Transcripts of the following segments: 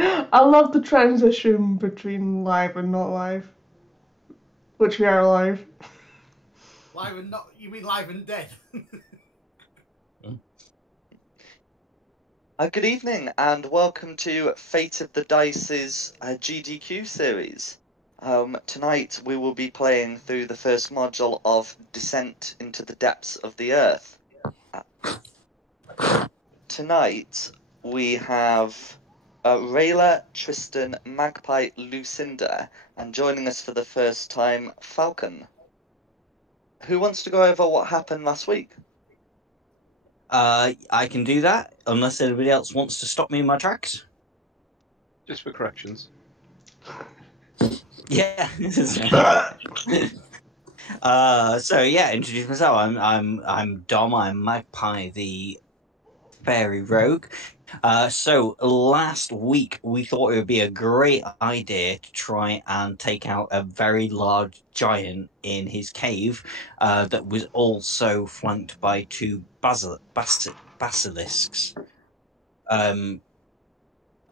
I love the transition between live and not live, which we are live. Live and not? You mean live and dead? Good evening and welcome to Fate of the Dice's GDQ series. Tonight we will be playing through the first module of Descent into the Depths of the Earth. Tonight we have Rayla, Tristan, Magpie, Lucinda, and joining us for the first time, Falcon. Who wants to go over what happened last week? I can do that, unless anybody else wants to stop me in my tracks. Just for corrections. Yeah. So yeah, introduce myself. I'm Dom. I'm Magpie, the fairy rogue. So last week we thought it would be a great idea to try and take out a very large giant in his cave that was also flanked by two basilisks.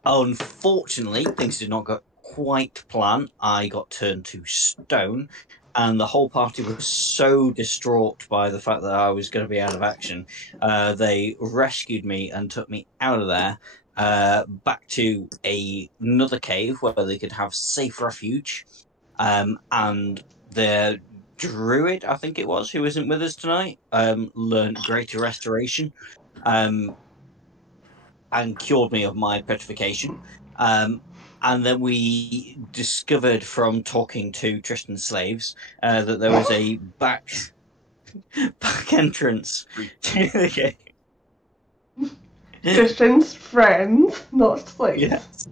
Unfortunately, things did not go quite to plan. I got turned to stone, and the whole party was so distraught by the fact that I was going to be out of action. They rescued me and took me out of there, back to another cave where they could have safe refuge. And the druid, I think it was, who isn't with us tonight, learned greater restoration. And cured me of my petrification. And then we discovered from talking to Tristan's slaves that there was a back entrance to the game. Tristan's friends, not slaves. Yes.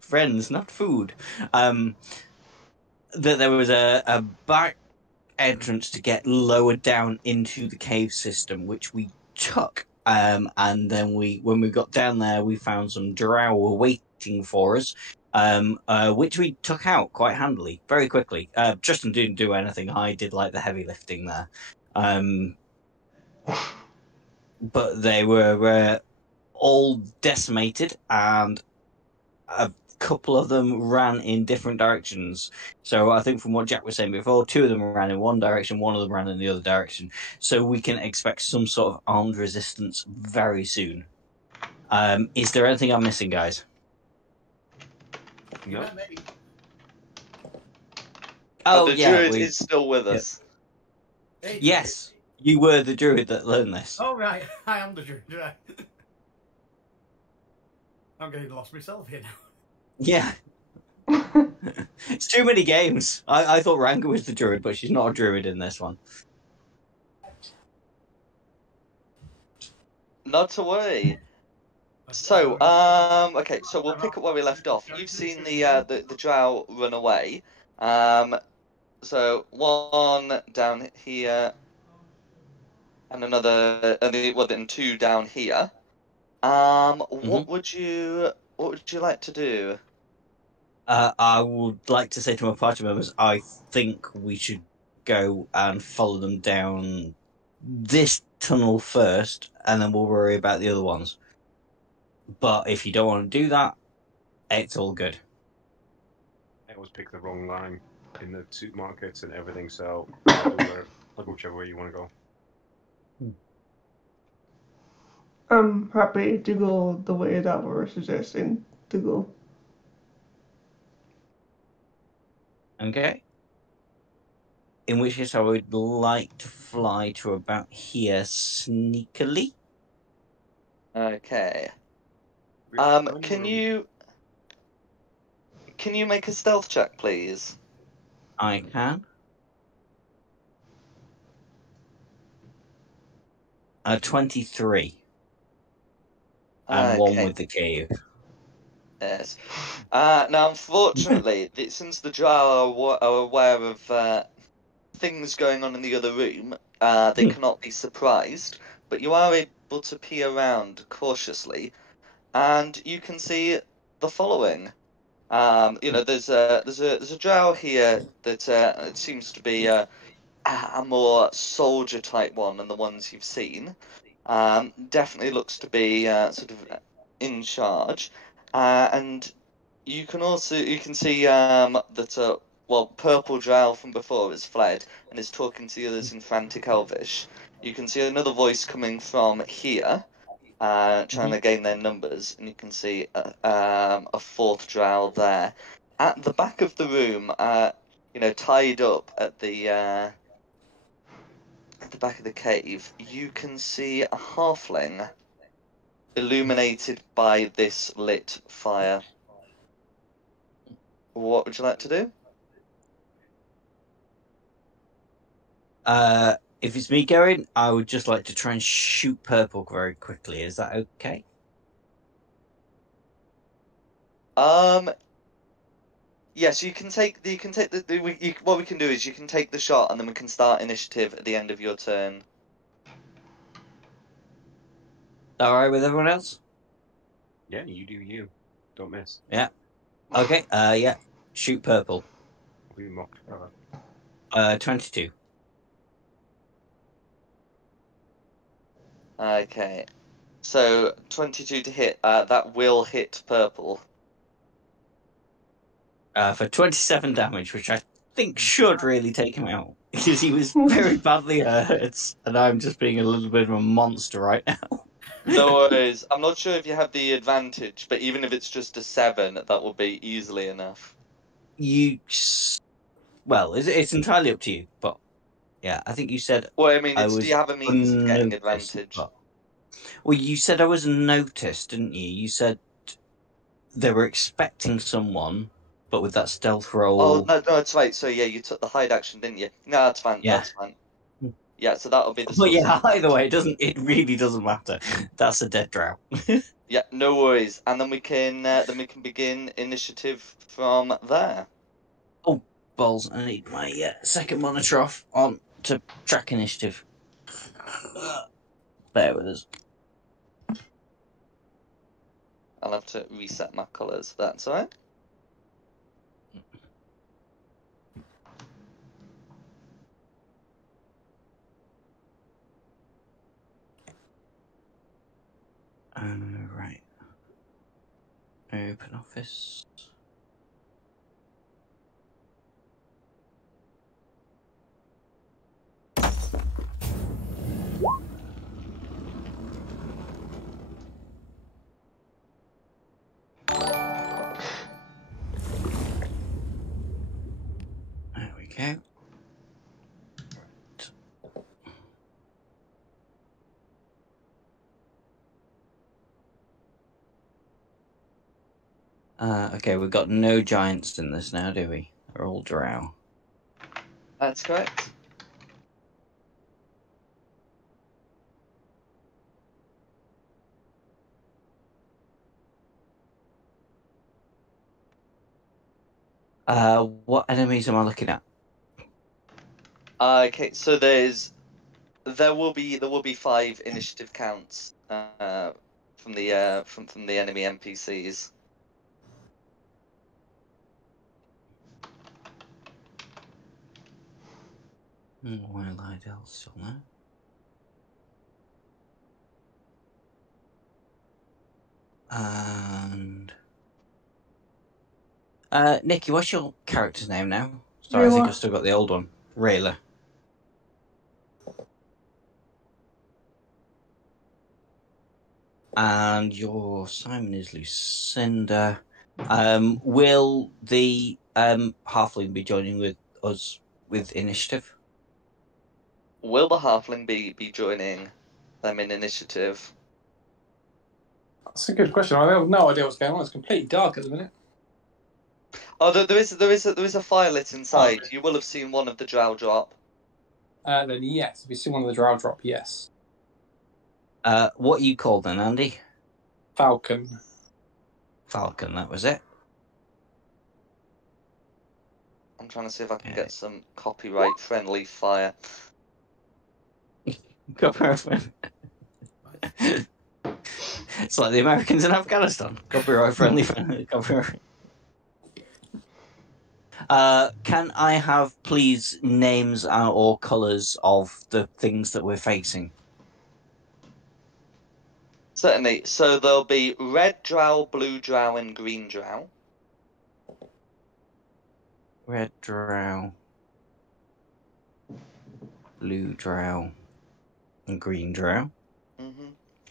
Friends, not food. That there was a back entrance to get lower down into the cave system, which we took. And then when we got down there, we found some drow were waiting for us, which we took out quite handily, very quickly. Tristan didn't do anything. I did like the heavy lifting there. But they were all decimated, and a couple of them ran in different directions. So I think from what Jack was saying before, two of them ran in one direction, one of them ran in the other direction. So we can expect some sort of armed resistance very soon. Is there anything I'm missing, guys? No. Oh, the druid is still with us. Hey, yes, you were the druid that learned this. Oh, right. I am the druid, right. I'm getting lost myself here now. Yeah. It's too many games. I thought Ranga was the druid, but she's not a druid in this one. Not to worry. So, okay, so we'll pick up where we left off. You've seen the drow run away. So one down here, and another, and two down here. What would you like to do? I would like to say to my party members, I think we should go and follow them down this tunnel first, and then we'll worry about the other ones. But if you don't want to do that, it's all good. I always pick the wrong line in the supermarkets and everything, so I'll go whichever way you want to go. I'm happy to go the way that we're suggesting to go. Okay. In which case I would like to fly to about here sneakily. Okay. Can you make a stealth check, please? I can. 23. And one with the cave. Yes. Now, unfortunately, since the drow are aware of things going on in the other room, they cannot be surprised. But you are able to peer around cautiously, and you can see the following. There's a drow here that it seems to be a more soldier type one than the ones you've seen. Definitely looks to be sort of in charge, and you can see that Purple Drow from before has fled and is talking to the others in frantic Elvish. You can see another voice coming from here, trying to gain their numbers, and you can see a fourth Drow there. At the back of the room, tied up at the back of the cave, you can see a halfling illuminated by this lit fire. What would you like to do? If it's me going, I would just like to try and shoot Purple very quickly. Is that okay? Yes, you can take what we can do is you can take the shot and then we can start initiative at the end of your turn. All right with everyone else? Yeah, you do you. Don't miss. Yeah. Okay. Yeah. Shoot Purple. We mocked. 22. Okay. So 22 to hit. That will hit Purple. For 27 damage, which I think should really take him out because he was very badly hurt, and I'm just being a little bit of a monster right now. No worries. I'm not sure if you have the advantage, but even if it's just a 7, that will be easily enough. Well, it's entirely up to you, but yeah, I think you said. Well, I mean, do you have a means of getting advantage? Well, you said I was noticed, didn't you? You said they were expecting someone, but with that stealth roll. Oh no, that's right. So yeah, you took the hide action, didn't you? No, that's fine. Yeah. That's fine. Yeah, so that'll be the. But yeah, either way, it really doesn't matter. That's a dead drow. Yeah, no worries. And then we can begin initiative from there. Oh, balls! I need my second monitor off on to track initiative. Bear with us. I'll have to reset my colours. That's alright. Right. Open office. There we go. Okay, we've got no giants in this now, do we? They're all drow. That's correct. What enemies am I looking at? Okay, so there will be 5 initiative counts from the enemy NPCs. Wild Idol still there. And Nikki, what's your character's name now? Sorry, I think I've still got the old one. Rayla. And your Simon is Lucinda. Will the halfling be joining with us with initiative? Will the halfling be joining them in initiative? That's a good question. I have no idea what's going on. It's completely dark at the minute. Oh, there is a fire lit inside. You will have seen one of the drow drop. Then yes, if you see one of the drow drop, yes. What are you called then, Andy? Falcon. Falcon, that was it. I'm trying to see if I can get some copyright friendly fire. Copyright. It's like the Americans in Afghanistan. Copyright friendly. Copyright. Can I have, please, names or colours of the things that we're facing? Certainly. So there'll be red drow, blue drow, and green drow. Red drow, blue drow, and green drow. Hmm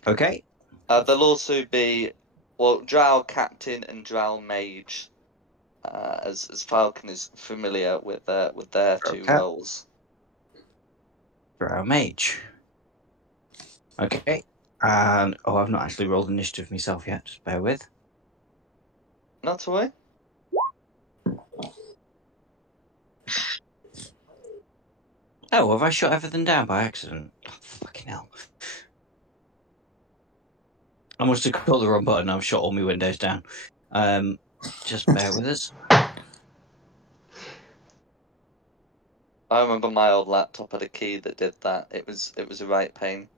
Okay. There'll also be, well, drow captain and drow mage, as Falcon is familiar with their two Okay. roles. Drow mage. Okay. And I've not actually rolled initiative myself yet. Just bear with. Not to worry. Oh, have I shut everything down by accident? Oh, fucking hell. I must have caught the wrong button. I've shut all my windows down. Just bear with us. I remember my old laptop had a key that did that. It was a right pain.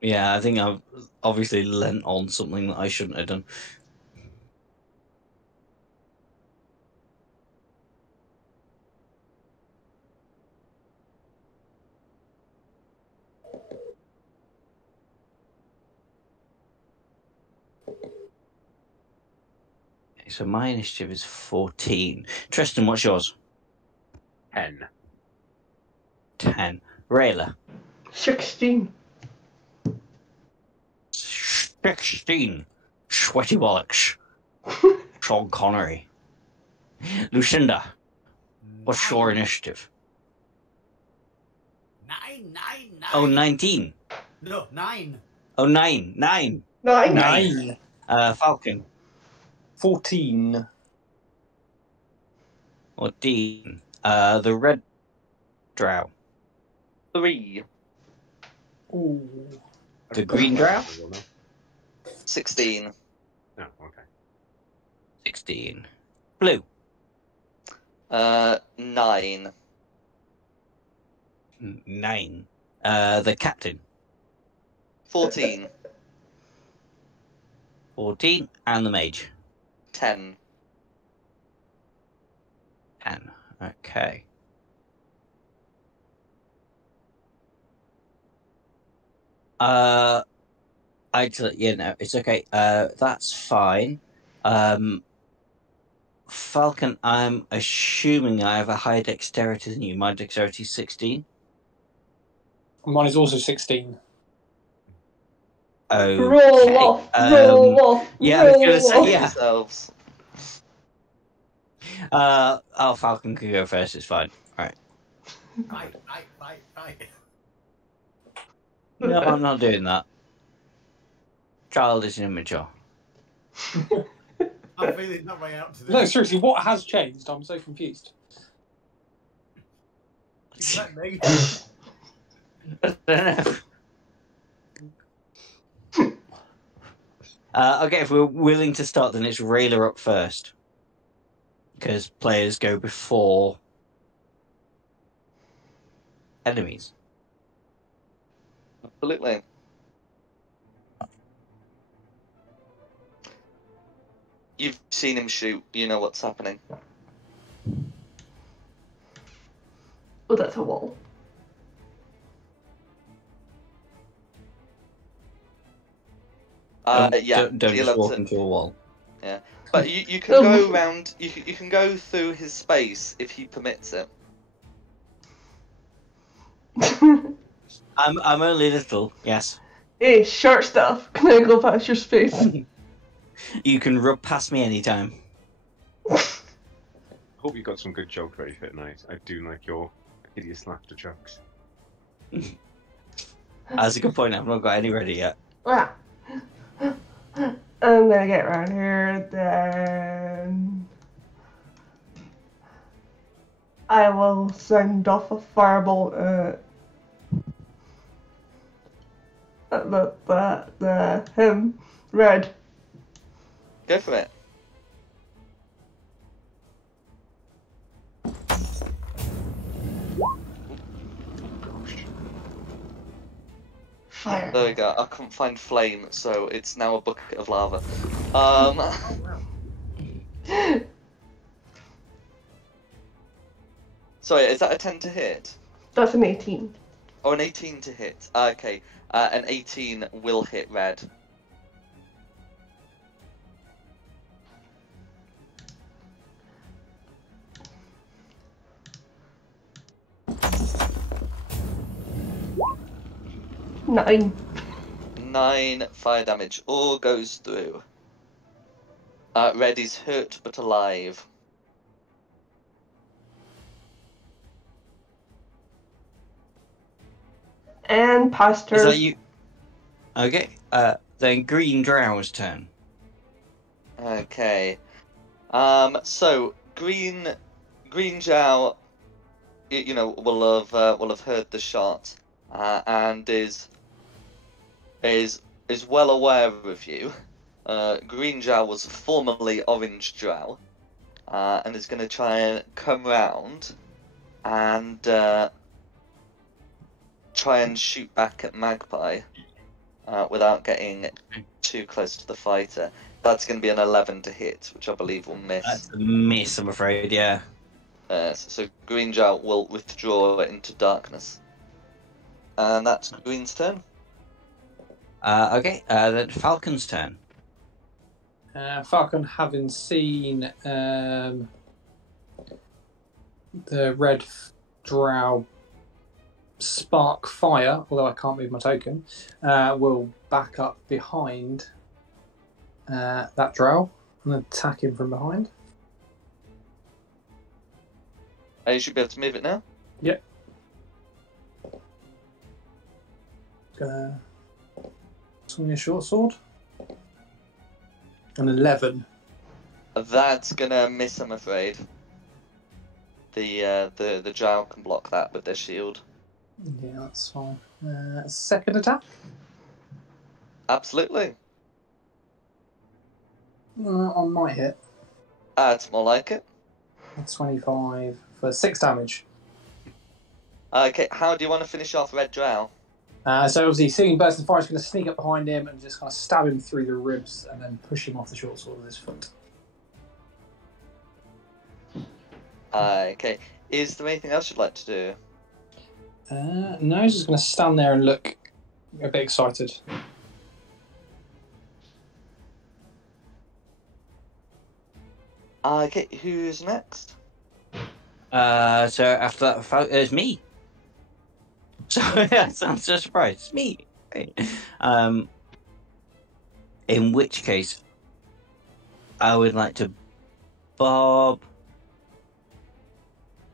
Yeah, I think I've obviously lent on something that I shouldn't have done. Okay, so my initiative is 14. Tristan, what's yours? 10. 10. Rayla? 16. 16. Sweaty bollocks. Sean Connery. Lucinda, what's your initiative? 9. Oh, 19. No, 9. Oh, 9. 9. 9. 9. Falcon. 14. Or Dean. The red drow. 3. Ooh. The green drow. 16. Oh, okay. 16. Blue. 9. 9. The captain. 14. 14. And the mage. 10. 10. Okay. It's okay. That's fine. Falcon, I'm assuming I have a higher dexterity than you. My dexterity is 16. Mine is also 16. Okay. Roll off. Roll off. Yeah, I was roll gonna say, off. yeah. Yourselves. Falcon can go first. It's fine. All right. Right. No, I'm not doing that. Child is immature. I'm feeling that way out to this. No, seriously, what has changed? I'm so confused. Is that me? I don't know. Okay, if we're willing to start, then it's Rayla up first. Because players go before enemies. Absolutely. You've seen him shoot. You know what's happening. Oh, that's a wall. Yeah. Don't so you'll just have walk to- into a wall. But you can go around. You can go through his space if he permits it. I'm only little, yes. Hey, short stuff. Can I go past your space? You can rub past me anytime. Hope you got some good jokes ready for tonight. I do like your hideous laughter jokes. That's a good point. I've not got any ready yet. Ah. I'm gonna get around here, then I will send off a firebolt at him, red. Go for it. Fire. There we go. I couldn't find flame, so it's now a bucket of lava. Sorry, is that a 10 to hit? That's an 18. Oh, an 18 to hit. Okay, an 18 will hit red. 9. 9 fire damage. All goes through. Red is hurt but alive. And Is Paster's. that you? Okay. Then Green Drow's turn. Okay. So Green Zhao, will have heard the shot, and is well aware of you. Green Zhao was formerly Orange Zhao, and is going to try and come round and try and shoot back at Magpie without getting too close to the fighter. That's going to be an 11 to hit, which I believe will miss. That's a miss, I'm afraid. Yeah. So Green Zhao will withdraw into darkness. And that's Green's turn. Okay. Then Falcon's turn. Falcon, having seen the red drow spark fire, although I can't move my token, will back up behind that drow and attack him from behind. You should be able to move it now. Yep. Gonna swing a short sword. An 11. That's gonna miss, I'm afraid. The Zhao can block that with their shield. Yeah, that's fine. Second attack. Absolutely. On my hit. It's more like it. 25 for 6 damage. Okay, how do you want to finish off Red Drow? So obviously, seeing burst of fire is going to sneak up behind him and just kind of stab him through the ribs and then push him off the short sword with his foot. Okay, is there anything else you'd like to do? No, he's just going to stand there and look a bit excited. Okay, who's next? So after that, it's me. So yeah, I'm so surprised. It's me. In which case, I would like to bob.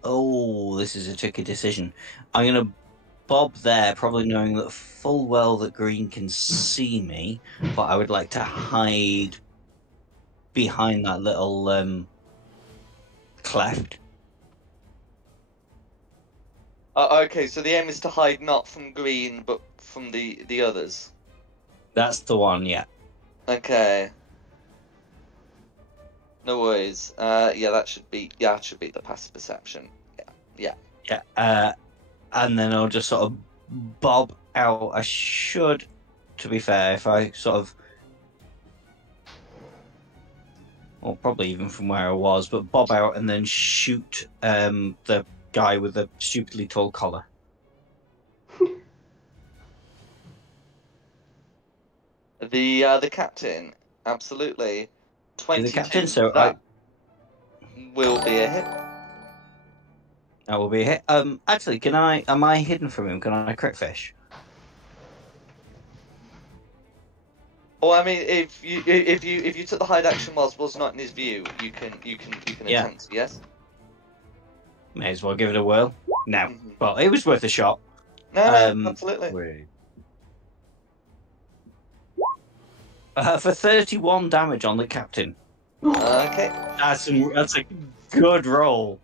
Oh, this is a tricky decision. I'm gonna bob there, probably knowing that full well that Green can see me, but I would like to hide behind that little cleft. Okay, so the aim is to hide not from Green, but from the others. That's the one, yeah. Okay. No worries. Yeah, that should be the passive perception. Yeah. And then I'll just sort of bob out. I should, to be fair, if I sort of, or probably even from where I was, but bob out and then shoot the guy with the stupidly tall collar. The captain, absolutely. 22. The captain, so that will be a hit. That will be a hit. Actually, am I hidden from him? Can I crit fish? Or I mean, if you took the hide action whilst was not in his view, you can Yeah. attempt. Yes. May as well give it a whirl. No, Mhm. well, it was worth a shot. No, absolutely. Wait. For 31 damage on the captain. Okay. That's a good roll.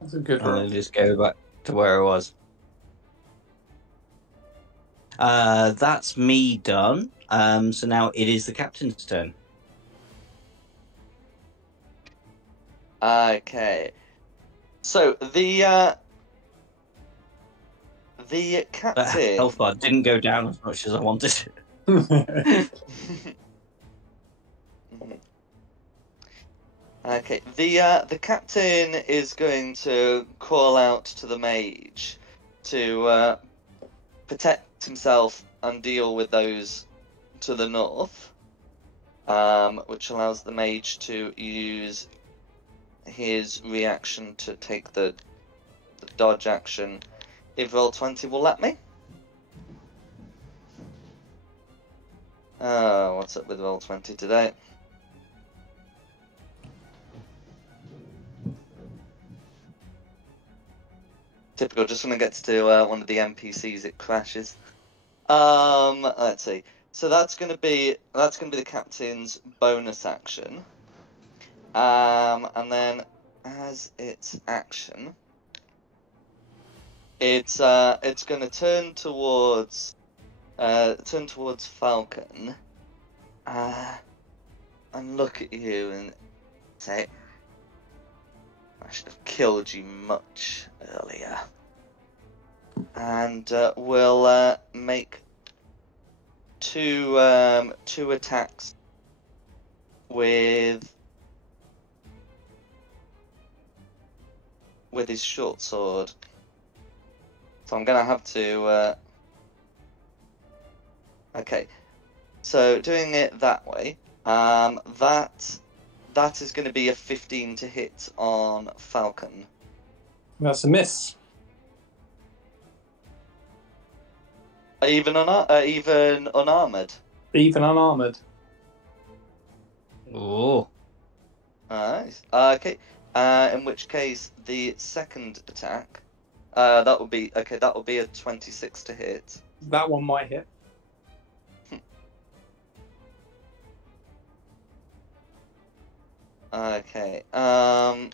That's a good And roll. then just go back to where I was. That's me done. So now it is the captain's turn. Okay. So the That captain. health bar didn't go down as much as I wanted. Mhm. Okay, the captain is going to call out to the mage to protect himself and deal with those to the north, which allows the mage to use his reaction to take the dodge action if Roll20 will let me. Oh, what's up with Roll20 today? Typical, just when it gets to one of the NPCs, it crashes. Let's see. So that's gonna be the captain's bonus action. And then as its action, it's gonna turn towards Falcon, and look at you and say, I should have killed you much earlier. And we'll make two attacks with his short sword. So I'm gonna have to. Okay, so doing it that way. That is going to be a 15 to hit on Falcon. That's a miss. Even unarmored. Even unarmored. Oh. Nice. Okay. In which case, the second attack, that will be a 26 to hit. That one might hit. Okay. So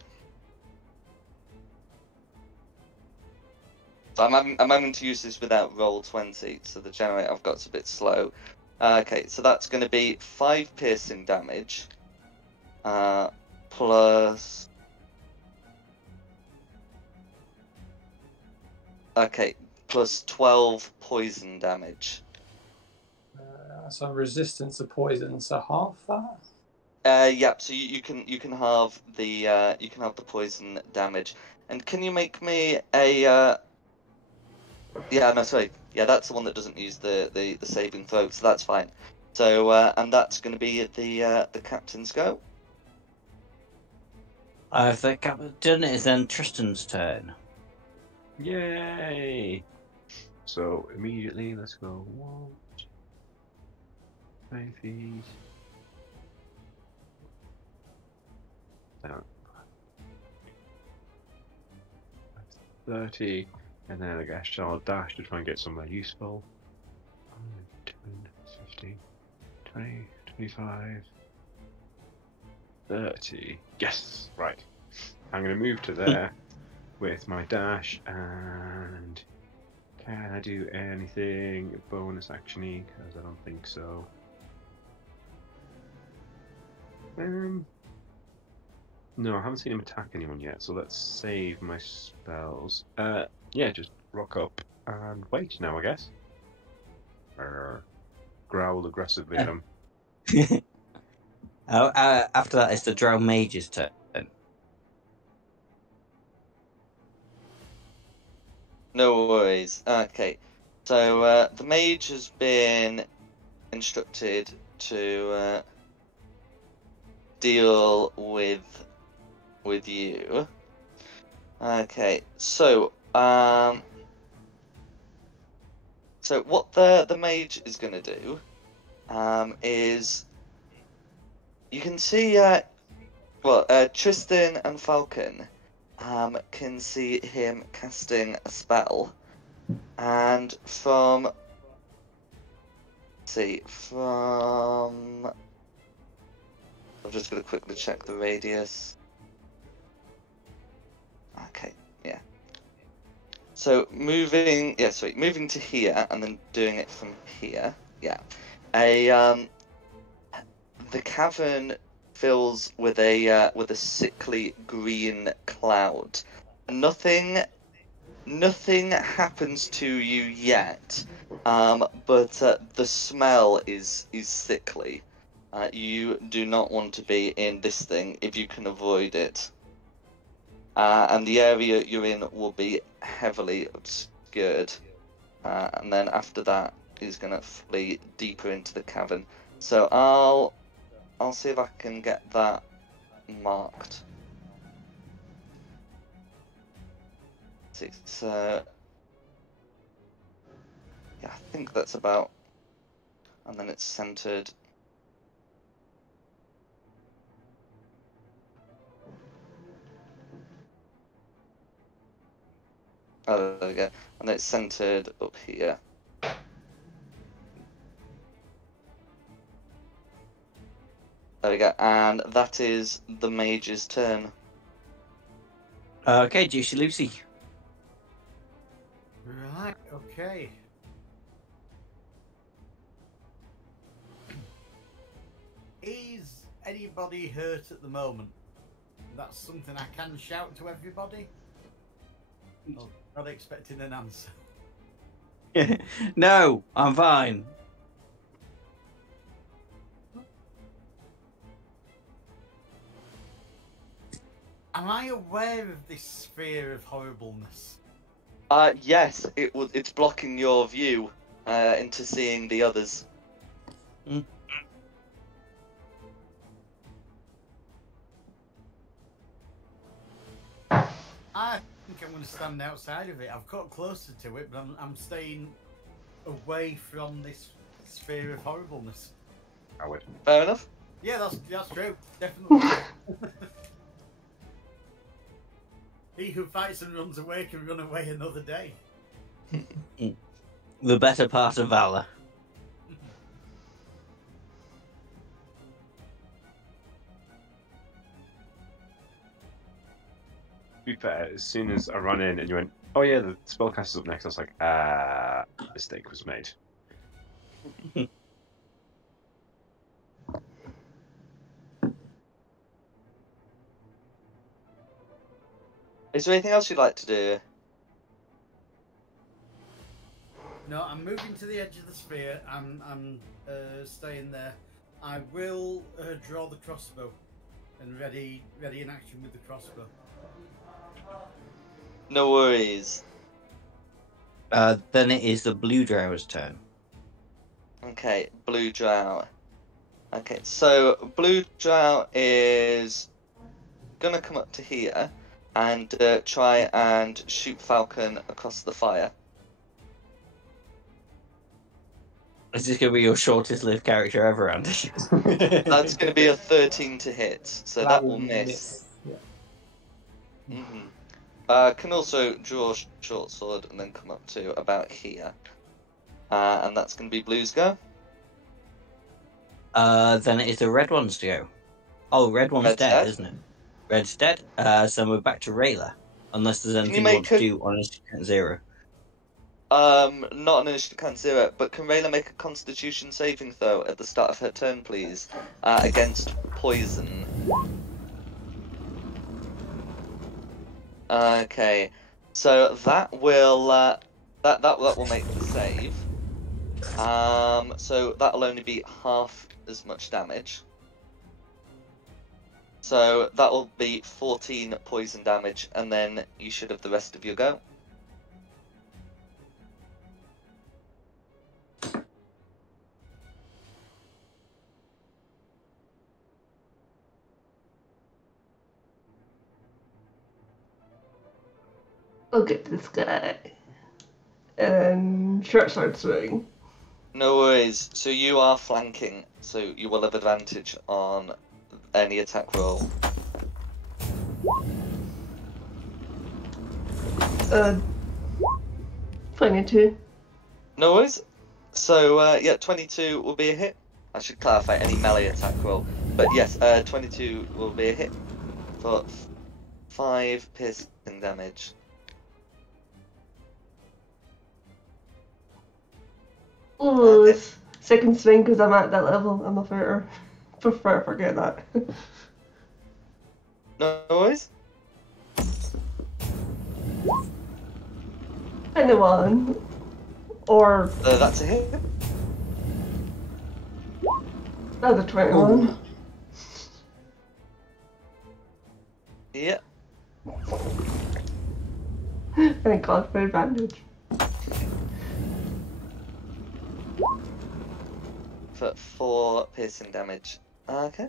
I'm having to use this without Roll20, so the generator I've got's a bit slow. Okay, so that's going to be 5 piercing damage, plus. Okay, plus 12 poison damage. So resistance to poison, so half that. Yep. So you can halve the poison damage, and can you make me a Yeah, no, sorry. Yeah, that's the one that doesn't use the saving throw, so that's fine. So and that's going to be the captain's go. If the captain is then Tristan's turn. Yay! So immediately, let's go 1, 5 feet. Down. 30, and then I guess I'll dash to try and get somewhere useful. 10, 15, 20, 25, 30. Yes! Right. I'm going to move to there with my dash, and can I do anything bonus action-y? Because I don't think so. No, I haven't seen him attack anyone yet, so let's save my spells. Yeah, just rock up and wait now, I guess. Or growl aggressively at him. After that, it's the Drow Mage's turn. No worries. Okay, so the mage has been instructed to deal with you. Okay, so what the mage is going to do is, you can see Tristan and Falcon can see him casting a spell, and from I'm just going to quickly check the radius. Okay, yeah. So moving to here and then doing it from here. Yeah. The cavern fills with a sickly green cloud. Nothing happens to you yet, but the smell is sickly. You do not want to be in this thing if you can avoid it. And the area you're in will be heavily obscured. And then after that, he's going to flee deeper into the cavern. So I'll see if I can get that marked. Let's see. So Yeah, I think that's about. And then it's centered. Oh, there we go. And then it's centered up here. There we go. And that is the mage's turn. Okay, Juicy Lucy. Right, okay. Is anybody hurt at the moment? That's something I can shout to everybody. Oh, not expecting an answer. No, I'm fine. Am I aware of this sphere of horribleness? Yes, it's blocking your view into seeing the others. I think I'm going to stand outside of it. I've got closer to it, but I'm staying away from this sphere of horribleness. Howard. Fair enough. Yeah, that's true. Definitely. He who fights and runs away can run away another day. The better part of valor. To be fair, as soon as I run in and you went, oh yeah, the spellcaster's up next, I was like, mistake was made. Is there anything else you'd like to do? No, I'm moving to the edge of the sphere. I'm staying there. I will draw the crossbow and ready in action with the crossbow. No worries. Then it is the blue drower's turn. Okay, blue drow. Okay, so blue drow is gonna come up to here and try and shoot Falcon across the fire. Is this going to be your shortest lived character ever, Andy? That's going to be a 13 to hit, so that will miss. Yeah. Can also draw a short sword and then come up to about here. And that's going to be blue's go. Then it is the red one's to go. Oh, red one's Red's dead, dead. isn't it? Red's dead. So we're back to Rayla. Unless there's anything you make want to do on a 0. Not an initiative count 0, but can Rayla make a Constitution saving throw at the start of her turn, please? Against poison. Okay, so that will that will make the save. So that'll only be half as much damage. So that'll be 14 poison damage, and then you should have the rest of your go. I'll get this guy. And short sword swing. No worries. So you are flanking, so you will have advantage on any attack roll. 22. No worries. So yeah, 22 will be a hit. I should clarify any melee attack roll, but yes, 22 will be a hit for 5 piercing damage. Oh, it's second swing because I'm at that level. I'm a fighter. Prefer forget that. No worries. 21. Or That's a hit. that's a 21. Yeah. Thank God for advantage. For 4 piercing damage. Okay.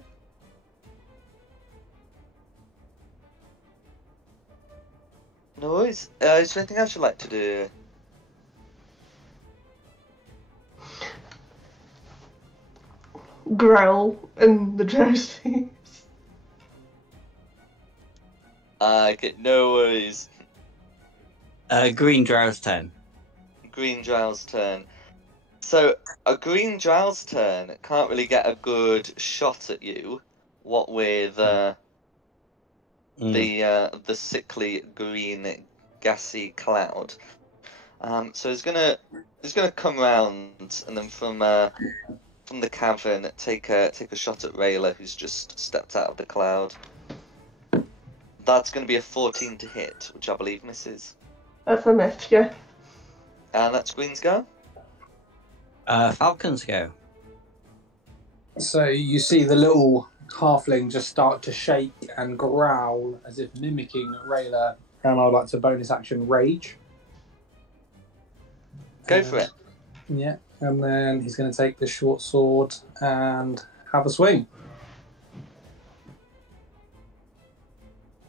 No worries. Is there anything else you'd like to do? growl in the drowsies. Okay, no worries. Green Drow's turn. Green Drow's turn. So, a Green Drow's turn can't really get a good shot at you, what with the sickly green gassy cloud. So he's gonna come round and then from the cavern take a shot at Rayla, who's just stepped out of the cloud. That's gonna be a 14 to hit, which I believe misses. That's a miss, yeah. And that's Green's go. Falcon's go. So you see the little halfling just start to shake and growl as if mimicking Rayla, and I'd like to bonus action rage. Go for it. Yeah, and then he's going to take the short sword and have a swing.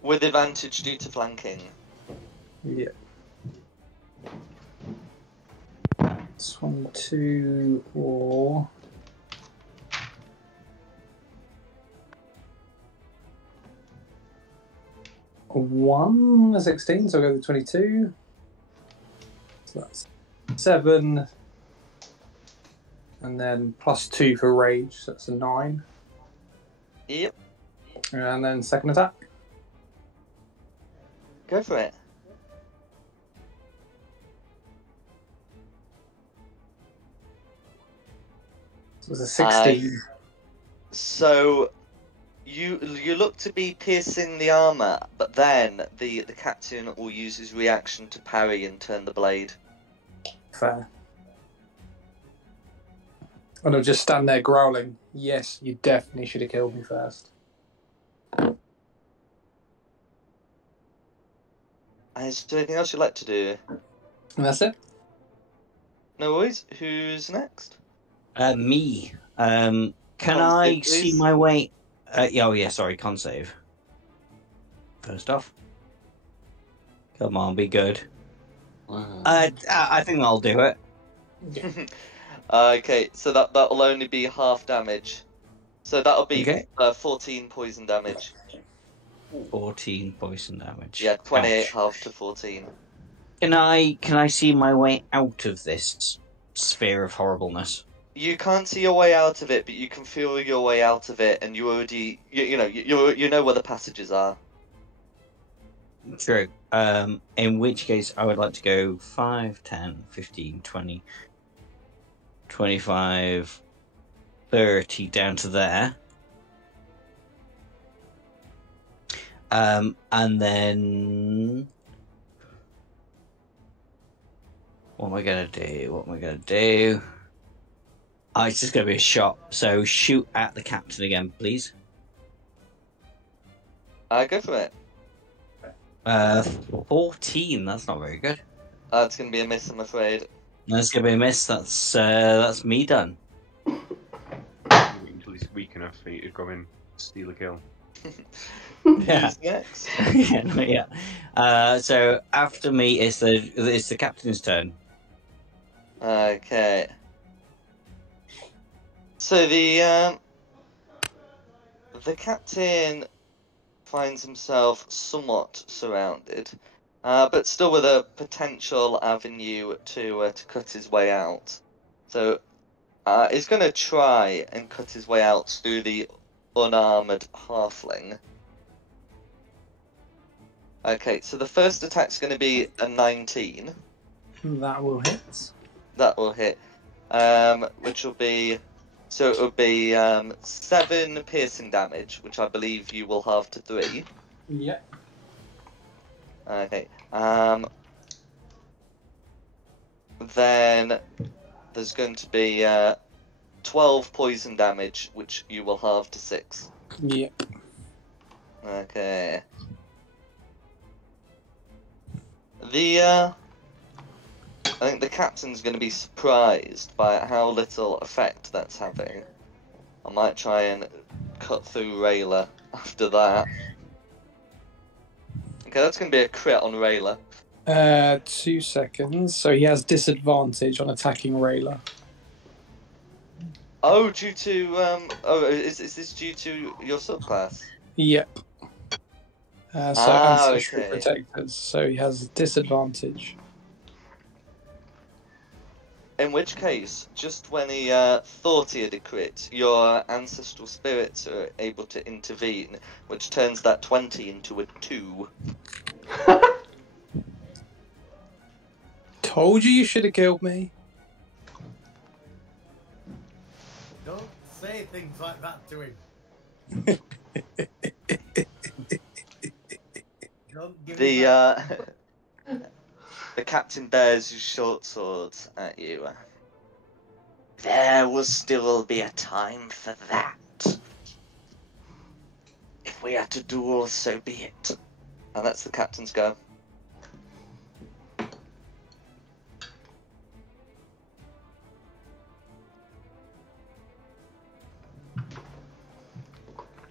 With advantage due to flanking. Yeah. 22 or... a 16, so I'll go with 22. So that's 7. And then +2 for rage, so that's a 9. Yep. And then second attack. Go for it. So it's a 16. So you look to be piercing the armor, but then the captain will use his reaction to parry and turn the blade. Fair. And I'll just stand there growling. Yes, you definitely should have killed me first. Is there anything else you'd like to do? And that's it. No worries. Who's next? Me. Can Con I save, see please. my way? Sorry, con save. First off. Come on, be good. I think I'll do it. Okay, so that'll only be half damage. So that'll be Okay. 14 poison damage. 14 poison damage. Yeah, 28 Ouch. half to 14. Can I see my way out of this sphere of horribleness? You can't see your way out of it, but you can feel your way out of it, and you already you know where the passages are. True. In which case, I would like to go 5, 10, 15, 20, 25, 30 down to there. And then... What am I going to do? Oh, it's just going to be a shot. So shoot at the captain again, please. Go for it. 14. That's not very good. It's going to be a miss, I'm afraid. That's going to be a miss. That's me done. Wait until he's weak enough for you to go in, steal a kill. Yeah. Who's next? yeah. So after me, it's the captain's turn. Okay. So the captain finds himself somewhat surrounded, but still with a potential avenue to cut his way out. So he's going to try and cut his way out through the unarmored halfling. Okay, so the first attack's going to be a 19. That will hit. That will hit. Which will be... So it would be 7 piercing damage, which I believe you will halve to 3. Yep. Okay. Then there's going to be 12 poison damage, which you will halve to 6. Yep. Okay. I think the captain's going to be surprised by how little effect that's having. I might try and cut through Rayla after that. Okay, that's going to be a crit on Rayla. 2 seconds. So he has disadvantage on attacking Rayla. Oh, due to is this due to your subclass? Yep. So ancestry okay. protectors, so he has disadvantage. In which case, just when he thought he had a crit, your ancestral spirits are able to intervene, which turns that 20 into a 2. Told you should have killed me. Don't say things like that to him. Don't give him that. The captain bears his short sword at you. There will still be a time for that. If we had to duel, so be it. And that's the captain's go.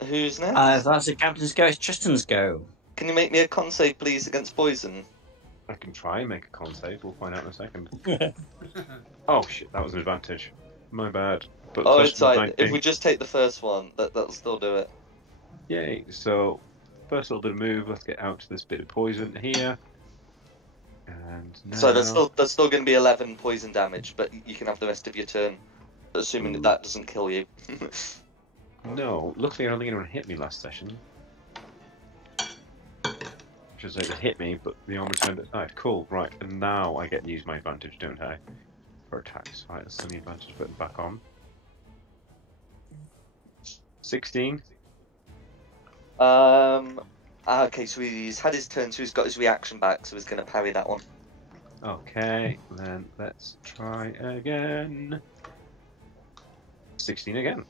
Who's next? That's the captain's go. It's Tristan's go. Can you make me a con save, please, against poison? I can try and make a con save. We'll find out in a second. Oh shit, that was an advantage. My bad. But Oh, first it's one's right. 19. If we just take the first one, that'll still do it. Yay. So, first little bit of move. Let's get out to this bit of poison here. And now... So there's still going to be 11 poison damage, but you can have the rest of your turn, assuming that doesn't kill you. No, luckily I don't think anyone hit me last session. Should say they hit me, but the armor turned aside. Cool, right, and now I get to use my advantage, don't I? For attacks. Right, let's send the advantage button back on. 16. Okay, so he's had his turn, so he's got his reaction back, so he's going to parry that one. Okay, then let's try again. 16 again.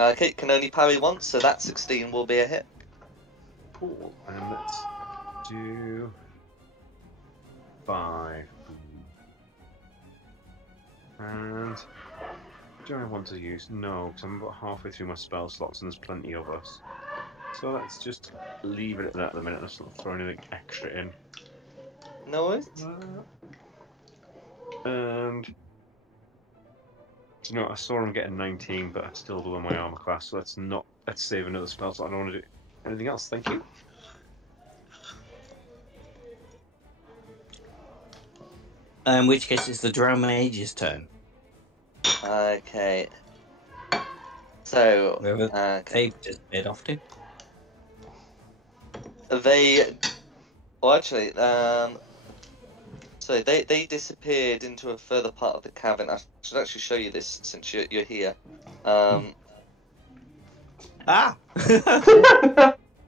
Okay, can only parry once, so that 16 will be a hit. Cool, and let's do 5. And do I want to use? No, because I'm about halfway through my spell slots and there's plenty of us. So let's just leave it at that at the minute. Let's not throw anything extra in. No worries. And you know, I saw him getting 19, but I'm still below my armor class. So let's save another spell. So I don't want to do anything else. Thank you. In which case, it's the Drow Mage's turn. Okay. So, Wherever okay. they disappeared off to. Well, actually, so they disappeared into a further part of the cavern. I should actually show you this since you're here. Ah!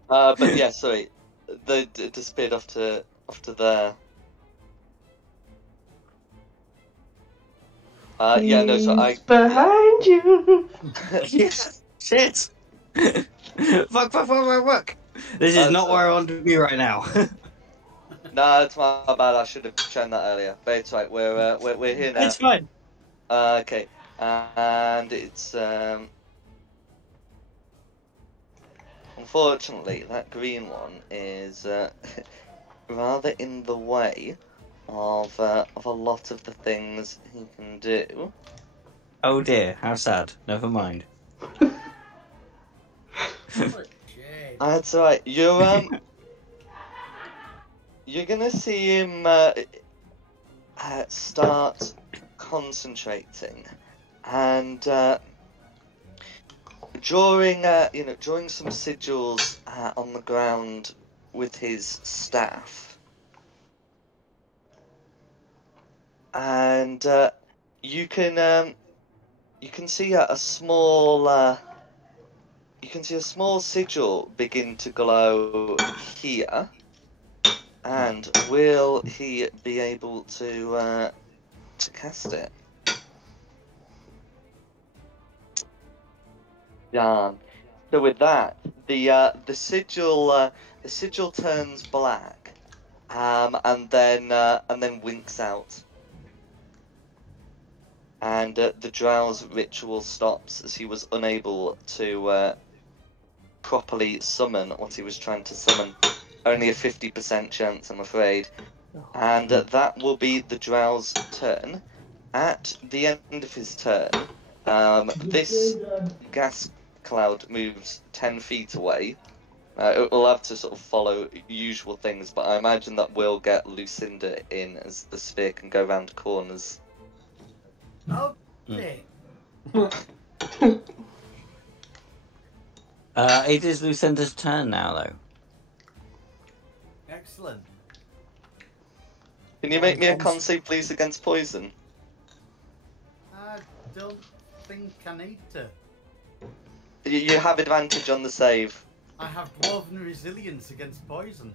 But yeah, sorry, they disappeared off to there. Yeah, no, so He's behind you. Yes! Shit! Fuck! This is not where I want to be right now. No, it's my bad. I should have shown that earlier. But it's right. We're here now. It's fine. Okay, and it's unfortunately that green one is rather in the way of a lot of the things he can do. Oh dear, how sad. Never mind. That's alright. You're gonna see him start concentrating, and drawing some sigils on the ground with his staff, and you can see a small. You can see a small sigil begin to glow here. And will he be able to cast it? Darn. So with that, the sigil turns black, and then winks out, and the Drow's ritual stops as he was unable to properly summon what he was trying to summon. Only a 50% chance, I'm afraid. And that will be the Drow's turn. At the end of his turn, This gas cloud moves 10 feet away. It will have to sort of follow usual things, but I imagine that will get Lucinda in as the sphere can go round corners. Okay. It is Lucinda's turn now, though. Excellent. Can you make me a con save, please, against poison? I don't think I need to. You have advantage on the save, I have dwarven resilience against poison.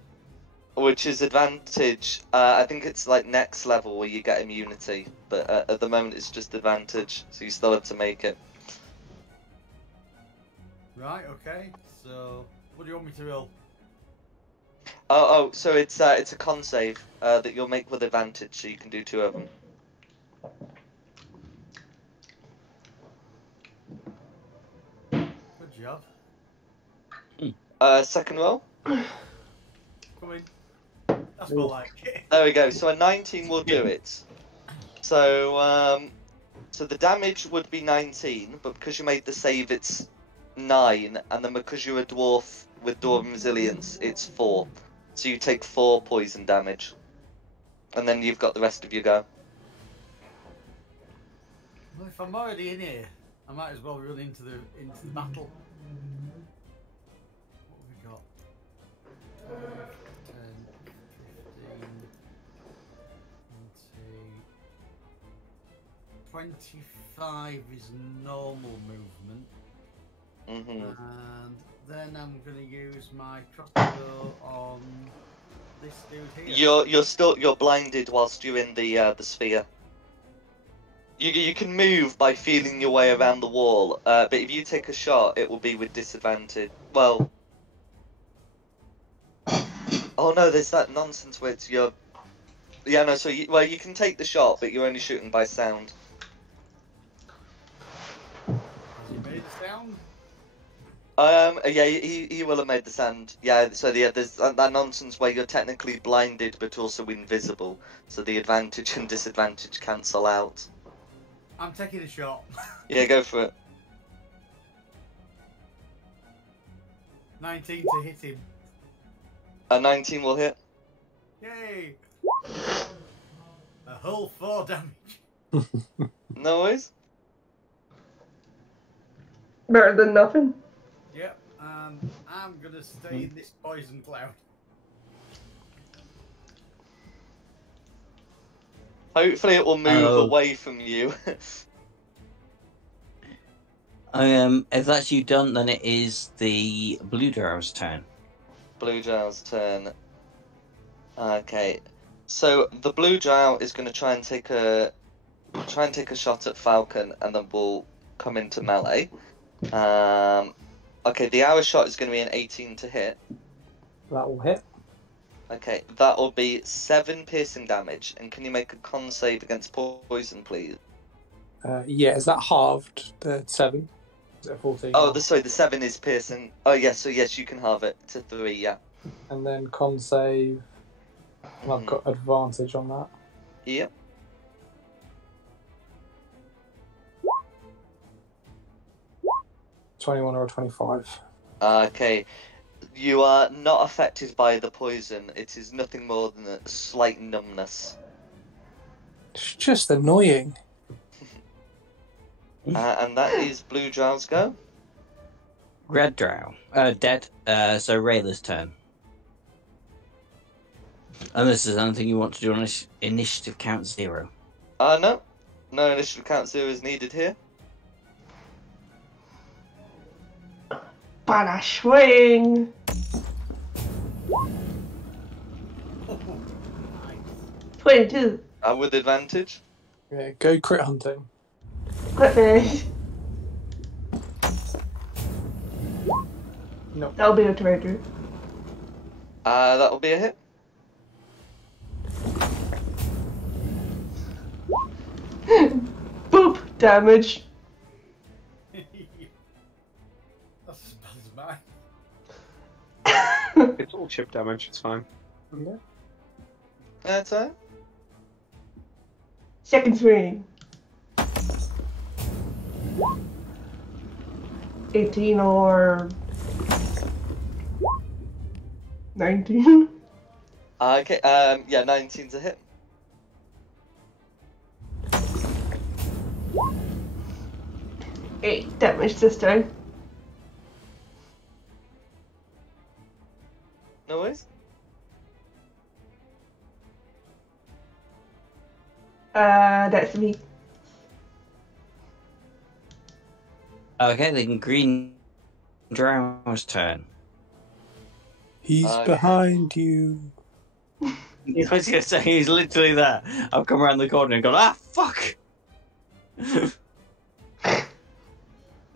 which is advantage. I think it's like next level where you get immunity, but at the moment it's just advantage, so you still have to make it. Right, okay. So, what do you want me to roll? So it's a con save that you'll make with advantage, so you can do 2 of them. Good job. Second roll. Come in. That's more like it. There we go. So a 19 will do it. So so the damage would be 19, but because you made the save, it's 9, and then because you're a dwarf with dwarven resilience, it's 4. So you take 4 poison damage, and then you've got the rest of your go. Well, if I'm already in here, I might as well run into the battle. What have we got? 12, 10, 15, 20, 25 is normal movement. And then I'm going to use my crossbow on this dude here. You're blinded whilst you're in the sphere. You can move by feeling your way around the wall, but if you take a shot, it will be with disadvantage. Well, oh no, there's that nonsense where it's your. Yeah, no. So you can take the shot, but you're only shooting by sound. Has he made a sound? Yeah, he will have made the sound. Yeah, so there's that nonsense where you're technically blinded but also invisible, so the advantage and disadvantage cancel out. I'm taking a shot. Yeah, go for it. 19 to hit him. A 19 will hit. Yay! A whole 4 damage. No worries. Better than nothing. Yep, and I'm gonna stay in this poison cloud. Hopefully it will move away from you. If that's you done, then it is the Blue Drow's turn. Blue Drow's turn. Okay, so the Blue Drow is going to try and take a shot at Falcon, and then we'll come into melee. Okay, the arrow shot is going to be an 18 to hit. That will hit. Okay, that will be 7 piercing damage. And can you make a con save against poison, please? Yeah, is that halved, the 7? Is it 14? Oh, the 7 is piercing. Oh, yes, so yes, you can halve it to 3, yeah. And then con save, and I've got advantage on that. Yep. $21 or a 25. Okay. You are not affected by the poison. It is nothing more than a slight numbness. It's just annoying. And that is Blue Drow's go. Red Drow. Dead. So Rayla's turn. Unless there's anything you want to do on initiative count 0. No. No initiative count 0 is needed here. Bada swing! Nice. 22. With advantage. Yeah, go crit hunting. Crit finish. No. That'll be a 22. That'll be a hit. Boop! Damage. That's as bad as mine. It's all chip damage, it's fine. Yeah. That's alright. Second swing. 18 or 19. Okay, yeah, 19's a hit. Eight damage this time. No worries. That's me. Okay, then Green Drow's turn. He's behind you. I was going to say, he's literally there. I've come around the corner and gone, fuck!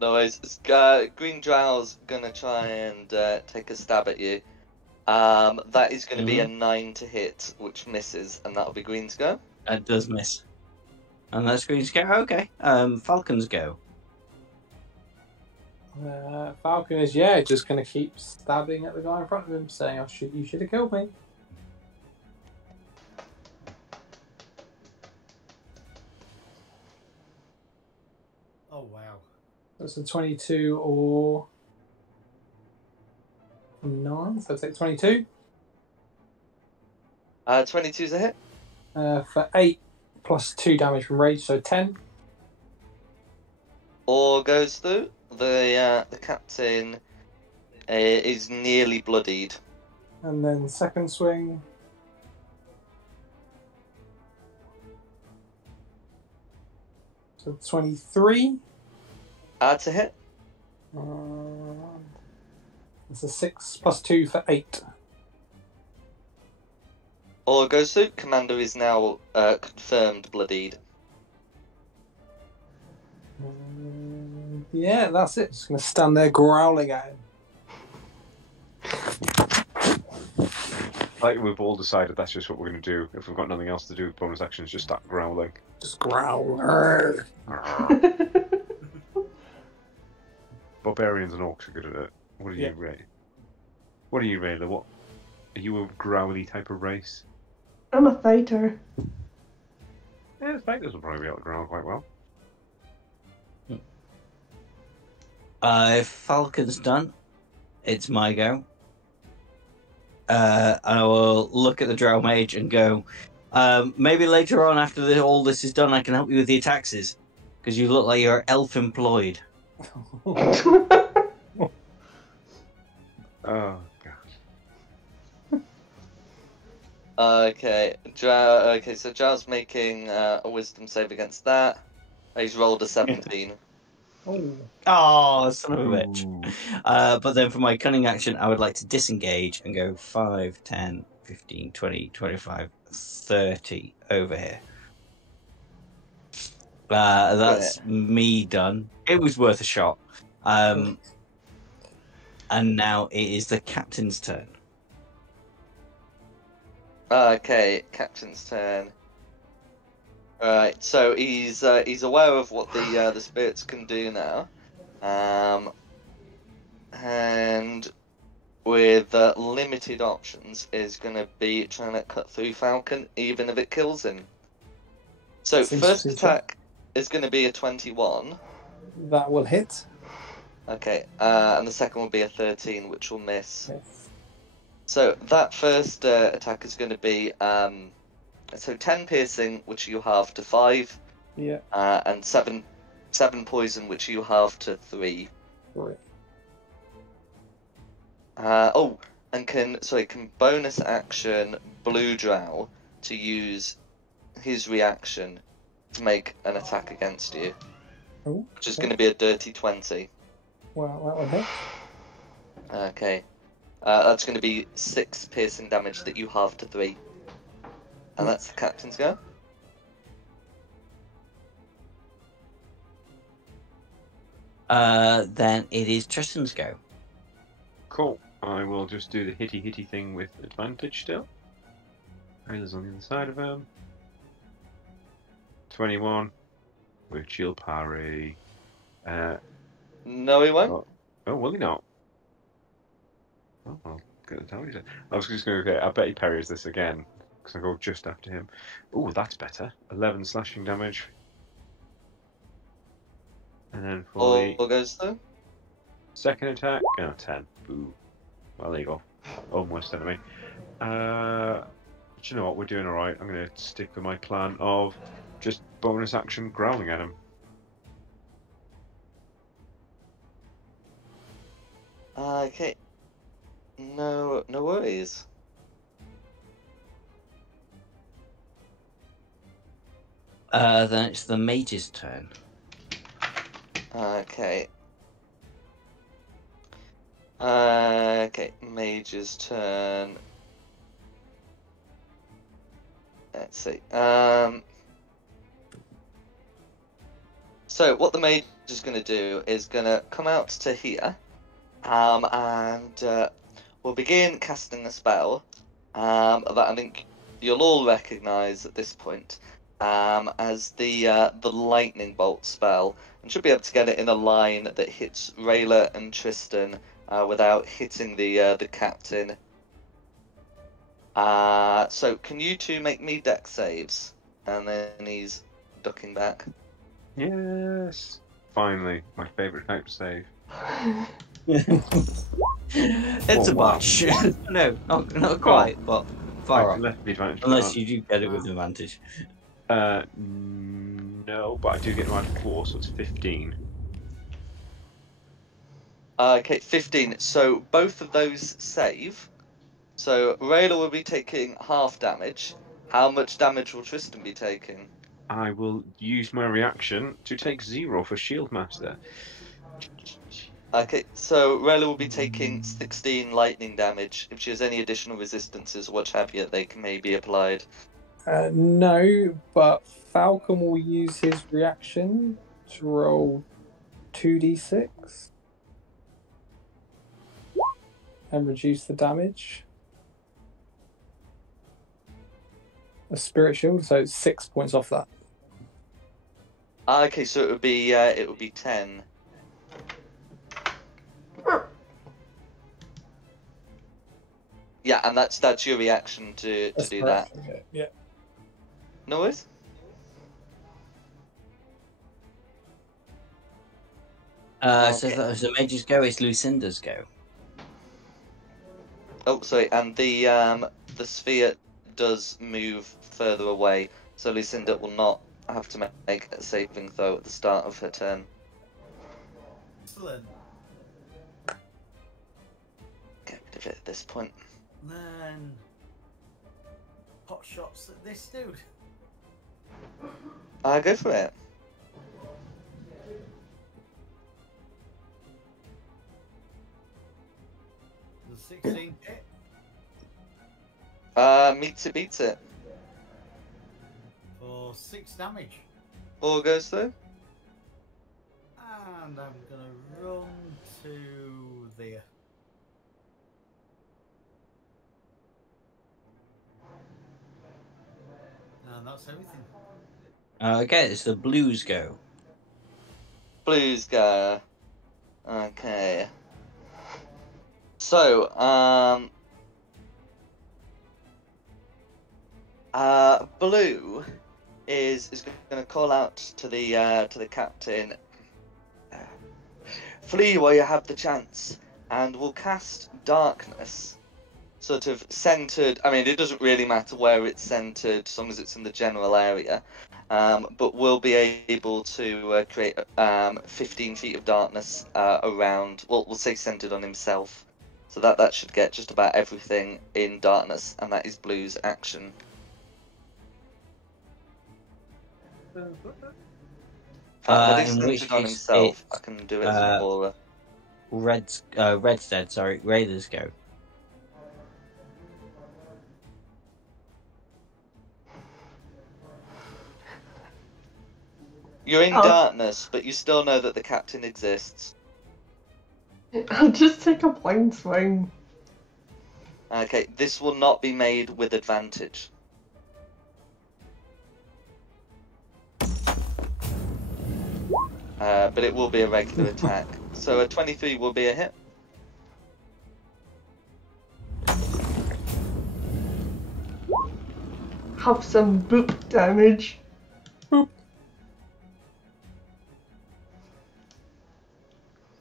No worries. Green Drow's gonna try and take a stab at you. That is going to be a 9 to hit, which misses, and that'll be Green's go. That does miss. And that's Green's go. Okay. Falcon's go. Falcon is just going to keep stabbing at the guy in front of him, saying, you should have killed me." Oh wow. That's a 22 or 9, so take 22. 22's a hit. For 8 plus 2 damage from rage, so 10. Or goes through. The captain is nearly bloodied. And then second swing. So 23. To hit. It's a 6 plus 2 for 8. Or goes through. Commander is now confirmed bloodied. Yeah, that's it. Just going to stand there growling at him. Like we've all decided that's just what we're going to do. If we've got nothing else to do with bonus actions, just start growling. Just growl. Barbarians and orcs are good at it. What do you rate? What are you, Rayla? What are you, a growly type of race? I'm a fighter. Yeah, the fighters will probably be able to growl quite well. If Falcon's done, it's my go. I will look at the Drow Mage and go, maybe later on after all this is done I can help you with the taxes. Because you look like you're elf-employed. Oh, God. Okay, so Drow's making a wisdom save against that. He's rolled a 17. Oh, son of a bitch. But then for my cunning action, I would like to disengage and go 5, 10, 15, 20, 25, 30 over here. That's me done. It was worth a shot. And now it is the captain's turn. Okay, captain's turn. Alright, so he's aware of what the spirits can do now, and with limited options is going to be trying to cut through Falcon, even if it kills him. So first attack is going to be a 21. That will hit. Okay, and the second will be a 13, which will miss. Yes. So that first attack is going to be so 10 piercing, which you halve to 5. Yeah. And 7 poison, which you halve to 3. Right. And can bonus action Blue Drow to use his reaction to make an attack against you. Oh, which is going to be a dirty 20. Well, that will hit. Okay. That's going to be 6 piercing damage that you halve to 3. And that's the captain's go. Then it is Tristan's go. Cool. I will just do the hitty thing with advantage still. Rayla's on the other side of him. 21, which he'll parry. No, he won't. Oh, will he not? Oh, I'll get the tally then. I was just going to go, I bet he parries this again, because I go just after him. Ooh, that's better. 11 slashing damage. And then for Or goes through? Second attack, 10. Boo. Well, there you go. Almost enemy. But you know what? We're doing alright. I'm going to stick with my plan of just bonus action growling at him. Okay. No worries. Then it's the mage's turn. Okay. Okay, mage's turn. Let's see. So what the mage is going to do is going to come out to here, and we'll begin casting a spell that I think you'll all recognise at this point as the lightning bolt spell, and should be able to get it in a line that hits Rayla and Tristan without hitting the captain. So can you two make me dex saves? And then he's ducking back. Yes! Finally, my favourite type to save. It's a bunch. No, not quite, but fine. Right. Left the advantage. Unless you do get it with advantage. No, but I do get advantage 4, so it's 15. Okay, 15. So both of those save. So Rayla will be taking half damage. How much damage will Tristan be taking? I will use my reaction to take 0 for Shield Master. Okay, so Rayla will be taking 16 lightning damage. If she has any additional resistances or what have you, they can maybe be applied. No, but Falcon will use his reaction to roll 2d6 and reduce the damage. A spirit shield, so it's 6 points off that. Okay, so it would be 10. Yeah, and that's your reaction to do that. Yeah. No worries. So the mage's go is Lucinda's go. Oh, sorry, and the sphere does move further away, so Lucinda will not have to make a saving throw at the start of her turn. Excellent. Get rid of it at this point. Then pot shots at this dude. Go for it. The 16 hit. Meets it, beats it. For 6 damage. All goes through. And I'm gonna run to there. And that's everything. Okay, it's the blues go. Blues go. Okay. So, Blue is going to call out to the captain. Flee while you have the chance, and will cast darkness, sort of centered. I mean, it doesn't really matter where it's centered, as long as it's in the general area. But we'll be able to create 15 feet of darkness around. Well, we'll say centered on himself. So that should get just about everything in darkness, and that is Blue's action. In which Centered on case himself, I can do it as an aura. Red's dead, sorry. Raiders go. You're in darkness, but you still know that the captain exists. I'll just take a blind swing. Okay, this will not be made with advantage. But it will be a regular attack. So a 23 will be a hit. Have some boop damage. You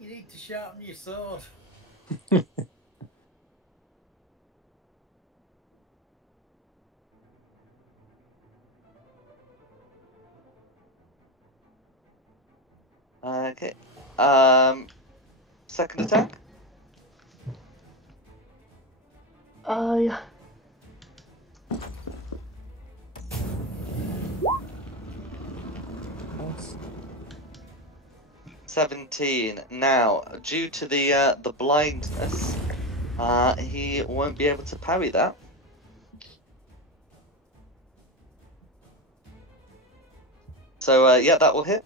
need to sharpen your sword. Okay. Second attack. Yeah. 17. Now, due to the blindness, he won't be able to parry that. So yeah, that will hit.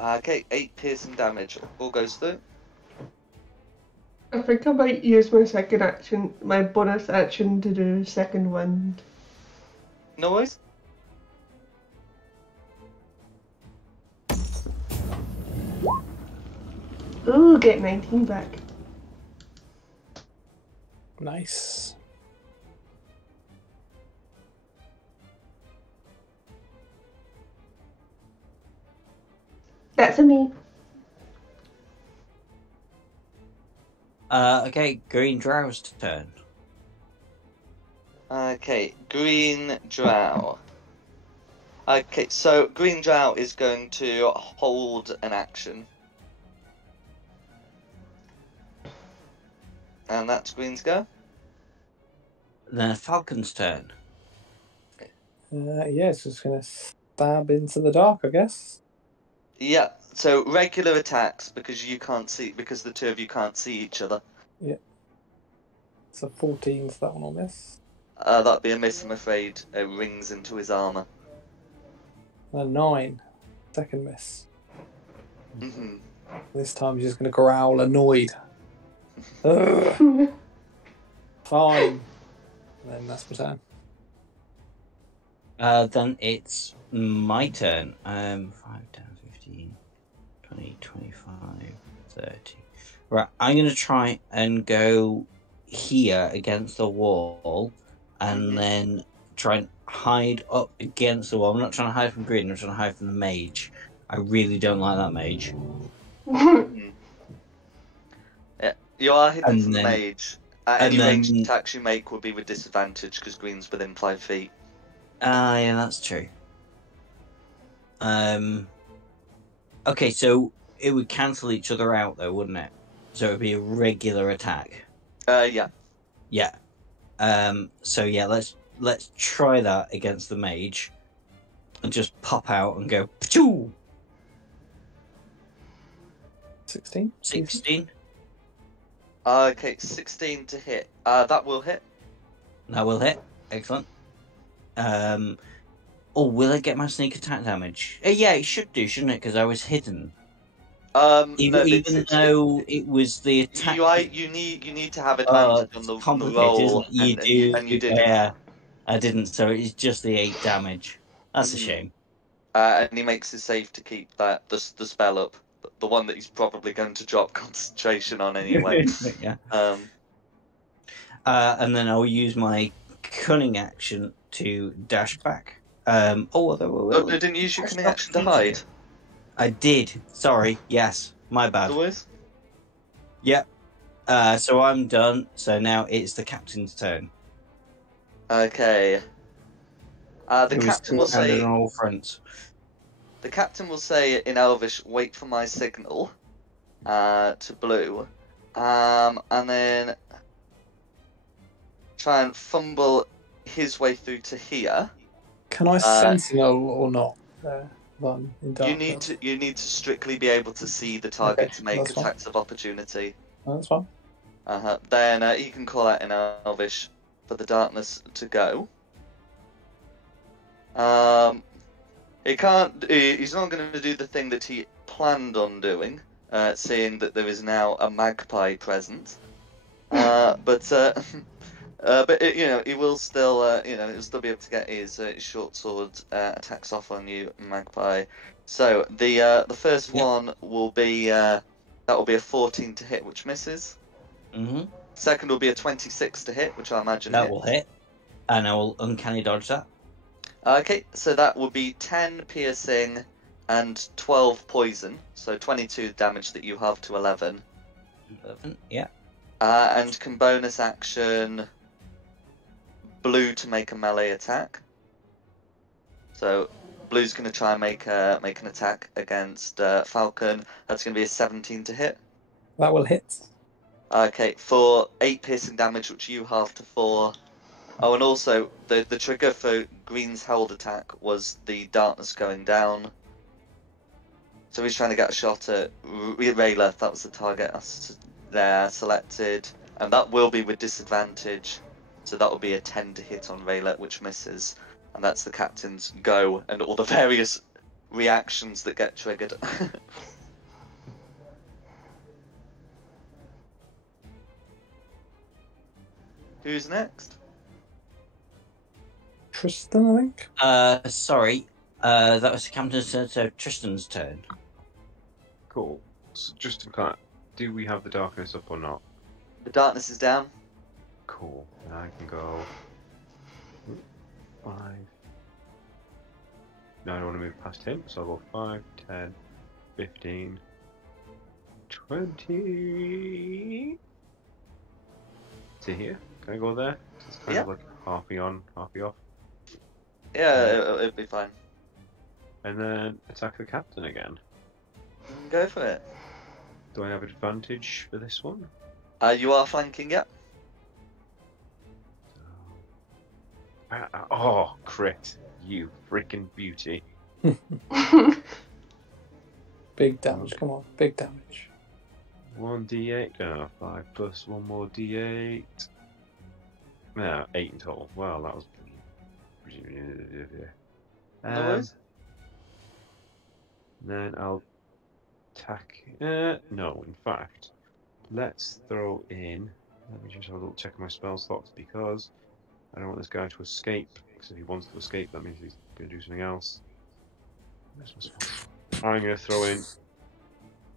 Okay, 8 piercing damage. All goes through. I think I might use my second action, my bonus action to do second wind. No worries. Ooh, get 19 back. Nice. That's a me. Okay, Green Drow's turn. Okay, Green Drow. Okay, so Green Drow is going to hold an action. And that's Green's go. Then Falcon's turn. Yeah, it's just going to stab into the dark, I guess. Yeah, so regular attacks because you can't see, because the two of you can't see each other. Yeah. So 14, so that one will miss. That'd be a miss, I'm afraid. It rings into his armor. A 9. Second miss. Mm-hmm. This time he's just going to growl annoyed. Ugh. Fine. And then that's my turn. Then it's my turn. 5, 10, 15, 20, 25, 30. Right, I'm going to try and go here against the wall and then try and hide up against the wall. I'm not trying to hide from Green, I'm trying to hide from the mage. I really don't like that mage. Yeah, you are hidden And from the then- mage. Any ranged attacks you make will be with disadvantage because Green's within 5 feet. Yeah, that's true. Okay, so it would cancel each other out, though, wouldn't it? So it would be a regular attack. Yeah. Yeah. So yeah, let's try that against the mage, and just pop out and go. Pachoo! 16? 16. Okay, 16 to hit. That will hit. That will hit. Excellent. Oh, will it get my sneak attack damage? Yeah, it should do, shouldn't it? Because I was hidden. Even though it was the attack. You need to have advantage on the roll, You do, and you didn't. Yeah, I didn't. So it's just the 8 damage. That's a shame. And he makes his save to keep the spell up, the one that he's probably going to drop concentration on anyway. Yeah. And then I'll use my cunning action to dash back. Didn't you use your cunning action to hide? I did. Sorry. Yes. My bad. Always? Yep. So I'm done. So now it's the captain's turn. Okay. The captain will say. On all fronts. The captain will say in Elvish, "Wait for my signal," to Blue, and then try and fumble his way through to here. Can I sentinel or not? You need to strictly be able to see the target to make attacks of opportunity. Oh, that's fine. Then he can call out in Elvish for the darkness to go. He can't. He's not going to do the thing that he planned on doing, seeing that there is now a magpie present. But he will still, he'll still be able to get his short sword attacks off on you, magpie. So the first one will be that will be a 14 to hit, which misses. Mm-hmm. Second will be a 26 to hit, which I imagine That hits. will hit. And I will uncanny dodge that. Okay, so that will be 10 piercing and 12 poison. So 22 damage that you have to 11. 11, yeah. And can bonus action blue to make a melee attack. So blue's going to try and make an attack against Falcon. That's going to be a 17 to hit. That will hit. Okay, for 8 piercing damage, which you halve to 4. Oh, and also the trigger for Green's held attack was the darkness going down. So he's trying to get a shot at Rayla. That was the target there selected, and that will be with disadvantage. So that will be a 10 to hit on Rayla, which misses, and that's the captain's go and all the various reactions that get triggered. Who's next? Tristan, I think. Sorry. That was the captain's turn, so Tristan's turn. Cool. So just to clarify, do we have the darkness up or not? The darkness is down. Cool. And I can go 5. No, I don't want to move past him, so I'll go 5, 10, 15, 20. To here. Can I go there? It's kind of like halfy on, halfy off. Yeah, it'll be fine. And then attack the captain again. Go for it. Do I have advantage for this one? You are flanking, yep. Oh, crit. You freaking beauty. Big damage. Come on, big damage. 1d8. 5 plus 1 more d8. No, 8 in total. Well, that was. No worries. Then I'll attack. No, in fact, let's throw in. Let me just have a little check of my spell slots because I don't want this guy to escape. Because if he wants to escape, that means he's going to do something else. Where's my spell? I'm going to throw in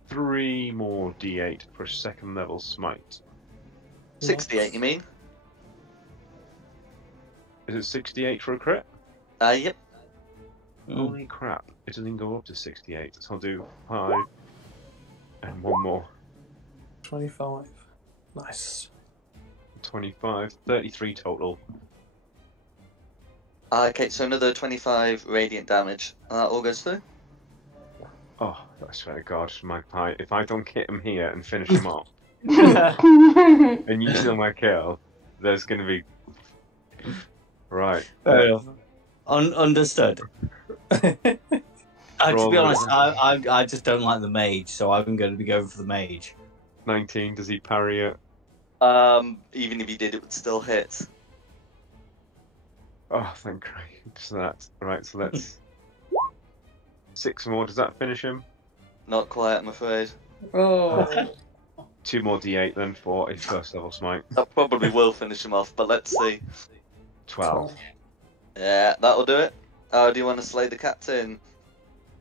3 more d8 for a second level smite. 68, you mean? Is it 68 for a crit? Yep. Holy crap, it doesn't go up to 68, so I'll do 5 and 1 more. 25. Nice. 25, 33 total. Okay, so another 25 radiant damage. And that all goes through? Oh, I swear to God, my pie. If I don't hit him here and finish him off, and you steal my kill, there's going to be. Right. Understood. To be honest, I just don't like the mage, so I'm going to be going for the mage. 19, does he parry it? Even if he did, it would still hit. Oh, thank Christ for that. Right, so let's. 6 more, does that finish him? Not quite, I'm afraid. Oh. 2 more d8 then for a first level smite. That probably will finish him off, but let's see. 12. Yeah, that'll do it. Oh, do you want to slay the captain?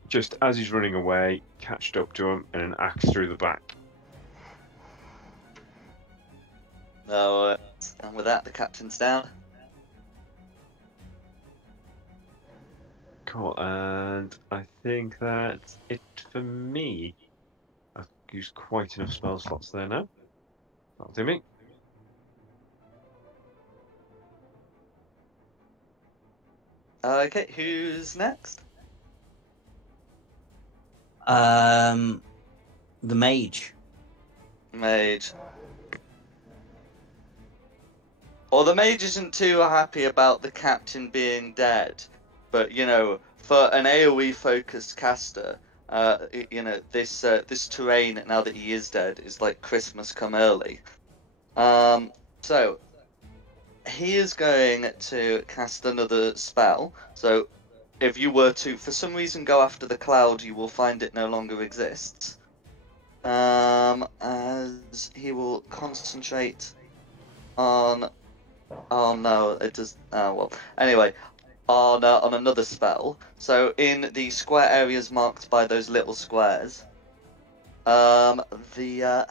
Just as he's running away, catched up to him and an axe through the back. No, and with that, the captain's down. Cool, and I think that's it for me. I've used quite enough spell slots there now. That'll do me. Okay, who's next? The mage. Mage. Well, the mage isn't too happy about the captain being dead, but you know, for an AoE focused caster, you know, this terrain now that he is dead is like Christmas come early. So he is going to cast another spell. So if you were to, for some reason, go after the cloud, you will find it no longer exists. As he will concentrate on. Oh no, it does. Oh well. Anyway, on another spell. So in the square areas marked by those little squares, the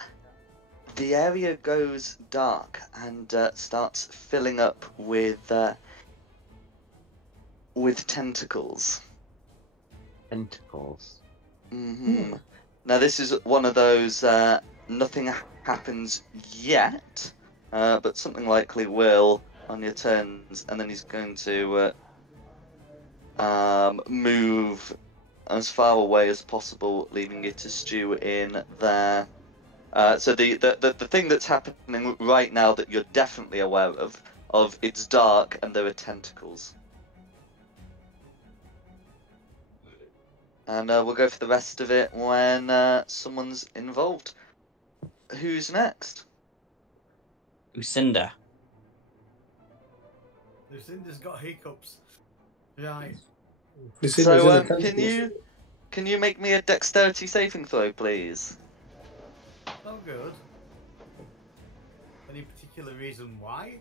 the area goes dark and starts filling up with tentacles. Tentacles. Mm-hmm. Now this is one of those nothing happens yet, but something likely will on your turns, and then he's going to move as far away as possible, leaving you to stew in there. So the thing that's happening right now that you're definitely aware of it's dark and there are tentacles. And we'll go for the rest of it when someone's involved. Who's next? Lucinda. Lucinda's got hiccups. Right. Lucinda's So in the tentacles. can you make me a dexterity saving throw, please? Oh, good. Any particular reason why?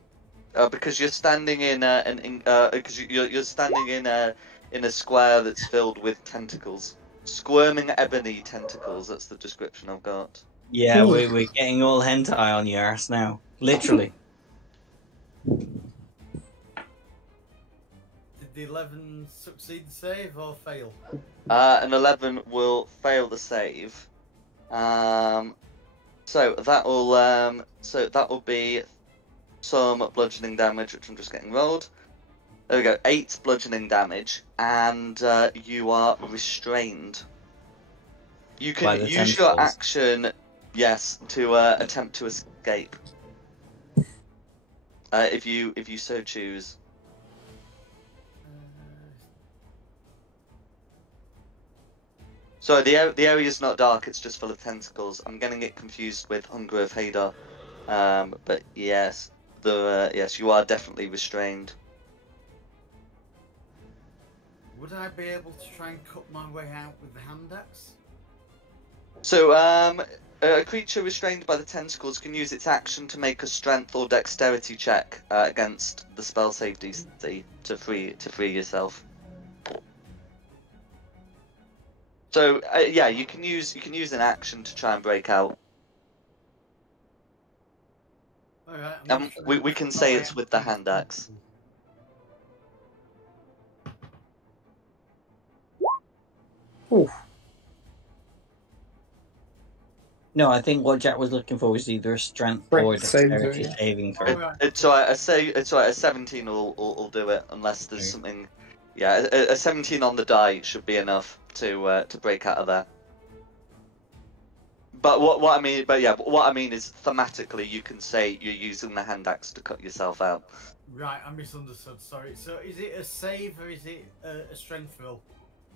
Because you're standing in because you're standing in a square that's filled with tentacles, squirming ebony tentacles. That's the description I've got. Yeah, we're getting all hentai on your ass now. Literally. Did the 11 succeed the save or fail? An 11 will fail the save. So that will be some bludgeoning damage, which I'm just getting rolled. There we go, 8 bludgeoning damage, and you are restrained. You By can the use tentacles. your action, yes, to attempt to escape. If you so choose. So the area's not dark; it's just full of tentacles. I'm getting it confused with Hunger of Hadar, but yes, yes, you are definitely restrained. Would I be able to try and cut my way out with the hand axe? So a creature restrained by the tentacles can use its action to make a strength or dexterity check against the spell save DC to free yourself. So yeah, you can use an action to try and break out. Alright. We can say it's with the hand axe. Oof. No, I think what Jack was looking for was either a strength or a Strength saving dexterity throw, yeah. saving throw. Alright. It's alright. A 17 will do it unless there's Okay. something. Yeah, a 17 on the die should be enough to break out of there. But what I mean is thematically you can say you're using the hand axe to cut yourself out. Right, I misunderstood, sorry. So is it a save or is it a strength roll?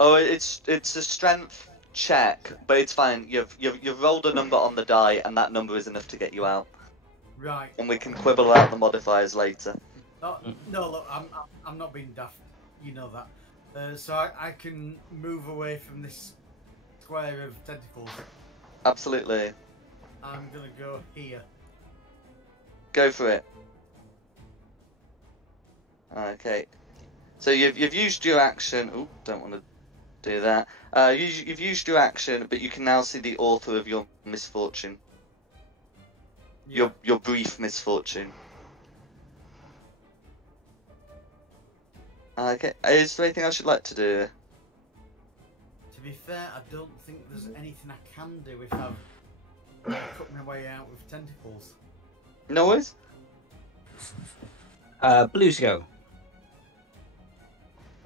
Oh, it's a strength check, but it's fine. You've rolled a number on the die, and that number is enough to get you out. Right. And we can quibble out the modifiers later. No, look, I'm not being daft. You know that. So I can move away from this square of tentacles. Absolutely. I'm gonna go here. Go for it. Okay. So you've used your action. Ooh, don't want to do that. You've used your action, but you can now see the author of your misfortune. Yeah. Your brief misfortune. Okay. Is there anything else you'd like to do? To be fair, I don't think there's anything I can do if I've cut my way out with tentacles. No worries. Blues go.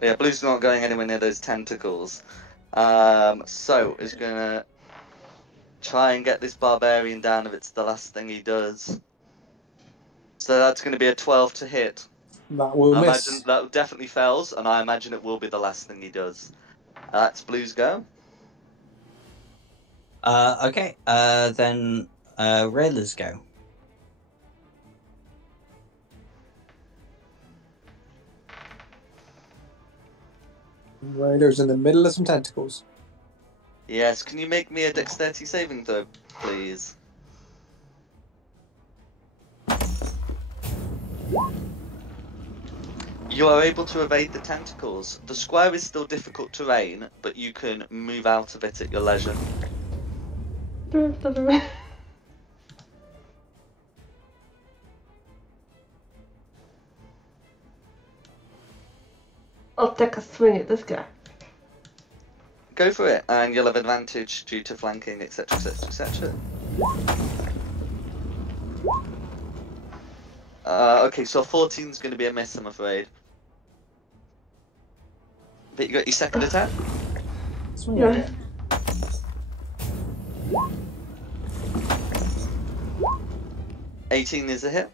Yeah, Blue's not going anywhere near those tentacles. So is gonna try and get this barbarian down if it's the last thing he does. So that's gonna be a 12 to hit. That will I miss. imagine that definitely fails, and I imagine it will be the last thing he does. That's Blue's go. Okay. Then Rayla's go. Raider's in the middle of some tentacles. Yes, can you make me a dexterity saving throw, please? You are able to evade the tentacles. The square is still difficult terrain, but you can move out of it at your leisure. I'll take a swing at this guy. Go for it, and you'll have advantage due to flanking, etc, etc, etc. Okay, so 14's going to be a miss, I'm afraid. But you got your second attack? Swing Yeah. it. $18 is a hit.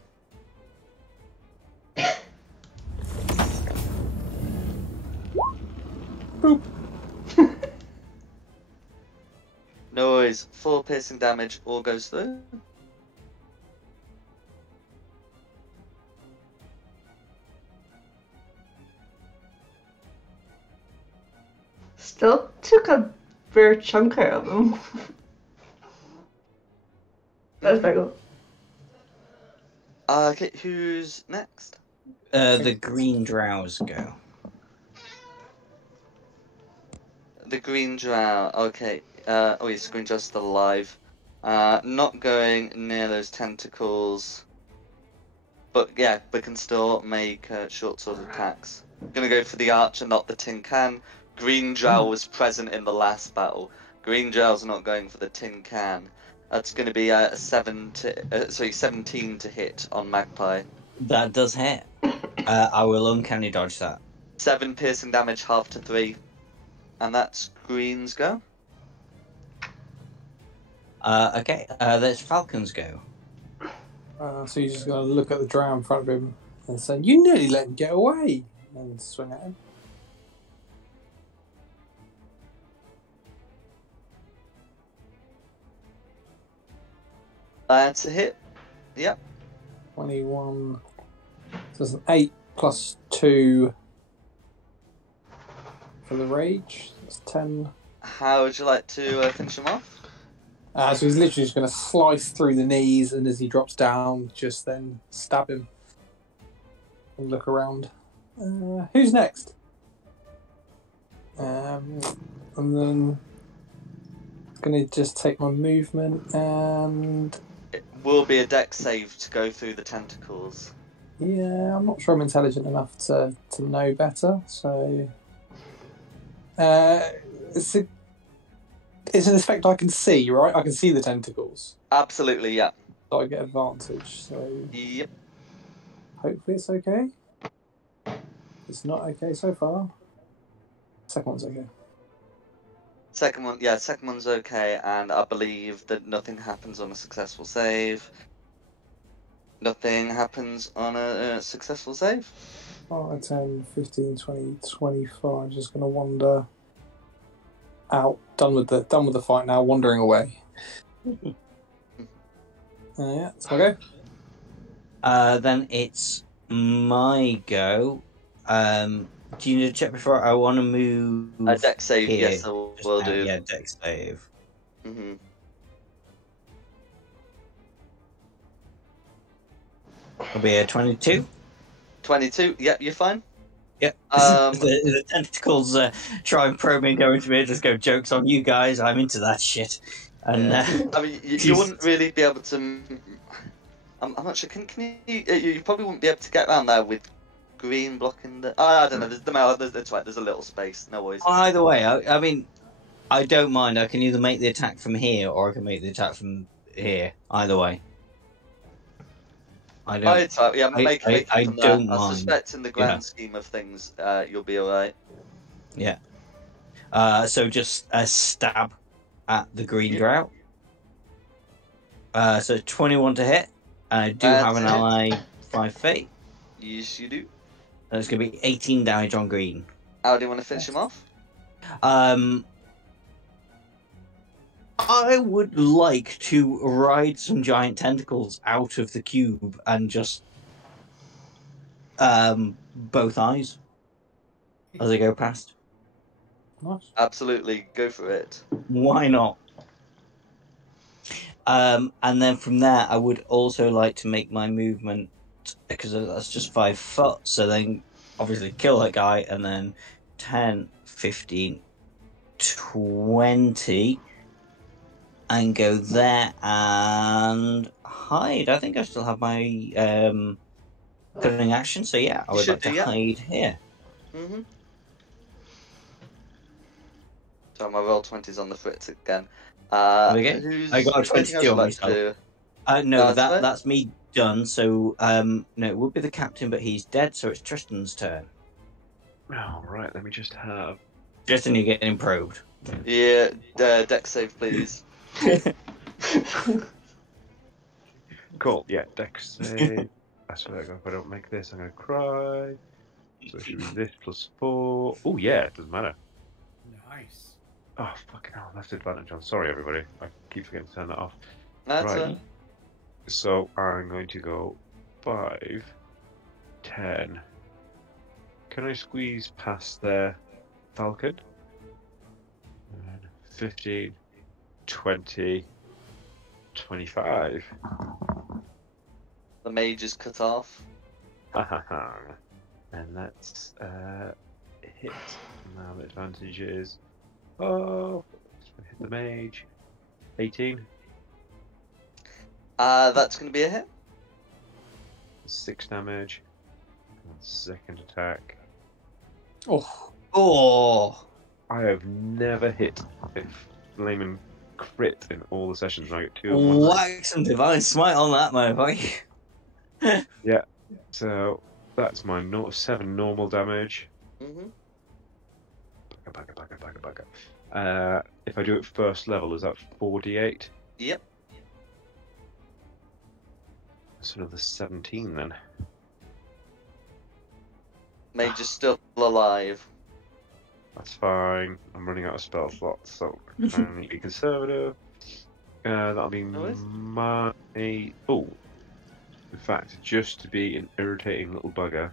Boop. No worries. 4 piercing damage, all goes through. Still took a fair chunk out of him. That's Bagel. Okay, who's next? The green drows go. The green drow. Okay. Oh yes, green drow's still alive. Not going near those tentacles. But yeah, we can still make short sword attacks. Gonna go for the archer, not the tin can. Green drow was present in the last battle. Green drow's not going for the tin can. That's gonna be a 17 to hit on Magpie. That does hit. I will uncanny dodge that. 7 piercing damage, half to 3. And that's green's go. Okay, let's Falcon's go. So you're just going to look at the drow in front of him and say, "You nearly let him get away," and swing at him. That's a hit. Yep. 21. So it's an 8 plus 2 for the rage. That's 10. How would you like to finish him off? So he's literally just going to slice through the knees, and as he drops down, just then stab him. And look around. Who's next? And then going to just take my movement and... It will be a dex save to go through the tentacles. Yeah, I'm not sure I'm intelligent enough to know better, so... It's an effect I can see, right? I can see the tentacles. Absolutely, yeah. So I get advantage, so... Yep. Hopefully it's okay. It's not okay so far. Second one's okay. Second one's okay, and I believe that nothing happens on a successful save. Nothing happens on a successful save. 5, 10, 15, 20, 25. Just going to wander out. Done with the fight now. Wandering away. Yeah, it's okay. Then it's my go. Do you need to check before I want to move? A dex save, here? yes, I will do. Yeah, dex save. Mm-hmm. It'll be a 22. 22, yep, you're fine. Yep. The tentacles try and probe me and go into me. Just go, joke's on you guys. I'm into that shit. And I mean, you wouldn't really be able to. I'm not sure. Can you probably wouldn't be able to get around there with green blocking the. I don't know. That's right. There's a little space. No worries. Either way, I mean, I don't mind. I can either make the attack from here or I can make the attack from here. Either way. I don't. I don't mind. I suspect in the grand scheme of things, you'll be alright. Yeah. So just a stab at the green drought. So 21 to hit. And I do have an ally 5 feet. Yes, you do. And it's going to be 18 damage on green. How do you want to finish him off? I would like to ride some giant tentacles out of the cube and just both eyes as I go past. Nice. Absolutely, go for it. Why not? And then from there, I would also like to make my movement, because that's just 5 foot, so then obviously kill that guy, and then 10, 15, 20, and go there and hide. I think I still have my cunning action, so yeah, I would like to hide here. Mm-hmm. So my roll 20's on the fritz again. Okay. Who's I got a anything else 22 you'd on like myself. to do? No, That's it? that's me done. So, no, it would be the captain, but he's dead, so it's Tristan's turn. All right, let me just have. Tristan, you're getting probed. Yeah, deck save, please. Cool. Yeah, dex save. I swear if I don't make this, I'm gonna cry. So it should be this plus 4. Oh yeah, it doesn't matter. Nice. Oh fucking hell, left advantage on. Sorry everybody, I keep forgetting to turn that off. That's Right. it. So I'm going to go 5, 10. Can I squeeze past their falcon? 15, 20, 25. The mage is cut off. And let's hit. Now the advantage is. Oh, hit the mage. 18. That's going to be a hit. 6 damage. Second attack. Oh, Oh, I have never hit a flaming crit in all the sessions. And I get 2 of them. whack some divine smite on that, motherfucker. Yeah. So that's my 7 normal damage. Mm-hmm. Bugger. If I do it first level, is that 4d8? Yep. That's another 17 then. Mage is still alive. That's fine. I'm running out of spell slots, so I need to be conservative. That'll be worries. my. Oh, in fact, just to be an irritating little bugger,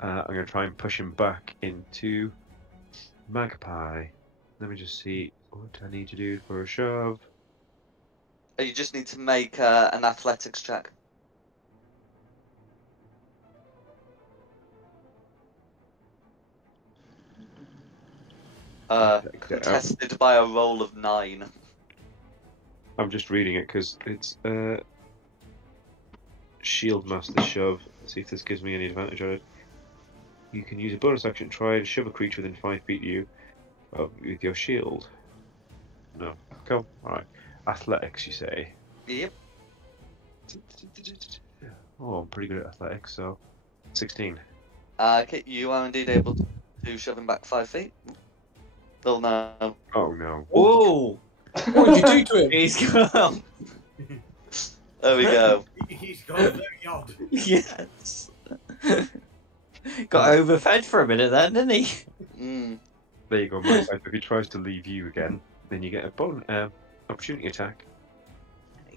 I'm going to try and push him back into Magpie. Let me just see what I need to do for a shove. You just need to make an athletics check. Contested by a roll of 9. I'm just reading it because it's Shield Master Shove. Let's see if this gives me any advantage on it. You can use a bonus action to try and shove a creature within 5 feet of you with your shield. No. Cool. Alright. Athletics, you say? Yep. Oh, I'm pretty good at athletics, so 16. Okay, you are indeed able to shove him back 5 feet. Oh no. Oh no. Whoa! what did you do to him? He's gone. There we go. He's gone very odd. Yes. Got overfed for a minute then, didn't he? Mm. There you go, Mike. If he tries to leave you again, then you get a opportunity attack.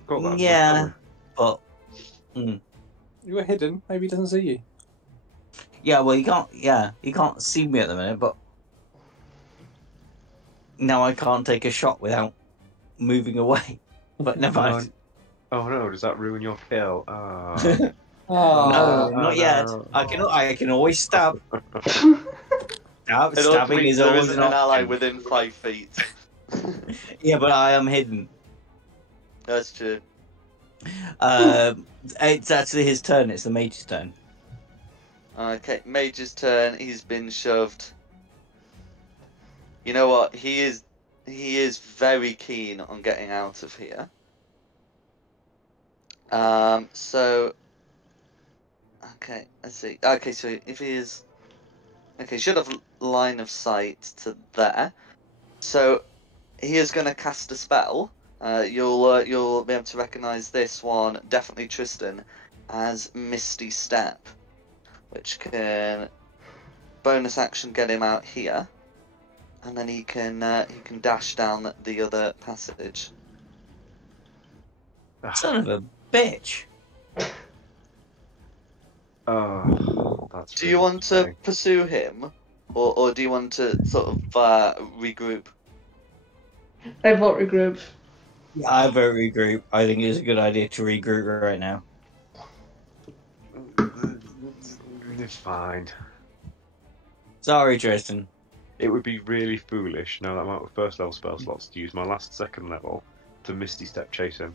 Got that. Yeah, but You were hidden. Maybe he doesn't see you. yeah, well, you can't. Yeah, he can't see me at the minute, but now I can't take a shot without moving away. But never mind. Oh no! Does that ruin your kill? Ah. Oh, No, not yet. no. I can always stab. It also Stabbing means is there always isn't an an ally option. within 5 feet. Yeah, but I am hidden. That's true. It's actually his turn. It's the mage's turn. Okay, Mage's turn. He's been shoved. You know what? He is very keen on getting out of here. So. Okay, let's see. Okay, so if he is. Okay, should have line of sight to there. So he is going to cast a spell. You'll be able to recognise this one, definitely Tristan, as Misty Step, which can bonus action get him out here, and then he can dash down the other passage. Son of a bitch. Oh, that's. Do you want to pursue him, or do you want to sort of regroup? I vote regroup. I vote regroup. I think it's a good idea to regroup right now. It's fine. Sorry, Tristan. It would be really foolish now that I'm out of first level spell slots to use my last second level to Misty Step chase him.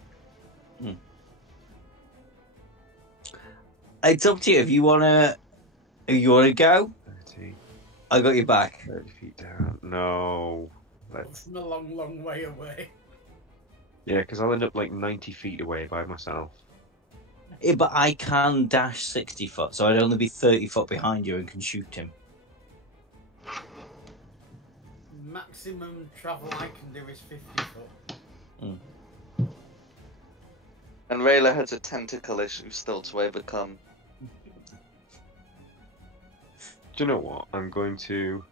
It's up to you. If you wanna go, 30, I got your back. 30 feet down. No. Let's. From a long, long way away. Yeah, because I'll end up like 90 feet away by myself. Yeah, but I can dash 60 foot, so I'd only be 30 foot behind you and can shoot him. Maximum travel I can do is 50 foot. And Rayla has a tentacle issue still to overcome. Do you know what? I'm going to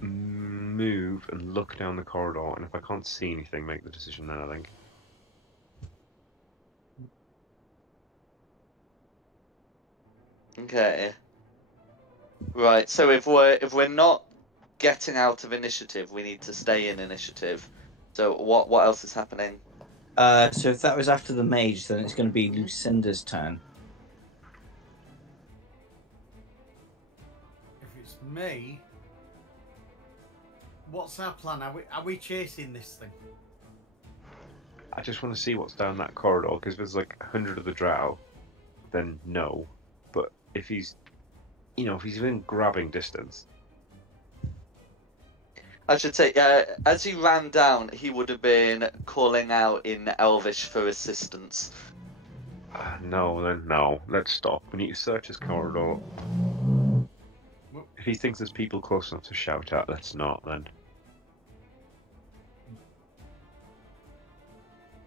move and look down the corridor, and if I can't see anything, make the decision then, I think. Okay. Right, so if we're not getting out of initiative, we need to stay in initiative. So what else is happening? So if that was after the mage, then it's going to be Lucinda's turn. If it's me, what's our plan? Are we chasing this thing? I just want to see what's down that corridor, because if there's like 100 of the drow, then no. But if he's, if he's within grabbing distance. I should say, as he ran down, he would have been calling out in Elvish for assistance. No, then no. Let's stop. We need to search this corridor. If he thinks there's people close enough to shout at, let's not then.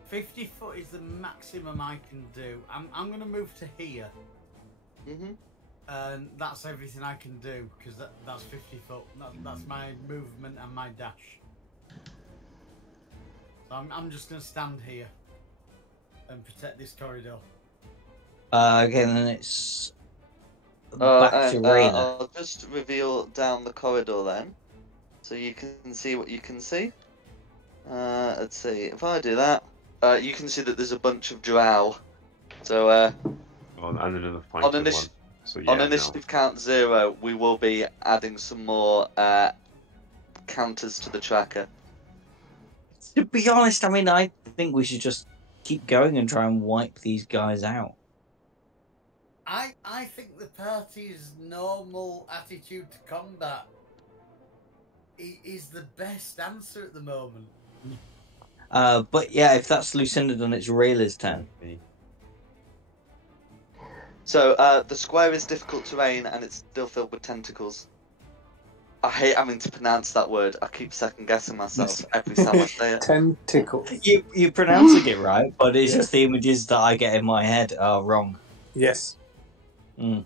50 foot is the maximum I can do. I'm going to move to here. Mhm. And that's everything I can do, because that's 50 foot. That's my movement and my dash. So I'm just going to stand here and protect this corridor. Okay, then it's back to Rayla. I'll just reveal down the corridor then, so you can see what you can see. Let's see, if I do that, you can see that there's a bunch of drow. So, And another fighter on one. So, yeah, on initiative count 0, we will be adding some more counters to the tracker. To be honest, I mean, I think we should just keep going and try and wipe these guys out. I think the party's normal attitude to combat is the best answer at the moment. But yeah, if that's Lucinda, then it's Rayla's turn. So, the square is difficult terrain and it's still filled with tentacles. I hate having to pronounce that word. I keep second guessing myself every time I say it. Tentacle. You're pronouncing it right, but it's just the images that I get in my head are wrong. Yes. Mm.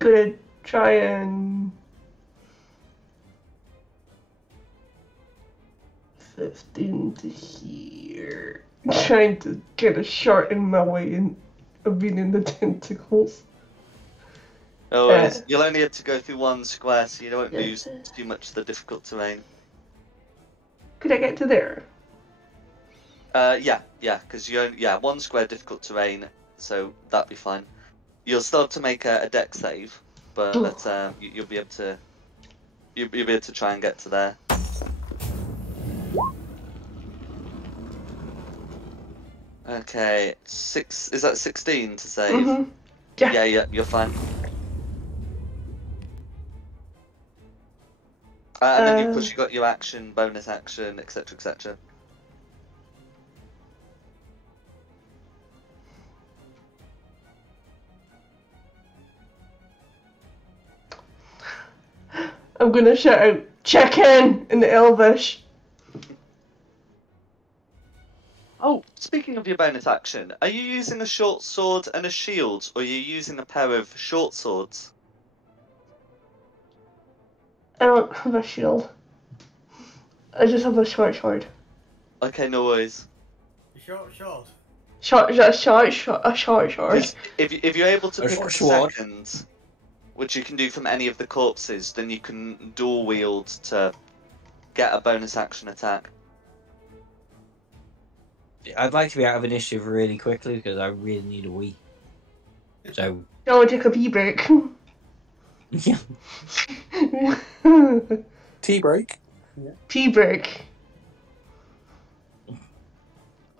Gonna try and 15 to here. Trying to get a shot in my way in of being in the tentacles. Oh, you'll only have to go through one square, so you don't lose too much of the difficult terrain. Could I get to there? Yeah, because one square difficult terrain, so that'd be fine. You'll still have to make a deck save, but you'll be able to try and get to there. Okay, 6. Is that 16 to save? Mm-hmm. Yeah. Yeah, you're fine. And then you push. You got your action, bonus action, etc., etc. I'm gonna shout out, check in the Elvish. Oh, speaking of your bonus action, are you using a short sword and a shield, or are you using a pair of short swords? I don't have a shield. I just have a short sword. Okay, no worries. Short. A short sword. If you're able to A pick short up a sword. second, which you can do from any of the corpses, then you can dual wield to get a bonus action attack. I'd like to be out of initiative really quickly because I really need a wee. So No, take a pee break. yeah, Tea break. Pee break.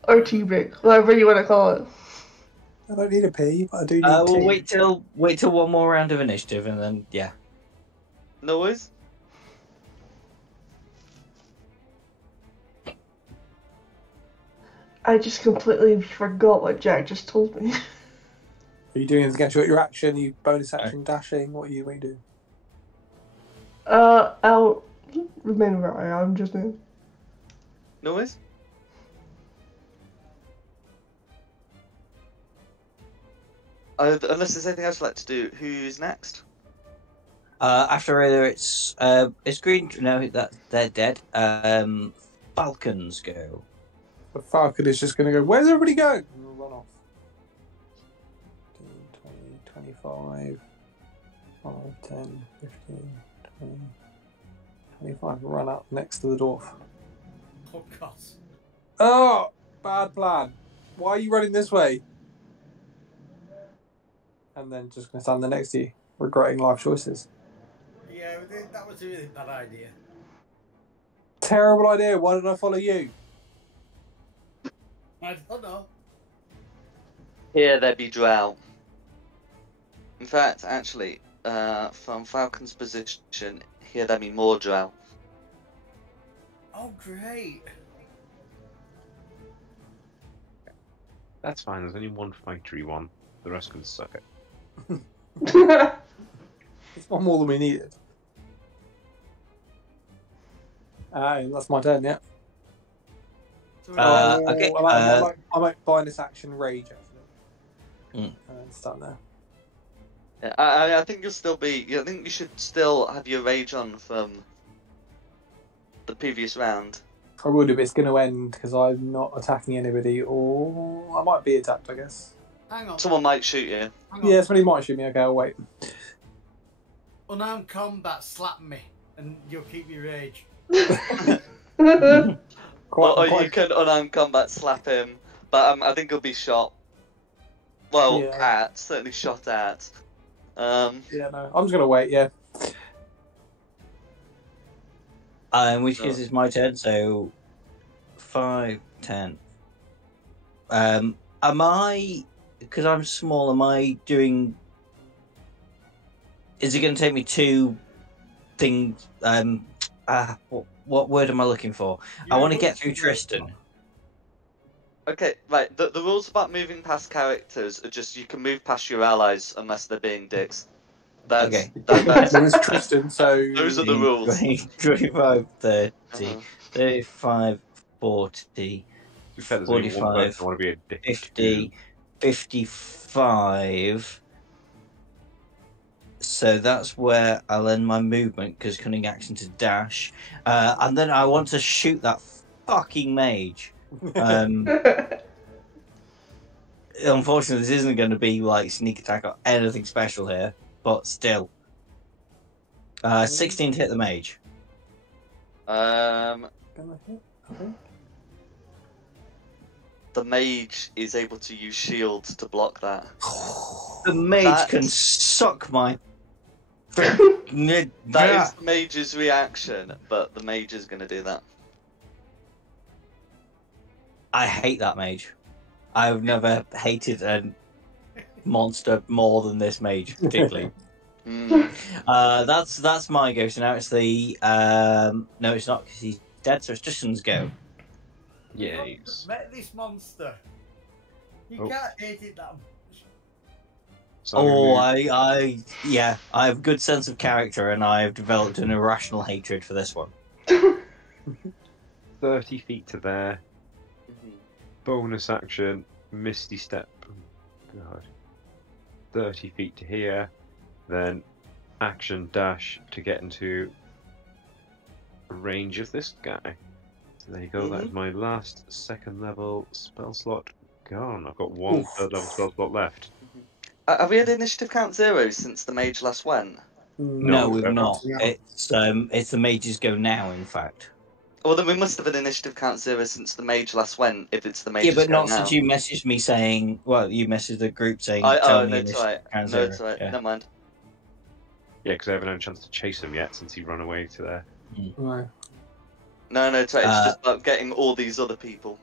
Or tea break, whatever you want to call it. I don't need a pee, but I do need we'll tea. wait till one more round of initiative and then yeah. No worries. I just completely forgot what Jack just told me. Are you doing anything against your action? Are you bonus action dashing? What are you doing? I'll remain where I am just now. No worries. Unless there's anything else you'd like to do, who's next? After either it's green. No, that they're dead. Falcons go. The Falcon is just going to go, where's everybody going? And we'll run off. 15, 20, 25, 5, 10, 15, 20, 25. Run up next to the dwarf. Oh, God. Oh, bad plan. Why are you running this way? And then just going to stand there next to you, regretting life choices. Yeah, that was a really bad idea. Terrible idea. Why didn't I follow you? I don't know. Here there be drow. In fact, actually, from Falcon's position, here there be more drow. Oh, great. That's fine. There's only one fightery one. The rest can suck it. It's one more than we needed. That's my turn, yeah. So Okay. I might buy this action rage, actually. And then stand there. Yeah, I think you'll still be. I think you should still have your rage on from the previous round. I will do, but it's going to end because I'm not attacking anybody, or I might be attacked, I guess. Hang on. Someone might shoot you. Hang on. Yeah, somebody might shoot me. Okay, I'll wait. Unarmed combat, slap me, and you'll keep your rage. Or you can unarmed combat slap him, but I think he'll be shot. Well, Yeah. certainly shot at. Yeah, no, I'm just going to wait, yeah. In which case it's my turn, so 5, 10. Am I, because I'm small, am I doing... Is it going to take me two things? What word am I looking for? I want to get through Tristan. Okay, right. The rules about moving past characters are just you can move past your allies unless they're being dicks. That's, Okay. that's It's Tristan, so... those are the rules. 25, 30, Uh-huh. 35, 40, To be fair, there's only one 45, person I want to be a dick 50, 55. So that's where I'll end my movement, because cunning action to dash. And then I want to shoot that fucking mage. Unfortunately, this isn't going to be like sneak attack or anything special here, but still. 16 to hit the mage. The mage is able to use shield to block that. The mage That's- can suck my... That is the mage's reaction, but the mage is going to do that. I I hate that mage. I've never hated a monster more than this mage, particularly. That's my go. So now it's the no, it's not because he's dead. So it's Tristan's go. Yeah. Met this monster. You Oh. can't hate it that much. So I'm gonna move- I have good sense of character, and I've developed an irrational hatred for this one. 30 feet to there. Mhm. Bonus action, Misty Step. Oh, God. 30 feet to here. Then action dash to get into range of this guy. So there you go, that is my last second level spell slot gone. I've got one third level spell slot left. Have we had initiative count 0 since the mage last went? No, we've no. not. It's the mages go now. In fact, Well, then we must have had initiative count 0 since the mage last went, if it's the mage yeah, but go not now. since you messaged me saying. Well, you messaged the group saying. Oh, Tell no, me it's initiative right. count No, zero. it's right. Yeah. Never mind. Yeah, because I haven't had a chance to chase him yet since he ran away to there. No. No, it's right. It's just about getting all these other people.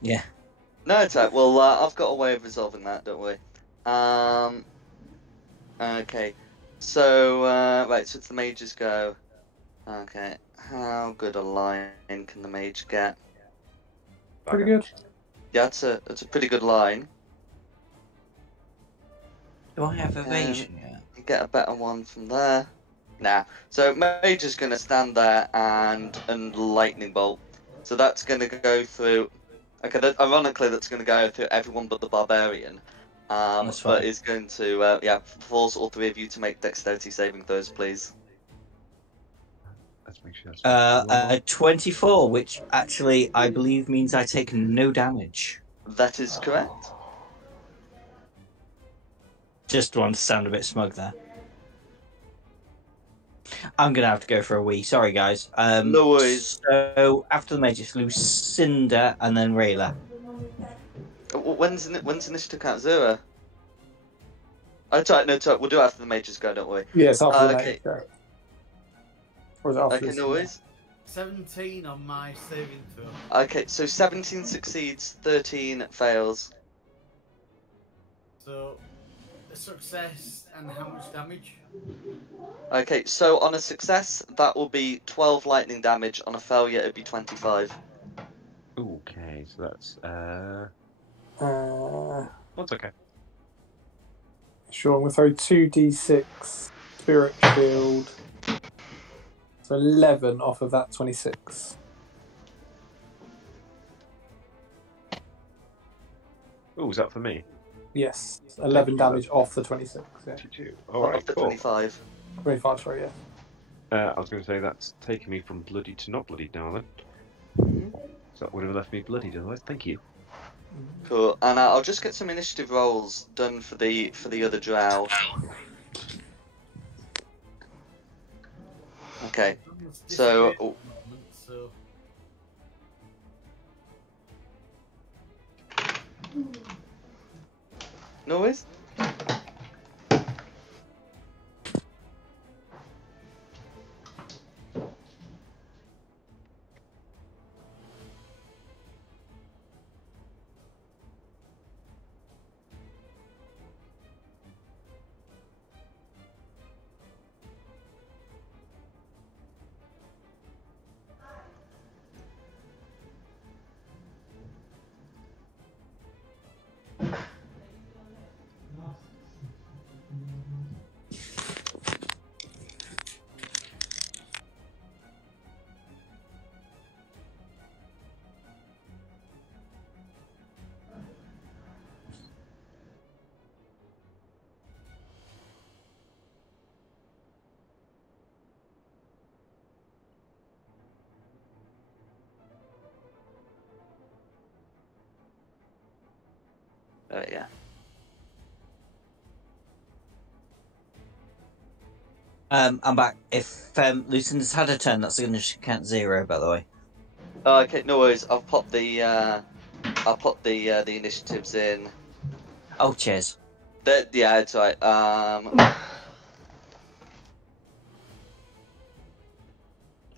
Yeah. No, it's right. Well, I've got a way of resolving that, don't worry. Okay. So, right, so it's the mages go. Okay, how good a line can the mage get? Pretty good. Yeah, it's a pretty good line. Do I have evasion yet? You get a better one from there. Nah. So mage is going to stand there and lightning bolt. So that's going to go through. Okay, ironically, that's going to go through everyone but the barbarian. That's fine. But it's going to force all three of you to make dexterity saving throws, please. Let's make sure that's 24, which actually I believe means I take no damage. That is correct. Just want to sound a bit smug there. I'm going to have to go for a wee. Sorry, guys. No worries. So, after the mage, it's Lucinda and then Rayla. When's initiative count 0? Oh, sorry, no, sorry, we'll do it after the mages go, don't worry. Yeah, it's after the okay. mage go. Or is it after Okay, this? no worries. 17 on my saving throw. Okay, so 17 succeeds, 13 fails. So, a success and how much damage? Okay, so on a success, that will be 12 lightning damage. On a failure, it'd be 25. Okay, so that's Uh, that's okay. sure, I'm going to throw 2d6 spirit shield. So 11 off of that 26. Oh, is that for me? Yes, 11 damage off the 26. Yeah. 22. All right, Off the cool. 25. 25, sorry, yeah. I was going to say that's taken me from bloody to not bloody now then. So that would have left me bloodied otherwise. Thank you. Cool. And I'll just get some initiative rolls done for the other drow. Okay. So no worries. Yeah. I'm back. If Lucinda's had a turn, that's going to count 0, by the way. Okay, no worries. I'll pop the initiatives in. Oh, cheers. Yeah, it's right. I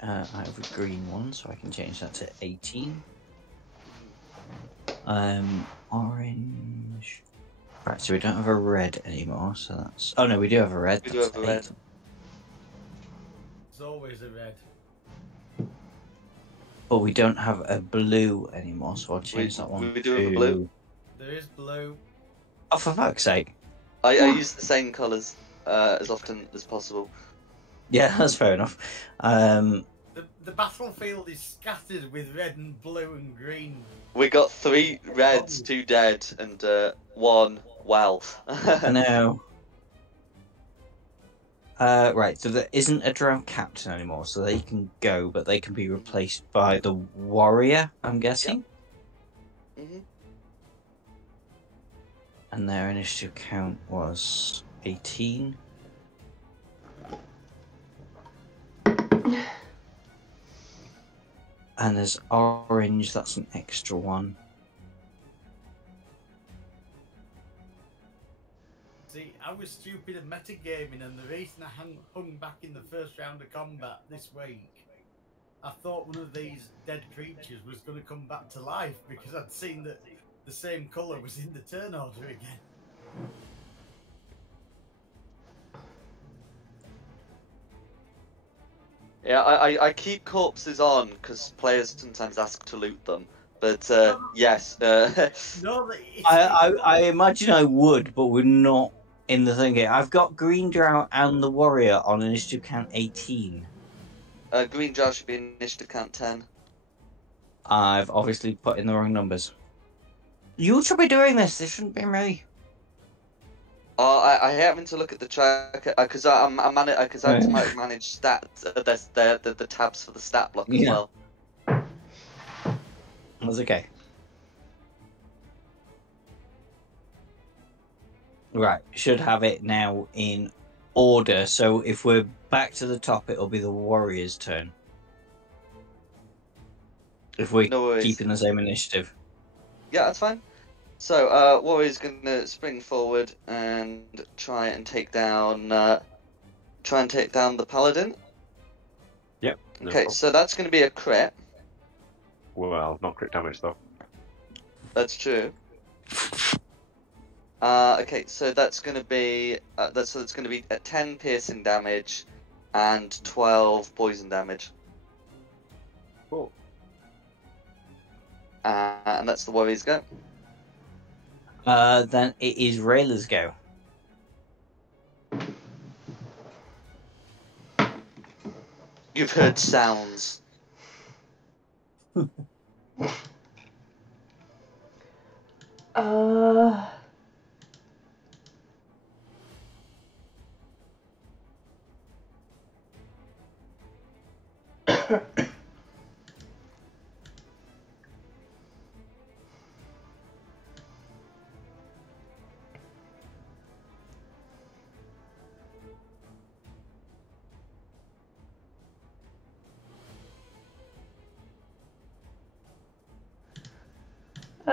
have a green one, so I can change that to 18. Orange. Right, so we don't have a red anymore, so that's... Oh, no, we do have a red. We do have a red. There's always a red. But we don't have a blue anymore, so I'll change that one. We do have a blue. There is blue. Oh, for fuck's sake. I use the same colours as often as possible. Yeah, that's fair enough. The battlefield is scattered with red and blue and green. We got 3 reds, 2 dead, and 1 well. I know. Right, so there isn't a drow captain anymore, so they can go, but they can be replaced by the warrior, I'm guessing? Yep. Mm-hmm. And their initiative count was 18. And there's orange, that's an extra one. See, I was stupid at metagaming, and the reason I hung back in the first round of combat this week, I thought one of these dead creatures was going to come back to life because I'd seen that the same colour was in the turn order again. Yeah, I keep corpses on because players sometimes ask to loot them. But yes, No, I imagine I would, but we're not in the thing here. I've got Green Drow and the Warrior on initiative count 18. Green Jar should be initiative count 10. I've obviously put in the wrong numbers. You should be doing this. This shouldn't be me. Oh, I happen to look at the track because I have to manage stats. The tabs for the stat block as Yeah. well. That's okay. Right, should have it now in order. So if we're back to the top, it'll be the Warrior's turn. If we're No worries. keeping the same initiative. Yeah, that's fine. So, Warrior's gonna spring forward and try and take down the Paladin. Yep. No Okay, problem. so that's gonna be a crit. Well, not crit damage though. That's true. Okay, so that's gonna be that's gonna be 10 piercing damage and 12 poison damage. Cool. And that's the Warrior's go. Then it is Rayla's go. You've heard sounds.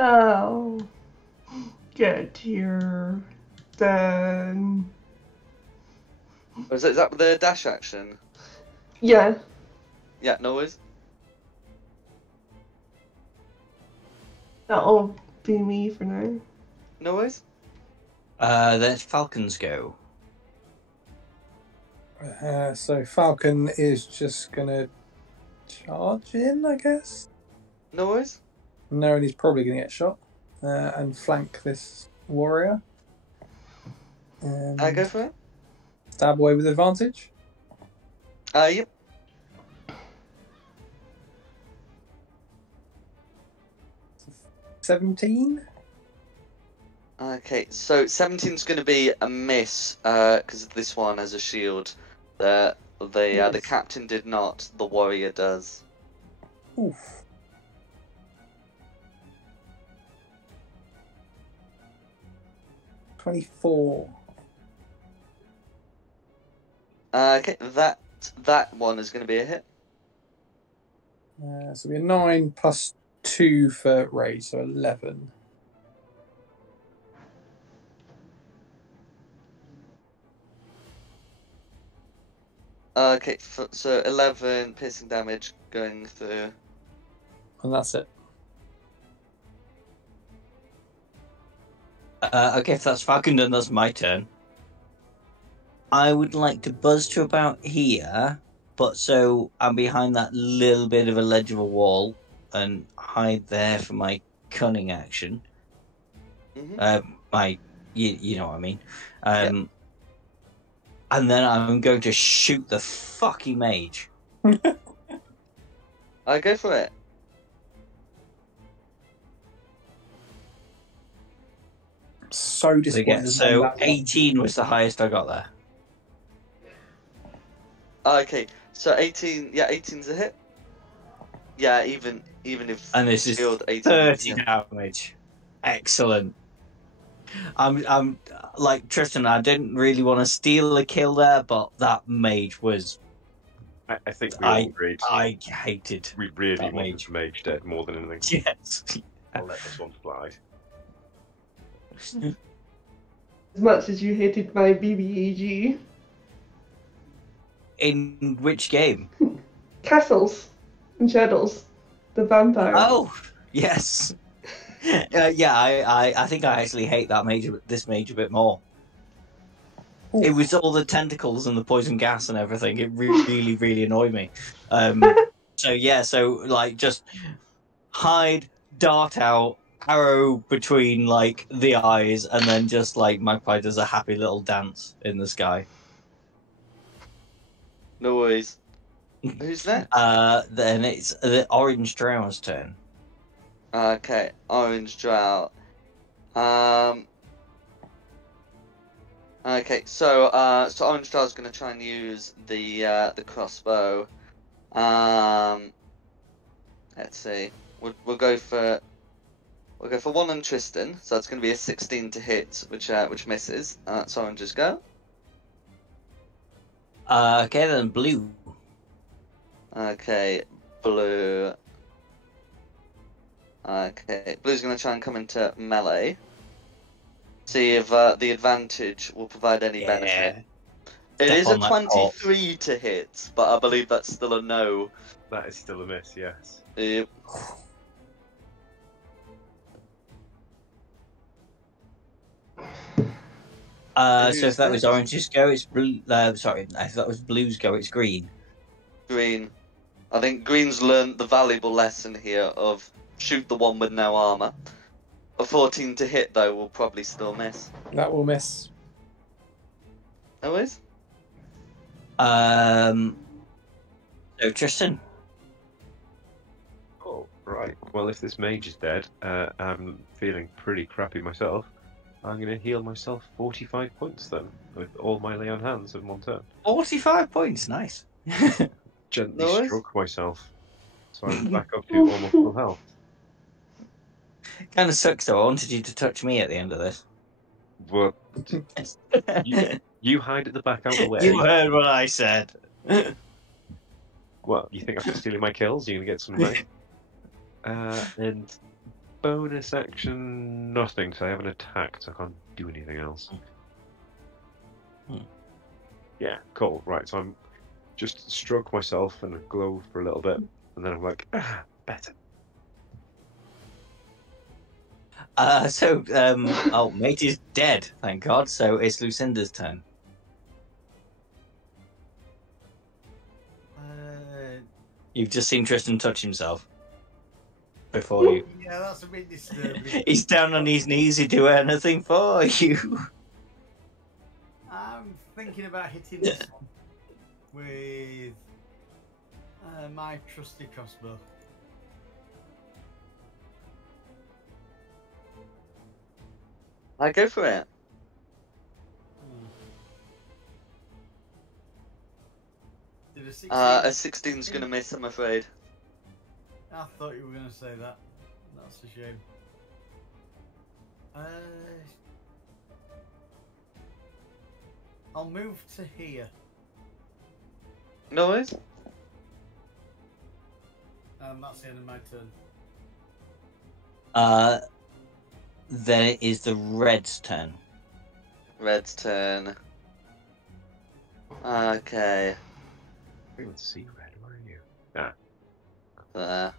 Oh, get here then. Is that the dash action? Yeah. Yeah, no worries. That'll be me for now. No worries. Then it's Falcon's go. So Falcon is just gonna charge in, I guess. No worries. Knowing he's probably gonna get shot, and flank this warrior. Go for it. Stab away with advantage. Yep. 17. Okay, so 17's going to be a miss because this one has a shield. The captain did not. The warrior does. Oof. $24. Okay, that one is going to be a hit. So it'll be a 9 plus 2 for rage, so 11. Okay, so 11 piercing damage going through. And that's it. Okay, if that's Falcon done, that's my turn. I would like to buzz to about here, but so I'm behind that little bit of a ledge of a wall and hide there for my cunning action. Mm-hmm. You know what I mean. Yep. And then I'm going to shoot the fucking mage. Go for it. So disappointed. So 18 was the highest I got there. Okay, so 18. Yeah, 18's a hit. Yeah, even if And this is shield 18. 30 yeah. damage. Excellent. I'm like Tristan. I didn't really want to steal a kill there, but that mage was. I think we all agreed. I hated. We really that wanted mage. the mage dead more than anything. Yes. I'll let this one slide. As much as you hated my BBAG. In which game? Castles and Shadows. The vampire. Oh, yes. Yeah, I think I actually hate that mage. This mage a bit more. It was all the tentacles and the poison gas and everything. It really, really annoyed me. So like just hide, dart out, arrow between like the eyes, and then just like Magpie does a happy little dance in the sky. No worries. Who's next? Then it's the orange drow's turn. Okay, orange drow. Okay, so orange drow's gonna try and use the crossbow. Let's see. We'll go for one on Tristan. So that's gonna be a 16 to hit, which misses. That's orange's go. Okay, then blue. Okay, blue. Okay, blue's gonna try and come into melee. See if the advantage will provide any benefit. It is a 23 to hit, but I believe that's still a no. That is still a miss, yes. Yep. So if that was orange's go, it's blue. Sorry, if that was blue's go, it's green. Green. I think green's learned the valuable lesson here of shoot the one with no armor. A 14 to hit though will probably still miss. That will miss. Always. So Tristan. Oh, right. Well, if this mage is dead, I'm feeling pretty crappy myself. I'm going to heal myself 45 points then, with all my lay on hands in one turn. 45 points, nice. Gently Nice. stroke myself, so I'm back up to almost full health. Kind of sucks though. I wanted you to touch me at the end of this. Well, you hide at the back out the way. You heard what I said. Well, you think after stealing my kills, you're going to get some money? And bonus action, nothing, so I haven't attacked, so I can't do anything else. Yeah, cool. Right, so I'm just stroke myself and glow for a little bit, and then I'm like, better. Mate is dead, thank God, so it's Lucinda's turn. You've just seen Tristan touch himself before you. Yeah, that's a bit disturbing. He's down on his knees, he'd do anything for you. I'm thinking about hitting this one with my trusty crossbow. I go for it. Did a 16? A 16's gonna miss, I'm afraid. I thought you were going to say that. That's a shame. I'll move to here. No worries. And that's the end of my turn. Then it is the red's turn. Red's turn. Okay. Let's see, Red, where are you? Ah, There.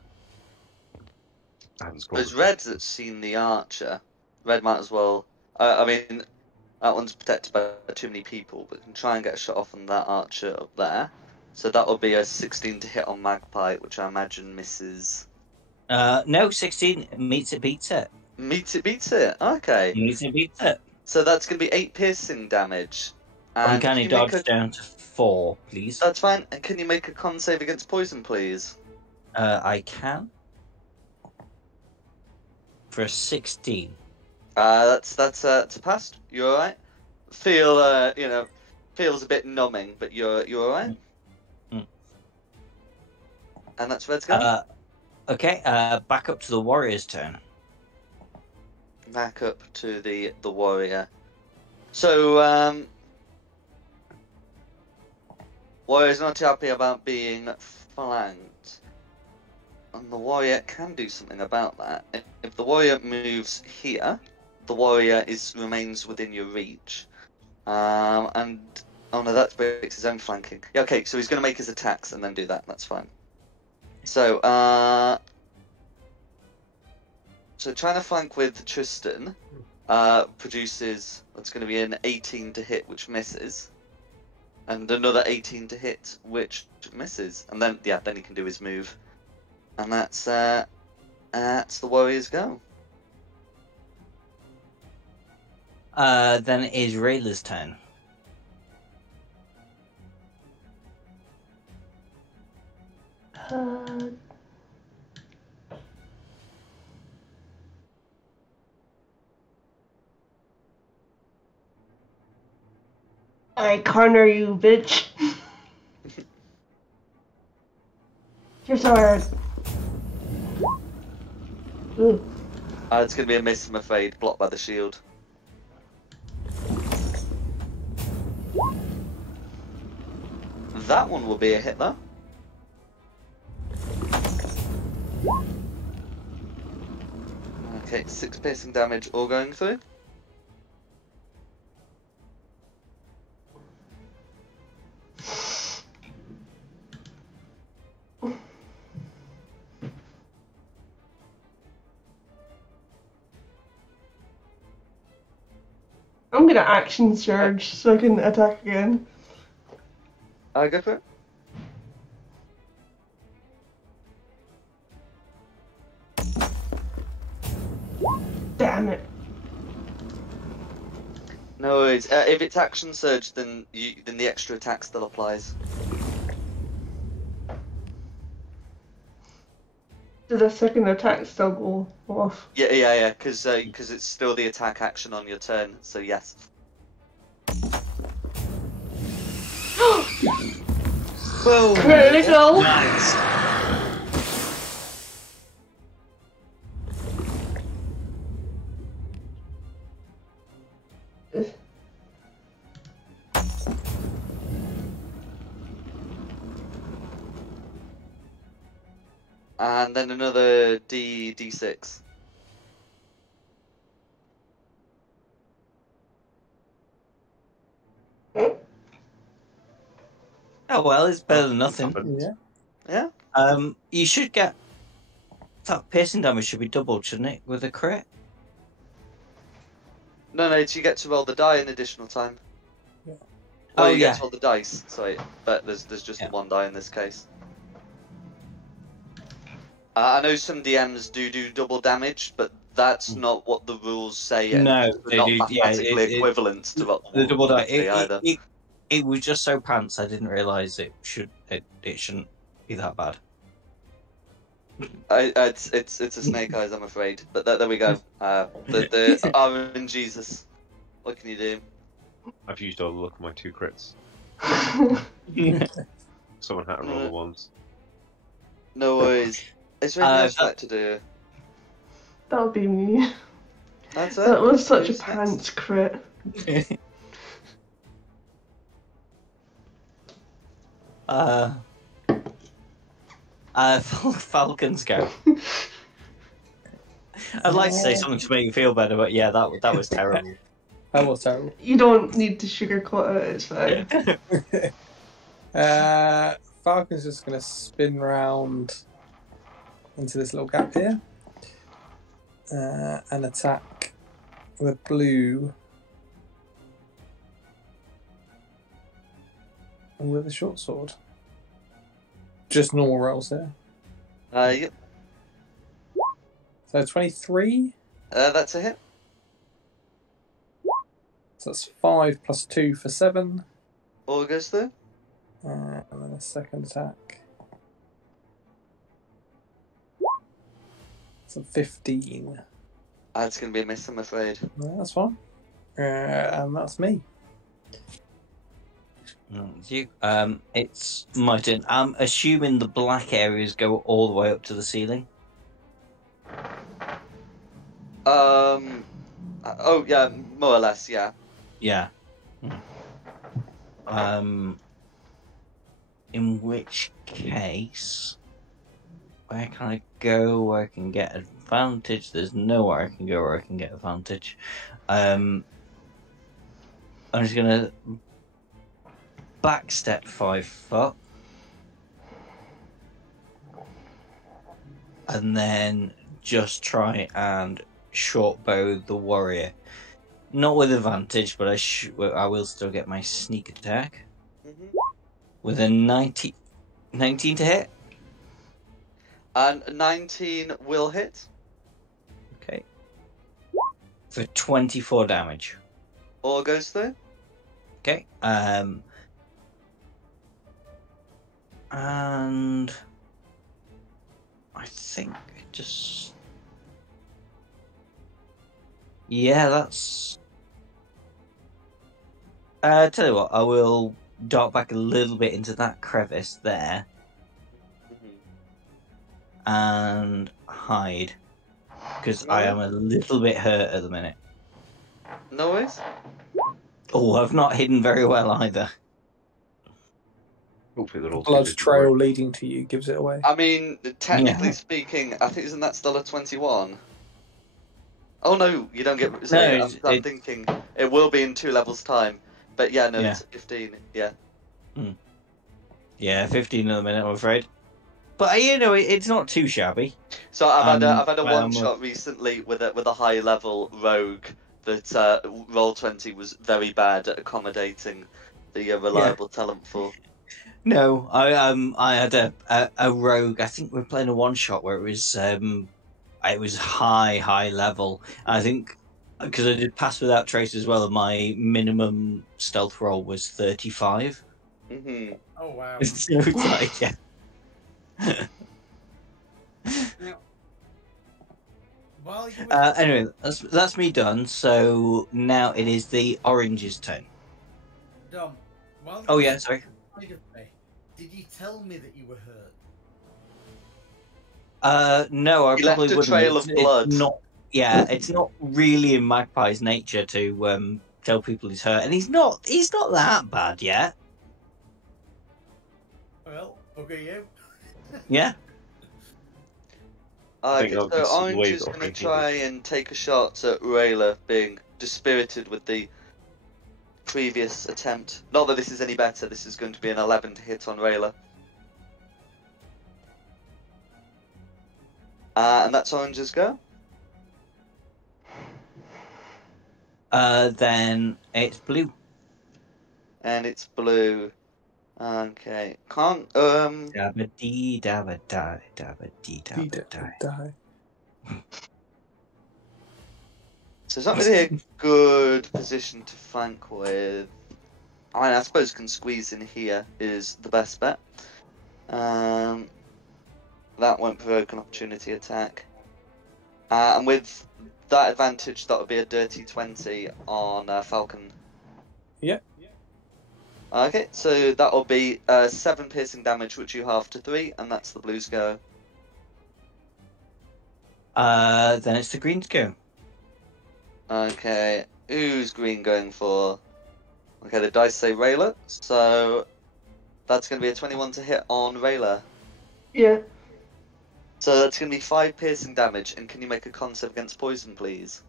I haven't scored. It's Red that's seen the archer. Red might as well. I mean, that one's protected by too many people, but can try and get a shot off on that archer up there. So that will be a 16 to hit on Magpie, which I imagine misses. No, 16 meets it, beats it. Meets it, beats it. Okay. Meets it, beats it. So that's going to be 8 piercing damage. And Uncanny dodge down to 4, please. That's fine. And can you make a con save against poison, please? I can. For a 16. That's a pass. You all right? Feels a bit numbing, but you're all right. And that's Red's go. Okay. Back up to the warrior's turn. Back up to the warrior. So warrior's not too happy about being flanked. And the warrior can do something about that. If the warrior moves here, the warrior remains within your reach. Oh no, that breaks his own flanking. Yeah, okay, so he's going to make his attacks and then do that. That's fine. So trying to flank with Tristan. produces what's going to be an 18 to hit, which misses, and another 18 to hit, which misses, and then then he can do his move, and that's the warrior's go. Then it is Rayla's turn. I corner you, bitch. Your sword. Ooh. It's going to be a miss, I'm afraid, blocked by the shield. That one will be a hit, though. Okay, 6 piercing damage, all going through. I'm gonna action surge so I can attack again. Go for it. Damn it. No worries. If it's action surge, then the extra attack still applies. Did the second attack still go off? Yeah, because it's still the attack action on your turn, so yes. Boom! Critical! Nice. And then another D6. Oh well, it's better than nothing. Yeah. Yeah. You should get that piercing damage should be doubled, shouldn't it, with a crit? No, you get to roll the die an additional time. Yeah. Or Oh, you yeah. get to roll the dice, sorry, but there's just the one die in this case. I know some DMs do double damage, but that's not what the rules say. And No, they're they not do. Yeah, mathematically equivalent to what the double die. say either. It was just so pants. I didn't realise it shouldn't be that bad. It's a snake eyes, I'm afraid. But there we go. The RNGesus. What can you do? I've used all the luck of my 2 crits. Someone had to roll the ones. No worries. Is there anything else you'd like to do? That would be me. That's it. That was such a Who's pants crit. Falcons go. I'd like to say something to make you feel better, but yeah, that was terrible. That was terrible. You don't need to sugarcoat it, it's fine. Falcon's just going to spin round into this little gap here and attack the blue with a short sword. Just normal rolls here. Yep. So 23. That's a hit. So that's 5 plus 2 for 7. All goes through. And then a second attack. So 15. It's going to be a miss, I'm afraid. No, that's fine. And that's me. It's my turn. I'm assuming the black areas go all the way up to the ceiling. Oh yeah, more or less, yeah. Yeah. In which case, where can I go where I can get advantage? There's nowhere I can go where I can get advantage. I'm just gonna backstep 5 foot. And then just try and short bow the warrior. Not with advantage, but I will still get my sneak attack Mhm. with a 19 to hit. And 19 will hit. Okay. For 24 damage. Or goes through. Okay. And I think just that's. Tell you what, I will dart back a little bit into that crevice there Mhm. and hide because I am a little bit hurt at the minute. No worries. Oh, I've not hidden very well either. Hopefully they're all too Blood busy trail work. leading to you gives it away. I mean, technically Yeah. speaking, I think isn't that still a 21? Oh no, you don't get. No, Sorry, I'm it- thinking it will be in 2 levels time. But yeah, no, Yeah. it's 15. Yeah. Yeah, 15 at the minute, I'm afraid. But it's not too shabby. So I've had a Well, one shot recently with a high level rogue that roll 20 was very bad at accommodating the reliable talent for. No, I had a rogue. I think we were playing a one shot where it was high level. I think because I did pass without trace as well. My minimum stealth roll was 35. Hmm. Oh wow. So it's like Now, while you were anyway, that's me done. So now it is the orange's turn. Dom, while you Oh were yeah, sorry. inside of me, did you tell me that you were hurt? No, I He probably left a wouldn't. trail of blood. It's not. Yeah, it's not really in Magpie's nature to tell people he's hurt, and he's not. He's not that bad yet. Well, bugger you. Yeah. I think Okay, I'll so just Orange wave is it off going to and try and take a shot at Rayla being dispirited with the previous attempt. Not that this is any better, this is going to be an 11 to hit on Rayla. And that's Orange's go. Then it's blue. And it's blue. Okay. Can't, Dabba dee dabba die, dabba dee dabba die. Die. So it's not really a good position to flank with. I mean, I suppose can squeeze in here is the best bet. That won't provoke an opportunity attack. And with that advantage, that would be a dirty 20 on Falcon. Yep. Okay, so that will be 7 piercing damage, which you halve to 3, and that's the blue's go. Then it's the green's go. Okay, who's green going for? Okay, the dice say Rayla, so that's going to be a 21 to hit on Rayla. Yeah. So that's going to be 5 piercing damage, and can you make a con save against poison, please?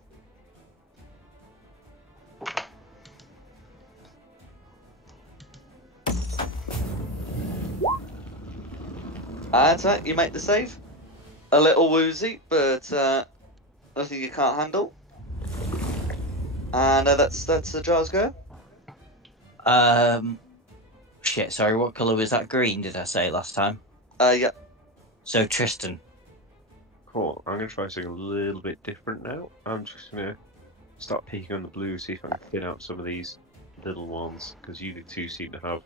That's right, you make the save. A little woozy, but nothing you can't handle. And that's the Jar's go. Shit. Sorry. What color was that? Green? Did I say last time? Yeah. So Tristan. Cool. I'm going to try something a little bit different now. I'm just going to start peeking on the blue, see if I can thin out some of these little ones, because you two seem to have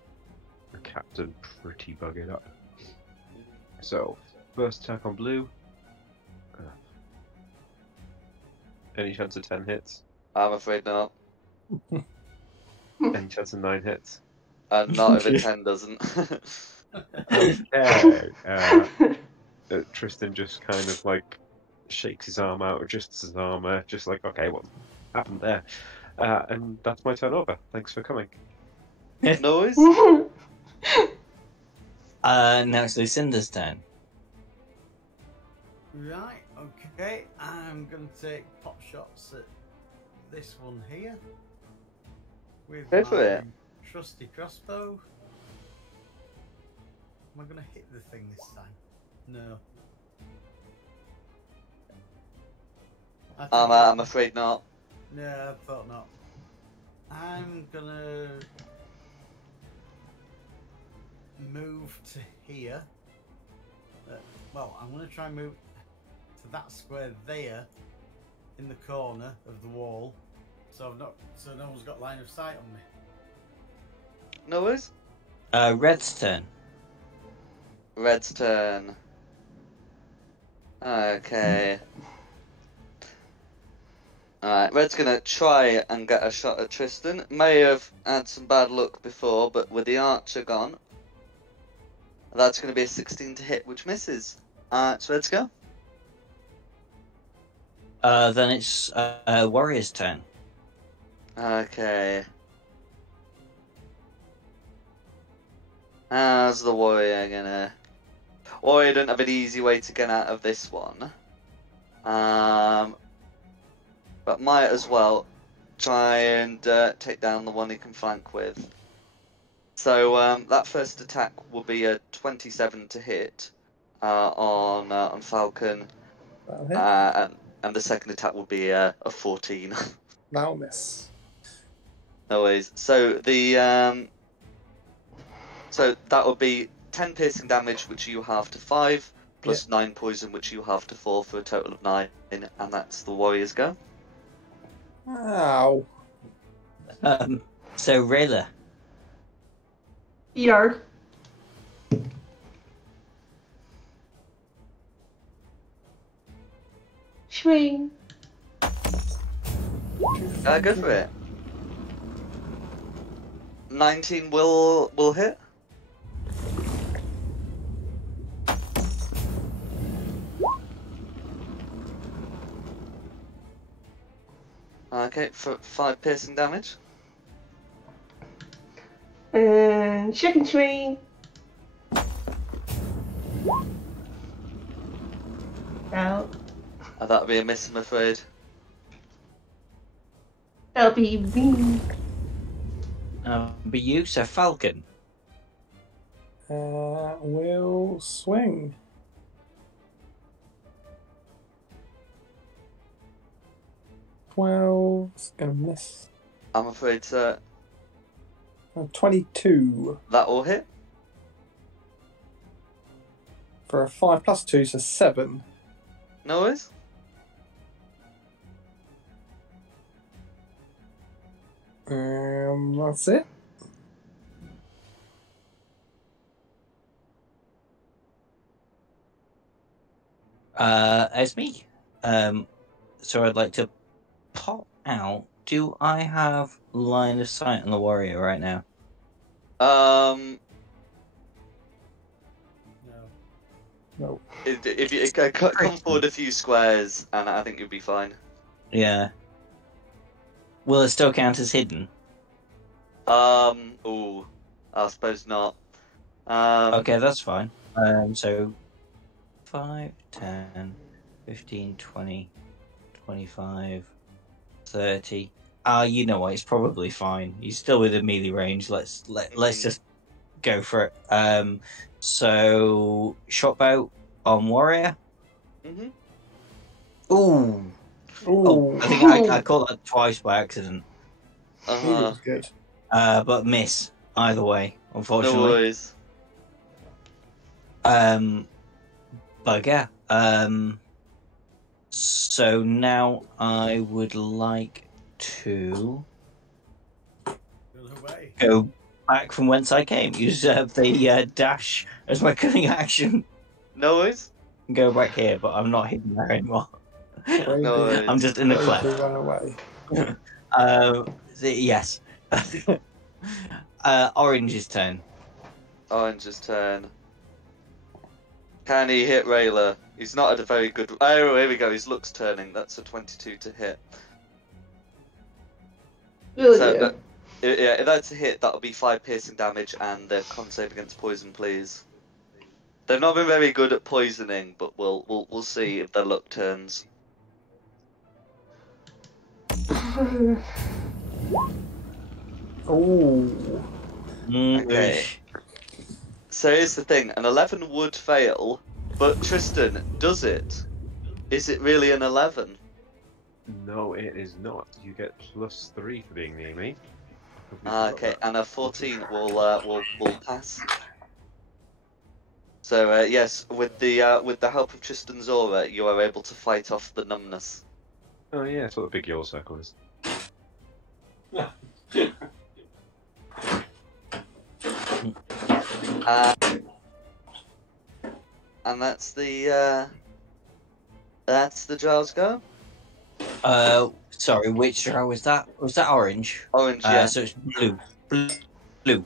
the captain pretty buggered up. So, first attack on blue. Any chance of 10 hits? I'm afraid not. Any chance of 9 hits? Not if a 10 doesn't. Okay. Tristan just kind of like shakes his arm out, adjusts his armor, just like, okay, what happened there? And that's my turn over. Thanks for coming. Noise? Now it's Lucinda's turn. Right, okay. I'm going to take pot shots at this one here. With Go for my it. trusty crossbow. Am I going to hit the thing this time? No. I'm afraid not. Yeah, I thought not. I'm gonna move to here. Well, I'm gonna try and move to that square there, in the corner of the wall, so no one's got line of sight on me. No worries. Red's turn. Red's turn. Okay. Alright, Red's gonna try and get a shot at Tristan. May have had some bad luck before, but with the archer gone, that's gonna be a 16 to hit, which misses. So Red's go. Then it's Warrior's turn. Okay. How's the warrior gonna... Warrior don't have an easy way to get out of this one. But might as well try and take down the one he can flank with. So that first attack will be a 27 to hit on Falcon, That'll hit. and the second attack will be a 14. That'll miss. No worries. So the so that would be 10 piercing damage, which you halve to 5, plus 9 poison, which you halve to 4, for a total of 9, and that's the warrior's go. Ow. So Rayla. Yarg. Swing. Go for it. 19 will hit. Okay, for 5 piercing damage. And second swing. Out. That'll be a miss, I'm afraid. That'll be me. But you, so Falcon. Will swing. It's gonna miss. I'm afraid, sir. 22 That will hit. for a 5 plus 2, so 7. No worries. That's it. As me. So I'd like to pop out. Do I have line of sight on the warrior right now? No. No. If you come forward a few squares, and I think you'll be fine. Yeah. Will it still count as hidden? Ooh, I suppose not. Okay, that's fine. So 5, 10, 15, 20, 25, 30. You know what? It's probably fine. He's still within melee range. Let's just go for it. So shot bout on warrior. Mhm. Ooh. Ooh. Oh, I think I caught that twice by accident. He was good. But miss either way, No unfortunately. worries. Bugger. So now I would like to Away. go back from whence I came. Use the dash as my cunning action. No worries. And go back here, but I'm not hidden there anymore. No worries. I'm just in the Bravely cleft. run away. Yes. Orange's turn. Orange's turn. Can he hit Rayla? He's not at a very good... Oh, here we go. His luck's turning. That's a 22 to hit. Oh, So, yeah. yeah, if that's a hit, that'll be 5 piercing damage and their con save against poison, please. They've not been very good at poisoning, but we'll see if their luck turns. Ooh. Okay. So here's the thing, an 11 would fail, but Tristan, does it? Is it really an 11? No, it is not. You get +3 for being near me. Okay, and a 14 will pass. So yes, with the help of Tristan's aura, you are able to fight off the numbness. Oh yeah, that's what the big yellow circle is. And that's the Drow's go. Sorry, which drow was that? Was that orange? Orange, yeah. So it's blue. Blue.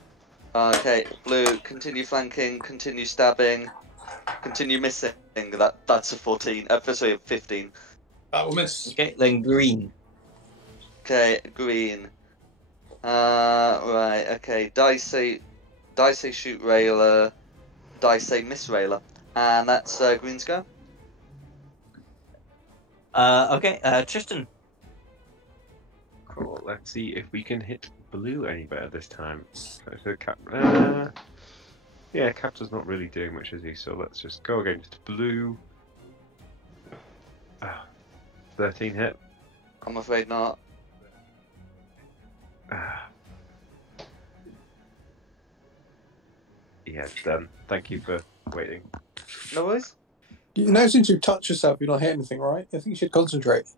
Okay, blue. Continue flanking. Continue stabbing. Continue missing. That's a 14. Sorry, a 15. That will miss. Okay, then green. Okay, green. Right. Okay. Dice shoot railer. Dice miss railer, and that's green's go. Okay, Tristan. Cool. Let's see if we can hit blue any better this time. So yeah, Capta's not really doing much, is he? So let's just go against blue. 13 hit. I'm afraid not. Yeah, it's done. Thank you for waiting. No worries. You know, since you've touched yourself, you're not hitting anything, right? I think you should concentrate.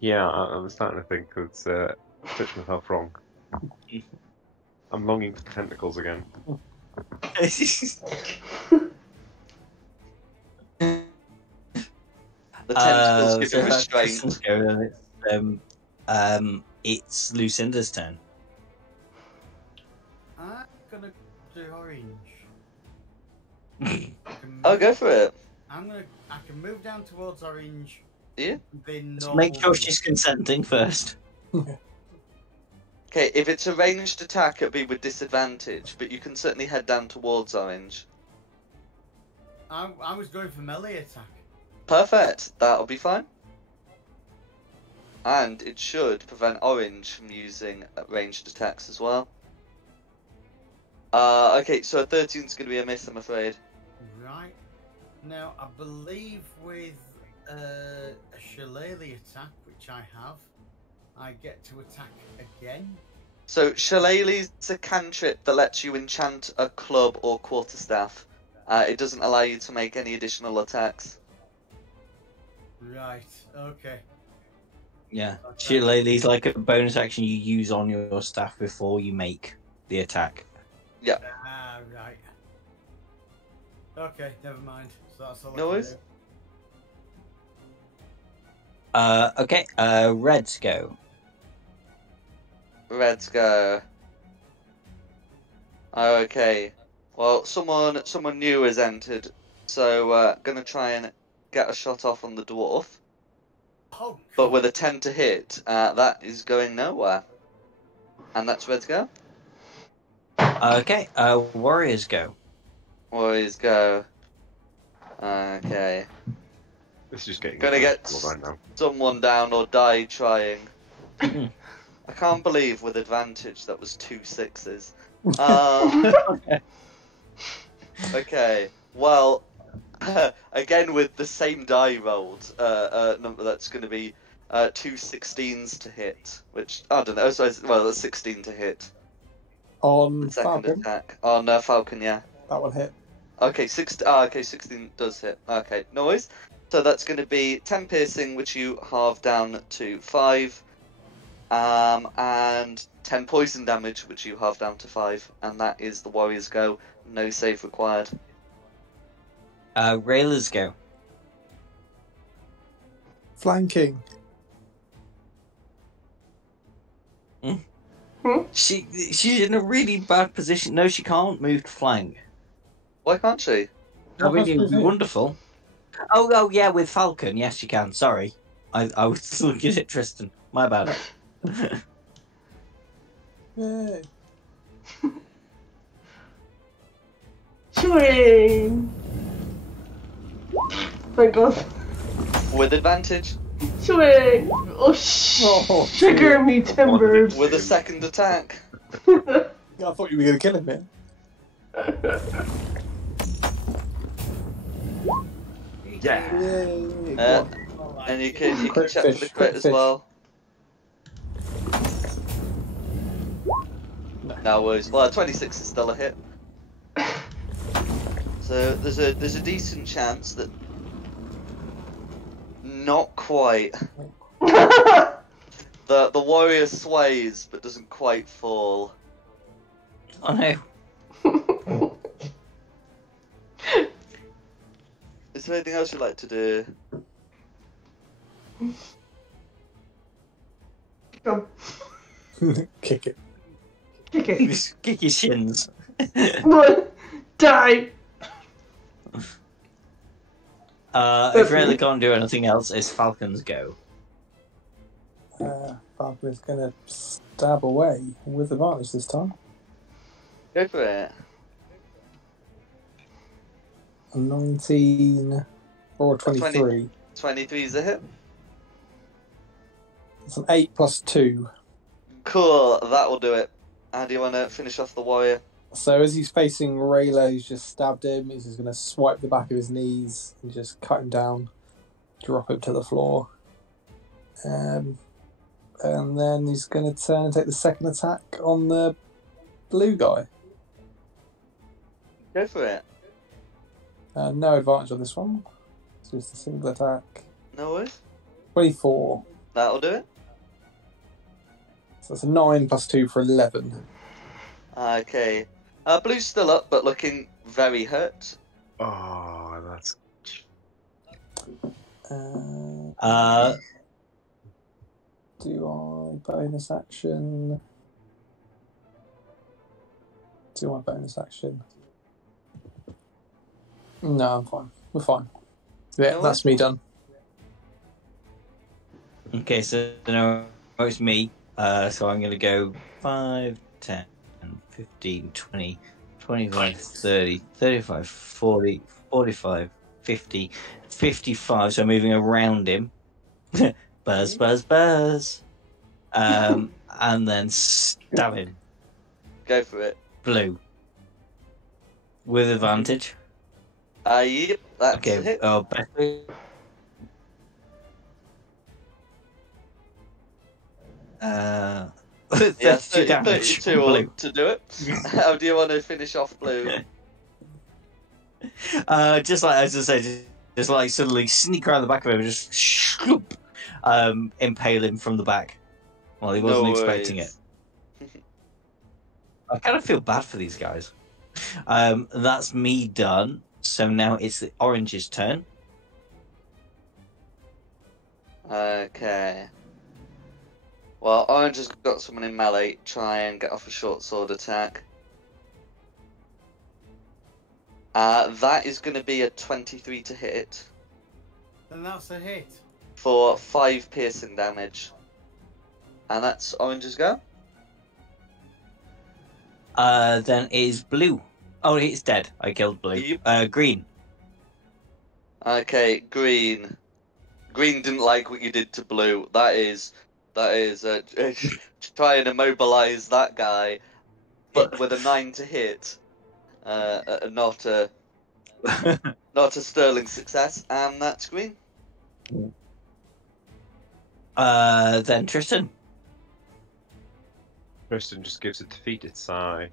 Yeah, I'm starting to think it's touched myself wrong. I'm longing for tentacles again. The tentacles give you that's restraint. Tristan's go, then it's Lucinda's turn. I'm gonna do orange. Oh, go for it. I can move down towards orange. Yeah. Just make sure she's consenting first. Okay, if it's a ranged attack, it'll be with disadvantage, but you can certainly head down towards orange. I was going for melee attack. Perfect. That'll be fine. And it should prevent orange from using ranged attacks as well. Okay, so a 13 is going to be a miss, I'm afraid. Right. Now, I believe with a shillelagh attack, which I have, I get to attack again. So, Shillelagh's a cantrip that lets you enchant a club or quarterstaff. It doesn't allow you to make any additional attacks. Right, okay. Yeah, Shillelagh's like a bonus action you use on your staff before you make the attack. Yeah. Ah, right. Okay, never mind. So that's all I No can worries. do. Okay, Reds go. Reds go. Okay. Well, someone new has entered, so gonna try and get a shot off on the dwarf. Oh, But with a 10 to hit, that is going nowhere. And that's Reds go. Okay, Warriors go. Warriors go. Okay. This is just getting Gonna get uncomfortable right now. someone down or die trying. I can't believe with advantage that was 2 6s. Okay, well, again with the same die rolled, number that's going to be 2 16s to hit, which, I don't know, well, that's 16 to hit. On Second Falcon, attack. On Falcon, yeah. that one hit. Okay, 16 does hit. Okay, no worries. So that's going to be 10 piercing, which you halve down to 5. And 10 poison damage, which you halve down to 5. And that is the Warriors go. No save required. Railers go. Flanking. She's in a really bad position. No, she can't move to flank. Why can't she? That would be wonderful. Oh, yeah, with Falcon, yes, you can. Sorry, I was looking at Tristan. My bad. Yay. Swing! Thank God. With advantage. Swing! Oh, sugar me timbers! With a second attack. I thought you were going to kill him, man. Yeah. Yay. That And you can Crit check for fish, the crit crit as fish. well. No worries. Well, 26 is still a hit. So there's a decent chance that not quite. The warrior sways but doesn't quite fall. Oh no. Is there anything else you'd like to do? Go. Kick it. Kick it. Just kick his shins. Die. If really can't do anything else, it's Falcon's go. Falcon is going to stab away with advantage this time. Go for it. A 19 or 23. 23 is a hit. It's an 8 plus 2. Cool, that will do it. How do you want to finish off the warrior? So as he's facing Rayla, who's just stabbed him, he's just going to swipe the back of his knees and just cut him down, drop him to the floor. And then he's going to turn and take the second attack on the blue guy. Go for it. No advantage on this one. It's just a single attack. No worries. 24. That'll do it. So that's a 9 plus 2 for 11. Okay. Blue's still up, but looking very hurt. Oh, that's. Do I bonus action? Do I bonus action? No, I'm fine. We're fine. Yeah, No, that's me done. Okay, so now it's me. So I'm going to go 5, 10, 15, 20, 25, 30, 35, 40, 45, 50, 55. So moving around him. Buzz, buzz, buzz. And then stab him. Go for it. Blue. With advantage. Yep, that's a Okay, hit. Becky. 32 damage. 32 Blue. to do it. How do you want to finish off Blue? Just like as I say, just like suddenly sneak around the back of him and just shoop, impale him from the back. Well, he wasn't expecting it. I kind of feel bad for these guys. That's me done. So now it's the orange's turn. Okay. Well, orange has got someone in melee. Try and get off a short sword attack. That is going to be a 23 to hit. Then that's a hit. For 5 piercing damage. And that's orange's go. Then is blue. Oh, it's dead. I killed blue. Yep. Green. Okay, green. Green didn't like what you did to blue. That is trying to immobilize that guy, but with a 9 to hit. Not a sterling success, and that's green. Then Tristan. Tristan just gives a defeated sigh,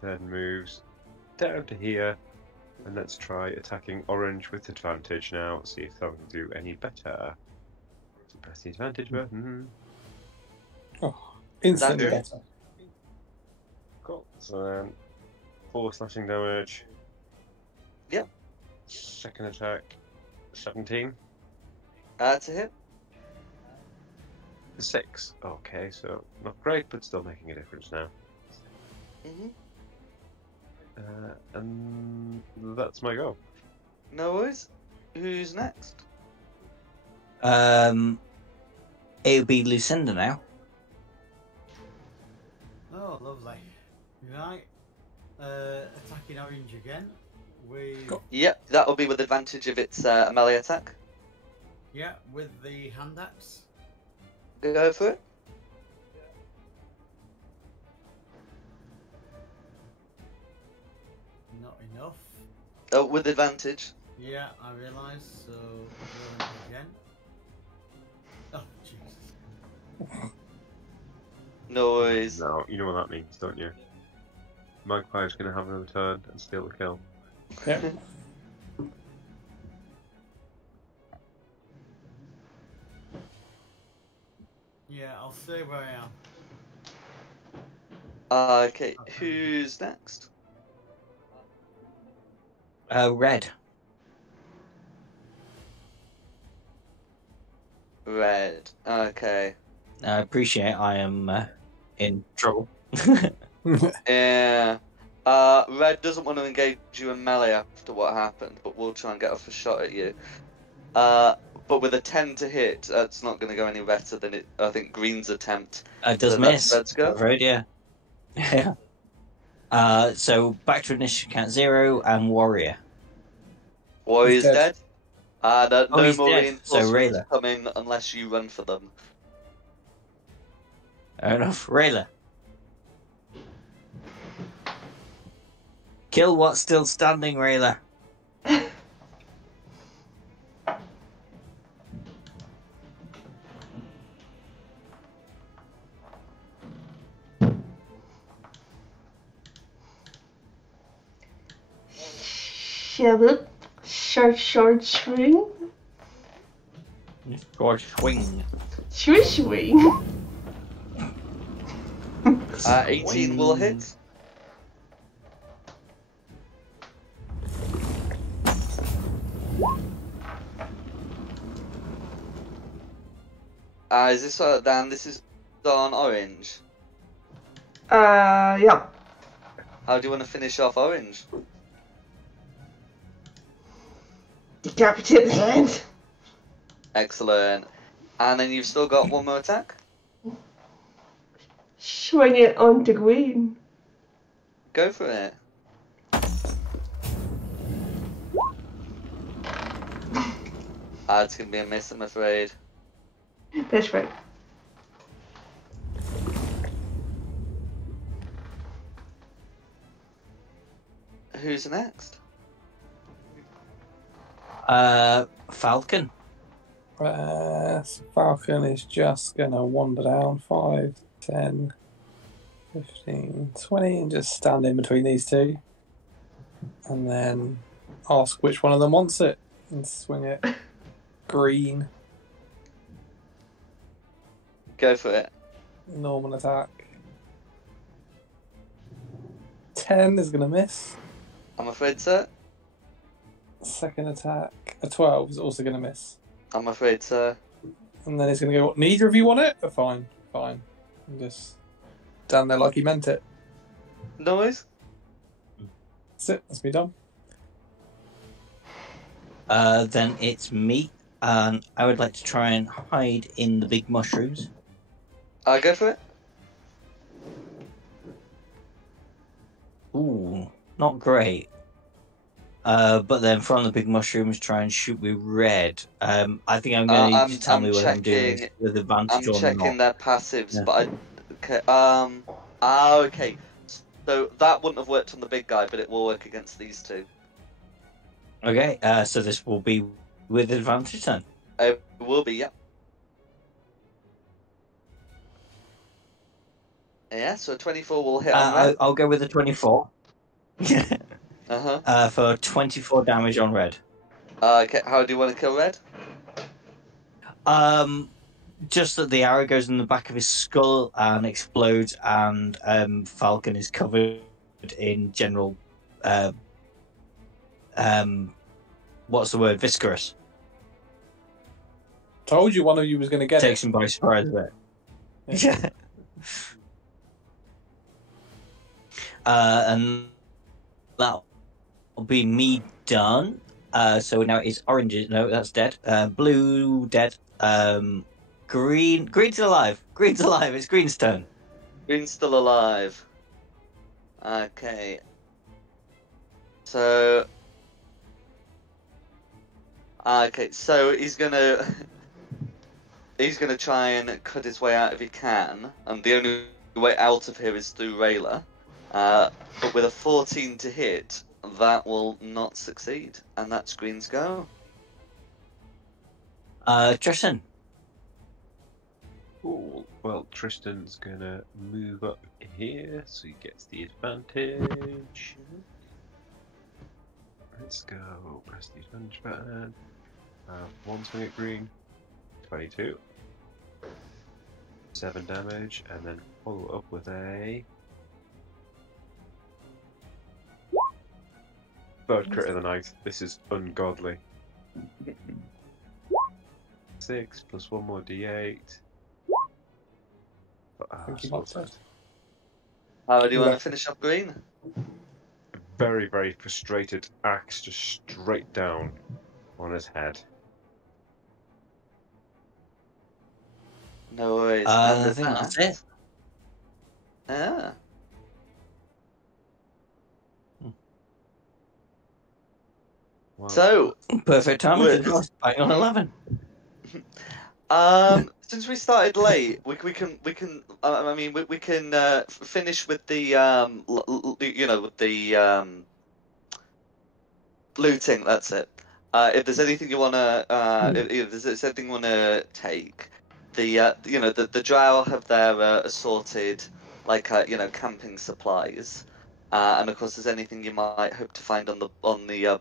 then moves down to here, and let's try attacking orange with advantage now. See if that will do any better. So press the advantage button. Oh, instantly That better. Cool. So then 4 slashing damage. Yep. Second attack, 17. To hit. 6. Okay, so not great, but still making a difference now. Mhm. And that's my go. No worries. Who's next? It'll be Lucinda now. Oh, lovely. Right. Attacking orange again. With Yep, that will be with advantage if it's a melee attack. yeah, with the hand axe. Go for it. Not enough. Oh, with advantage. Yeah, I realise. So rolling again. Oh, Jesus. No worries. No, you know what that means, don't you? Magpie's going to have another turn and steal the kill. Yep. Yeah, I'll stay where I am. Okay, who's next? Red. Red. Okay. I appreciate I am in trouble. Yeah. Red doesn't want to engage you in melee after what happened, but we'll try and get off a shot at you. But with a 10 to hit, that's not going to go any better than I think Green's attempt. It does So miss. Let's go. Road, yeah. Yeah. So back to initiative count 0 and warrior. Warrior's He's dead. dead. No he's more dead. reinforcements So Rayla. coming unless you run for them. Fair enough. Rayla. Kill what's still standing, Rayla. Shove short swing. George swing. Swing. 18 will hit. Is this Dan? This is on orange. Yeah. How do you want to finish off orange? Decapitate the head. Excellent. And then you've still got one more attack. Swing it onto green. Go for it. It's gonna be a miss, I'm afraid. That's right. Who's next? Falcon. Falcon is just going to wander down 5, 10, 15, 20 and just stand in between these two. And then ask which one of them wants it and swing it green. Go for it. Normal attack. 10 is going to miss. I'm afraid so. Second attack. A 12 is also going to miss. I'm afraid so. And then he's going to go, neither of you want it? Oh, fine, fine. And just stand there like he meant it. No worries. That's it. That's me done. Then it's me, and I would like to try and hide in the big mushrooms. Go for it. Ooh, not great. But then from the big mushrooms, try and shoot with red. I think I'm going to need you to tell me whether I'm doing this with advantage I'm or checking not. their passives, Yeah. but okay. So that wouldn't have worked on the big guy, but it will work against these two. Okay, so this will be with advantage then. It will be, yeah. Yeah, so 24 will hit on red. I'll go with the 24. Uh-huh. For 24 damage on red. Okay, how do you want to kill red? Just that the arrow goes in the back of his skull and explodes, and Falcon is covered in general. What's the word? Viscerous. Told you one of you was going to get Takes it. him by surprise a bit. Yeah. And that'll be me done. So now it's orange. No, that's dead. Blue dead. Green. Green's alive. Green's alive. It's Green's turn. Green's still alive. Okay. So... Okay, so he's gonna... He's gonna try and cut his way out if he can, and the only way out of here is through Rayla. But with a 14 to hit, that will not succeed, and that's Green's go. Tristan. Cool. Well, Tristan's gonna move up here, so he gets the advantage. Let's go. Press the advantage button. One swing at green. 22. 7 damage, and then follow up with a third crit of the night. This is ungodly. 6 plus 1 more d8. Thank you, Monster. How do you want to finish up green? Very, very frustrated. Axe just straight down on his head. No worries. I And think that's it. Ah. Wow. So, Perfect timing. Good. Because bang on 11. since we started late, we can finish with the with the looting. That's it. If there's anything you wanna if there's anything you wanna take, the drow have their assorted camping supplies, and of course there's anything you might hope to find on the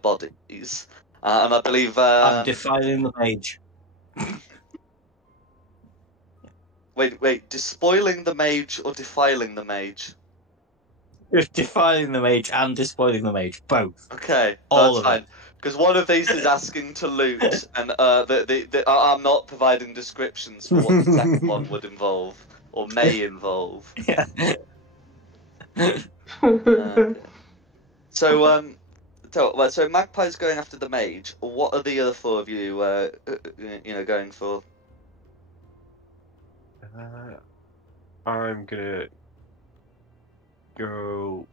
bodies, and I believe I'm defiling the mage. Wait, despoiling the mage or defiling the mage? Defiling the mage and despoiling the mage. Both. Okay, All that's of fine. it. Because one of these is asking to loot, and I'm not providing descriptions for what the second one would involve, or may involve. Yeah. Okay. So Magpie's going after the mage. What are the other 4 of you, going for? I'm gonna go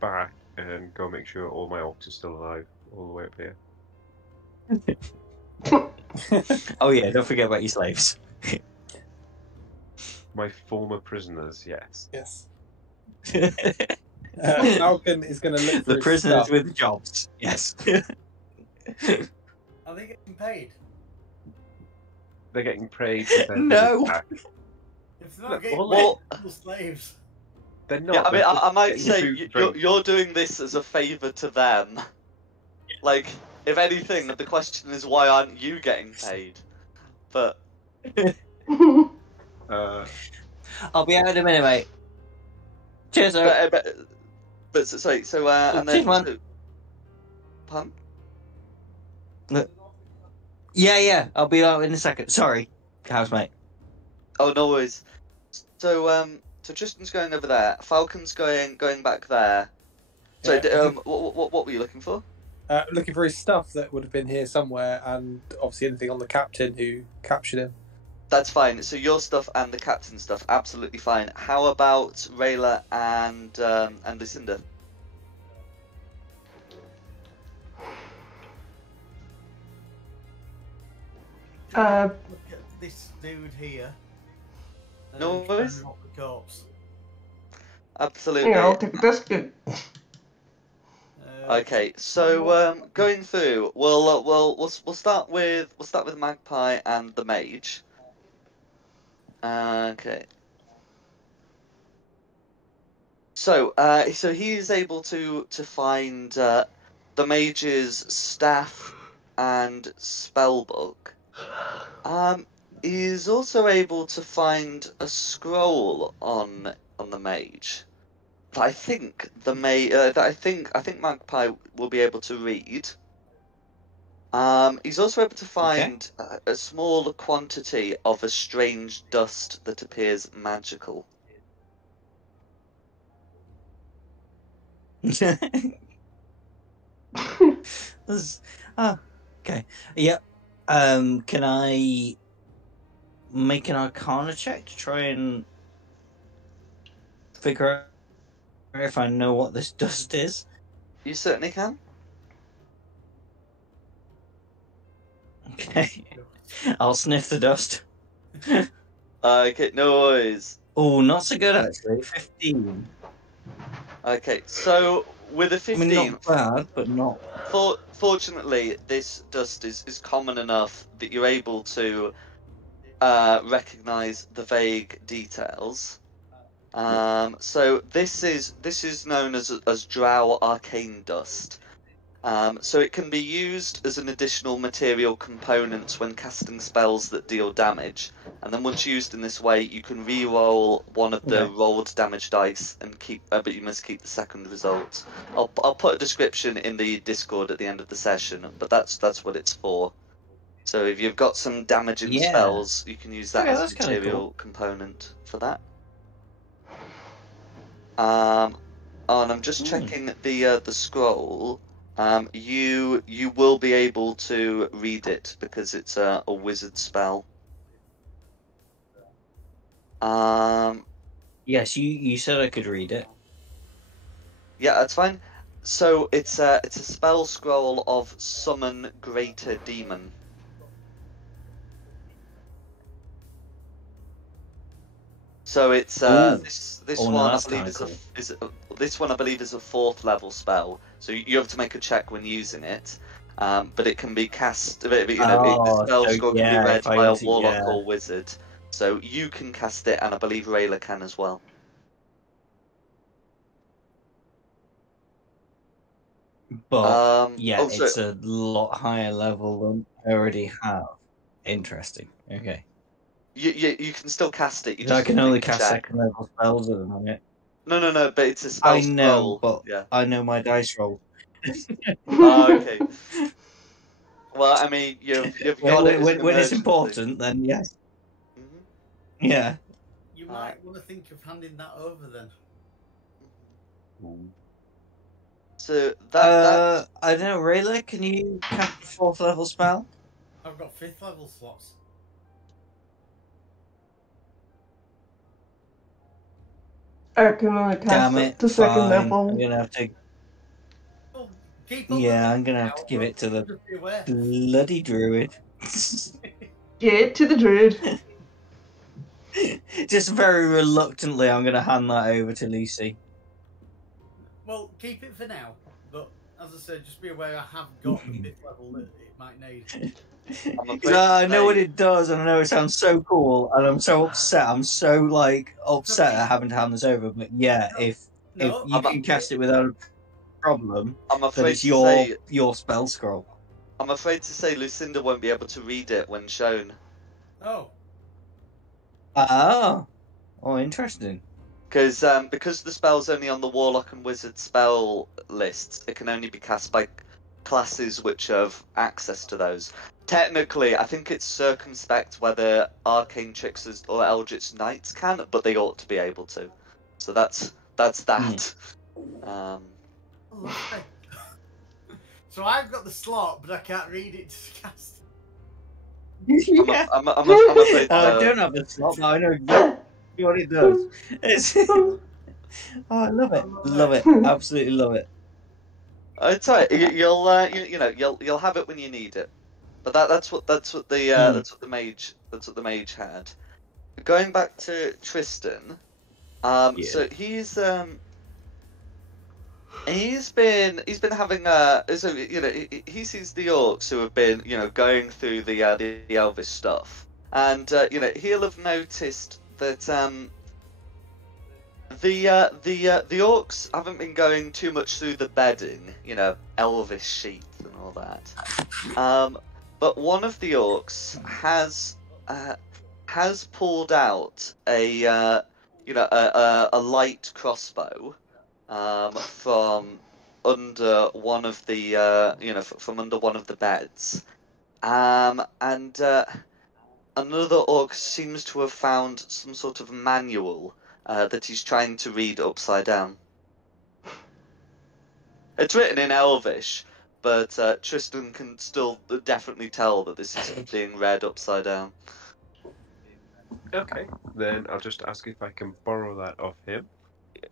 back and go make sure all my orcs are still alive all the way up here. Oh yeah, don't forget about your slaves. My former prisoners, yes. Yes. Falcon is going to look for The his prisoners stuff. with jobs. Yes. Are they getting paid? They're getting paid for their No. village tax. If they're not Look, getting well- paid, they're slaves. They're not. Yeah, I mean, they're I just might getting say food and drink. you're doing this as a favour to them. Like, if anything, the question is why aren't you getting paid? But I'll be out in a minute, mate. Cheers, sir. but sorry. So and Cheers, then man. pardon? Yeah. I'll be out in a second. Sorry, housemate. Oh, no worries. So Tristan's going over there. Falcon's going back there. So Yeah. what were you looking for? Looking for his stuff that would have been here somewhere, and obviously anything on the captain who captured him. That's fine. So your stuff and the captain's stuff, absolutely fine. How about Rayla and Lucinda? Look at this dude here. No worries. Not the corpse. Absolutely. Yeah, I'll take that's good. Okay, so going through, we'll start with Magpie and the mage. Okay. So he is able to find the mage's staff and spellbook. He is also able to find a scroll on the mage. I think I think Magpie will be able to read. He's also able to find a small quantity of a strange dust that appears magical. Okay. Yep. Can I make an Arcana check to try and figure out if I know what this dust is? You certainly can. Okay. I'll sniff the dust. Okay, no worries. Oh, not so good actually. 15. Okay, so with a I 15, mean, not bad, but not. fortunately, this dust is common enough that you're able to recognise the vague details. So this is known as Drow Arcane Dust. So it can be used as an additional material component when casting spells that deal damage, and then once used in this way, you can re-roll one of the rolled damage dice and keep, but you must keep the second result. I'll put a description in the Discord at the end of the session, but that's what it's for. So if you've got some damaging spells, you can use that as a material component for that. And I'm just checking the scroll. You will be able to read it because it's a wizard spell. Yes, you said I could read it. Yeah, that's fine. So it's a spell scroll of Summon Greater Demon. So it's this one I believe this one I believe is a 4th level spell. So you have to make a check when using it. But it can be cast. The spell scroll can be read by a warlock or wizard. So you can cast it, and I believe Rayla can as well. But it's a lot higher level than I already have. Interesting. Okay. You can still cast it. I can only cast second level spells at the minute. No, but it's a spell scroll. I know, but I know my dice roll. Okay. Well, I mean, you've got it. When it's important, then yes. Mm-hmm. Yeah. You might want to think of handing that over then. So I don't know, Rayla, can you cast a 4th level spell? I've got 5th level slots. I can only cast it to 2nd level. I'm gonna have to. I'm gonna have to give it to the bloody druid. Get it to the druid. Just very reluctantly, I'm gonna hand that over to Lucy. Well, keep it for now. But as I said, just be aware I have got the 5th level that it might need. I know what it does, and I know it sounds so cool, and I'm so upset. I'm so upset at having to hand this over. But if you can cast it without a problem, then it's your spell scroll. I'm afraid to say Lucinda won't be able to read it when shown. Oh. Oh, interesting. Because the spell's only on the Warlock and Wizard spell lists, it can only be cast by classes which have access to those. Technically, I think it's circumspect whether Arcane Tricksters or Eldritch Knights can, but they ought to be able to. So that's that. So I've got the slot, but I can't read it to cast. I'm afraid. I don't have the slot, but I know exactly what it does. I love it, absolutely love it. It's alright. You'll have it when you need it. But that's what the mage had. Going back to Tristan, so he's been having he sees the orcs who have been going through the elvish stuff, and he'll have noticed that the orcs haven't been going too much through the bedding, elvish sheath and all that. But one of the orcs has pulled out a light crossbow from under one of the from under one of the beds, and another orc seems to have found some sort of manual that he's trying to read upside down. It's written in Elvish, but Tristan can still definitely tell that this is being read upside down. Okay, then I'll just ask if I can borrow that off him.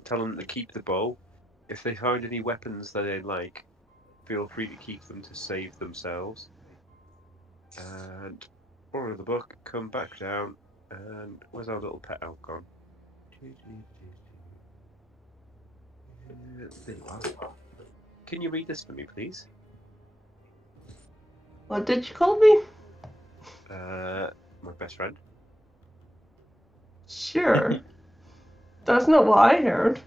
Tell him to keep the bow. If they find any weapons that they like, feel free to keep them to save themselves. And borrow the book, come back down, and where's our little pet elk gone? There you are. Can you read this for me, please? What did you call me? My best friend. Sure. That's not what I heard.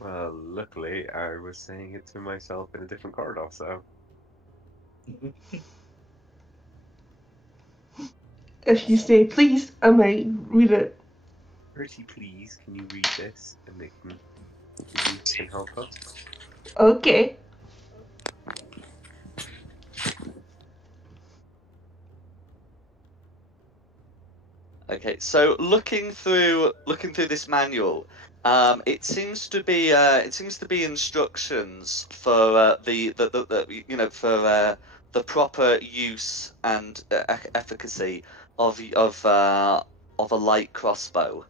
Well, luckily, I was saying it to myself in a different corridor, so. If you say please, I might read it. Pretty please, can you read this? And they can, you can help us. Okay. Okay, so looking through this manual, it seems to be instructions for the you know for the proper use and efficacy of a light crossbow.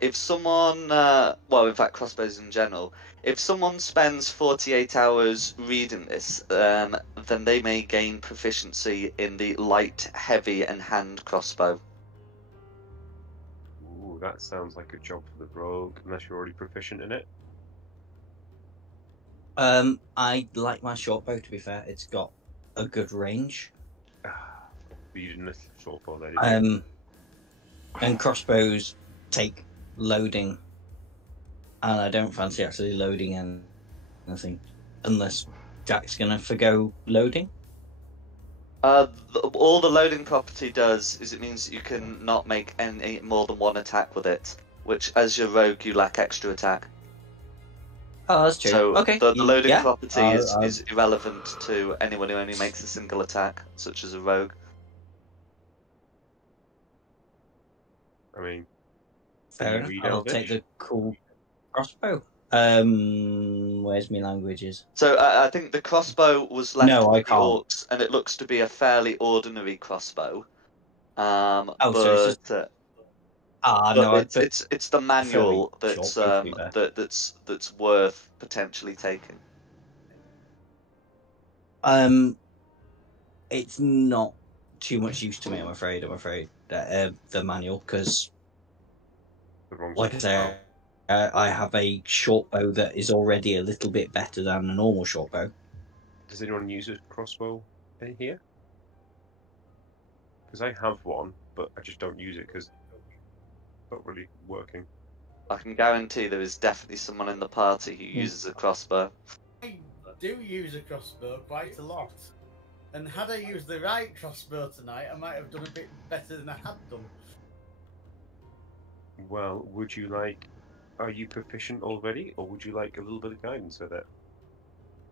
If someone, well, in fact, crossbows in general, if someone spends 48 hours reading this, then they may gain proficiency in the light, heavy, and hand crossbow. Ooh, that sounds like a job for the rogue, unless you're already proficient in it. I like my short bow. To be fair, it's got a good range. But you didn't miss the short bow there, did you? And crossbows take loading, and I don't fancy actually loading anything unless Jack's gonna forgo loading. All the loading property does is it means that you can not make any more than one attack with it, which, as your rogue, you lack extra attack. Oh, that's true. So Okay. the loading yeah. property is irrelevant to anyone who only makes a single attack, such as a rogue. I mean, Fair you enough. read I'll Elvish? take the cool crossbow. Where's my languages? So I think the crossbow was left No, to I the can't. orcs, and it looks to be a fairly ordinary crossbow. So it's But just no, it's the manual that's short bow, to be fair. that's worth potentially taking. It's not too much use to me. I'm afraid that the manual, because, The wrong like I sort of say, I have a short bow that is already a little bit better than a normal short bow. Does anyone use a crossbow in here? Because I have one, but I just don't use it because it's not really working. I can guarantee there is definitely someone in the party who uses a crossbow. I do use a crossbow quite a lot. And had I used the right crossbow tonight, I might have done a bit better than I had done. Well, would you like... Are you proficient already, or would you like a little bit of guidance with it?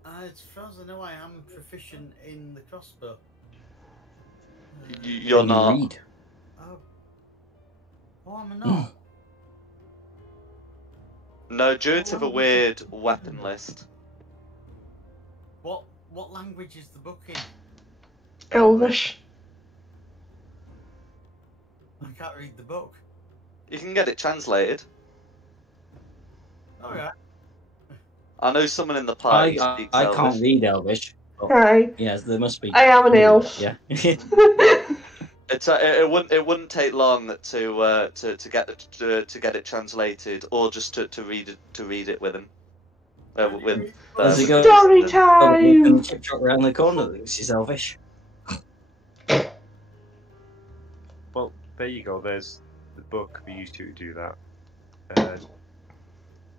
As far as I know, I am proficient in the crossbow. You're Can you not. read? Oh, am I not? No, due to the weird weapon list. What language is the book in? Elvish. I can't read the book. You can get it translated. Alright. I know someone in the party speaks I Elvish. can't read Elvish. Oh, Hi. yes, there must be. I am an elf. Yeah. It wouldn't take long to get it translated, or just to read it with him. As it goes, Story you time. can chip shot around the corner. This is Elvish. Well, there you go. There's the book for you two to do that. And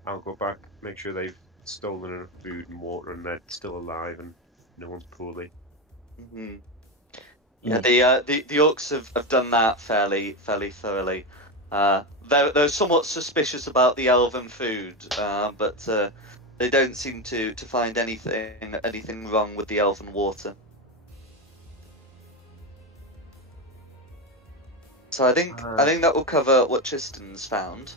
I'll go back, make sure they've stolen enough food and water and they're still alive and no one's poorly. Mm-hmm. Yeah, the orcs have done that fairly thoroughly. They're somewhat suspicious about the elven food, but they don't seem to find anything wrong with the elven water. So I think that will cover what Tristan's found.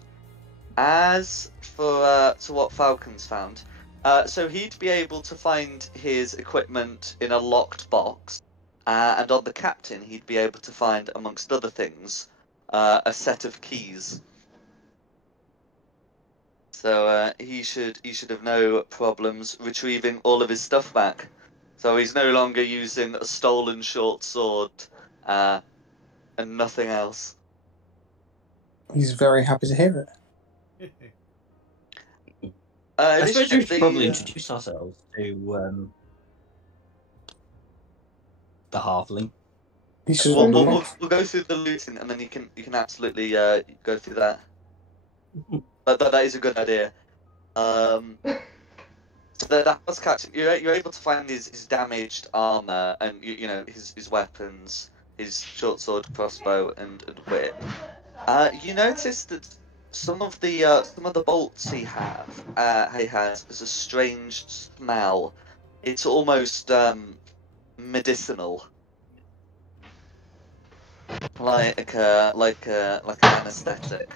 As for what Falcon's found, so he'd be able to find his equipment in a locked box, and on the captain he'd be able to find, amongst other things, a set of keys. So he should have no problems retrieving all of his stuff back. So he's no longer using a stolen short sword and nothing else. He's very happy to hear it. I suppose we should probably introduce ourselves to the halfling. He's just We'll, wandering we'll, off. we'll go through the looting, and then you can absolutely go through that. That is a good idea. So that was catch. You're able to find his damaged armor and you know his weapons, his short sword, crossbow, and whip. You notice that some of the bolts he has is a strange smell. It's almost medicinal, like an anesthetic.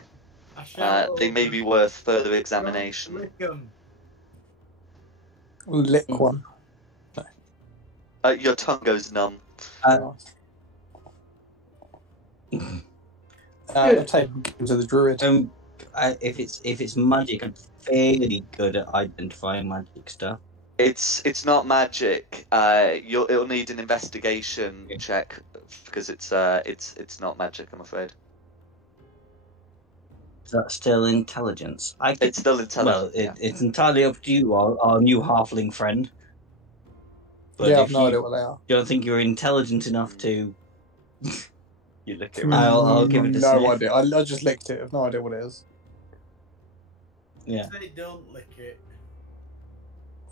I shout They may over, be worth further "Don't examination. lick 'em." Lick one. Your tongue goes numb. Nice. I'll take him to the druid. If it's magic, I'm fairly good at identifying magic stuff. It's not magic. It'll need an investigation check because it's not magic. I'm afraid. Is that still intelligence? It's still intelligent. Well, it's entirely up to you, our new halfling friend. But Yeah, if I've no you idea what they are. don't think you're intelligent enough to, You lick it around. I'll give it a No sniff. idea. I just licked it. I've no idea what it is. Yeah. Say don't lick it.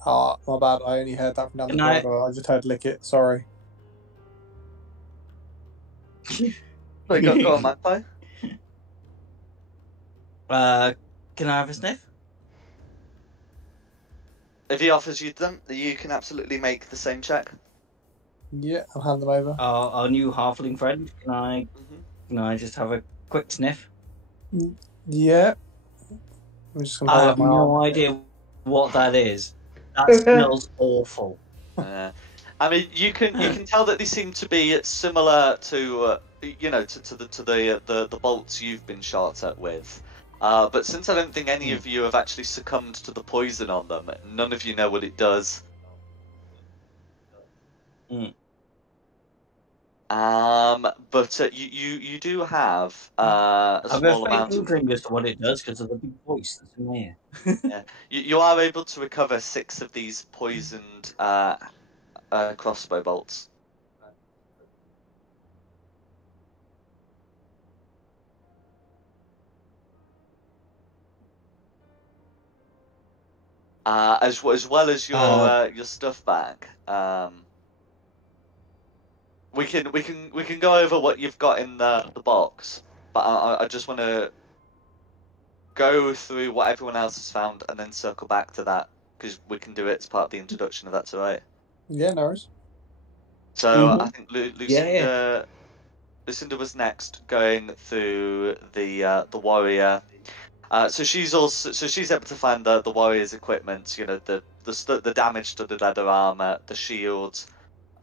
Ah, my bad. I only heard that from down the Can I- corridor. I just heard lick it. Sorry. Wait, go on, Magpie. Can I have a sniff? If he offers you them, you can absolutely make the same check. Yeah, I'll hand them over. Our new halfling friend. Mhm. Can I just have a quick sniff? Yeah. I'm just gonna I hold have up my arm. no idea what that is. That smells awful. I mean, you can tell that they seem to be similar to the bolts you've been shot at with. But since I don't think any of you have actually succumbed to the poison on them, none of you know what it does. Mm. But you do have a I've small got a amount faint of. inkling as to what it does because of the big voice that's in my ear. Yeah, you are able to recover 6 of these poisoned crossbow bolts. As well as your stuff back. We can go over what you've got in the box, but I just want to go through what everyone else has found and then circle back to that because we can do it as part of the introduction if that's alright. Yeah, no worries. So I think Yeah. Lucinda was next, going through the warrior. So she's able to find the warrior's equipment. You know, the damaged studded leather armor, the shields,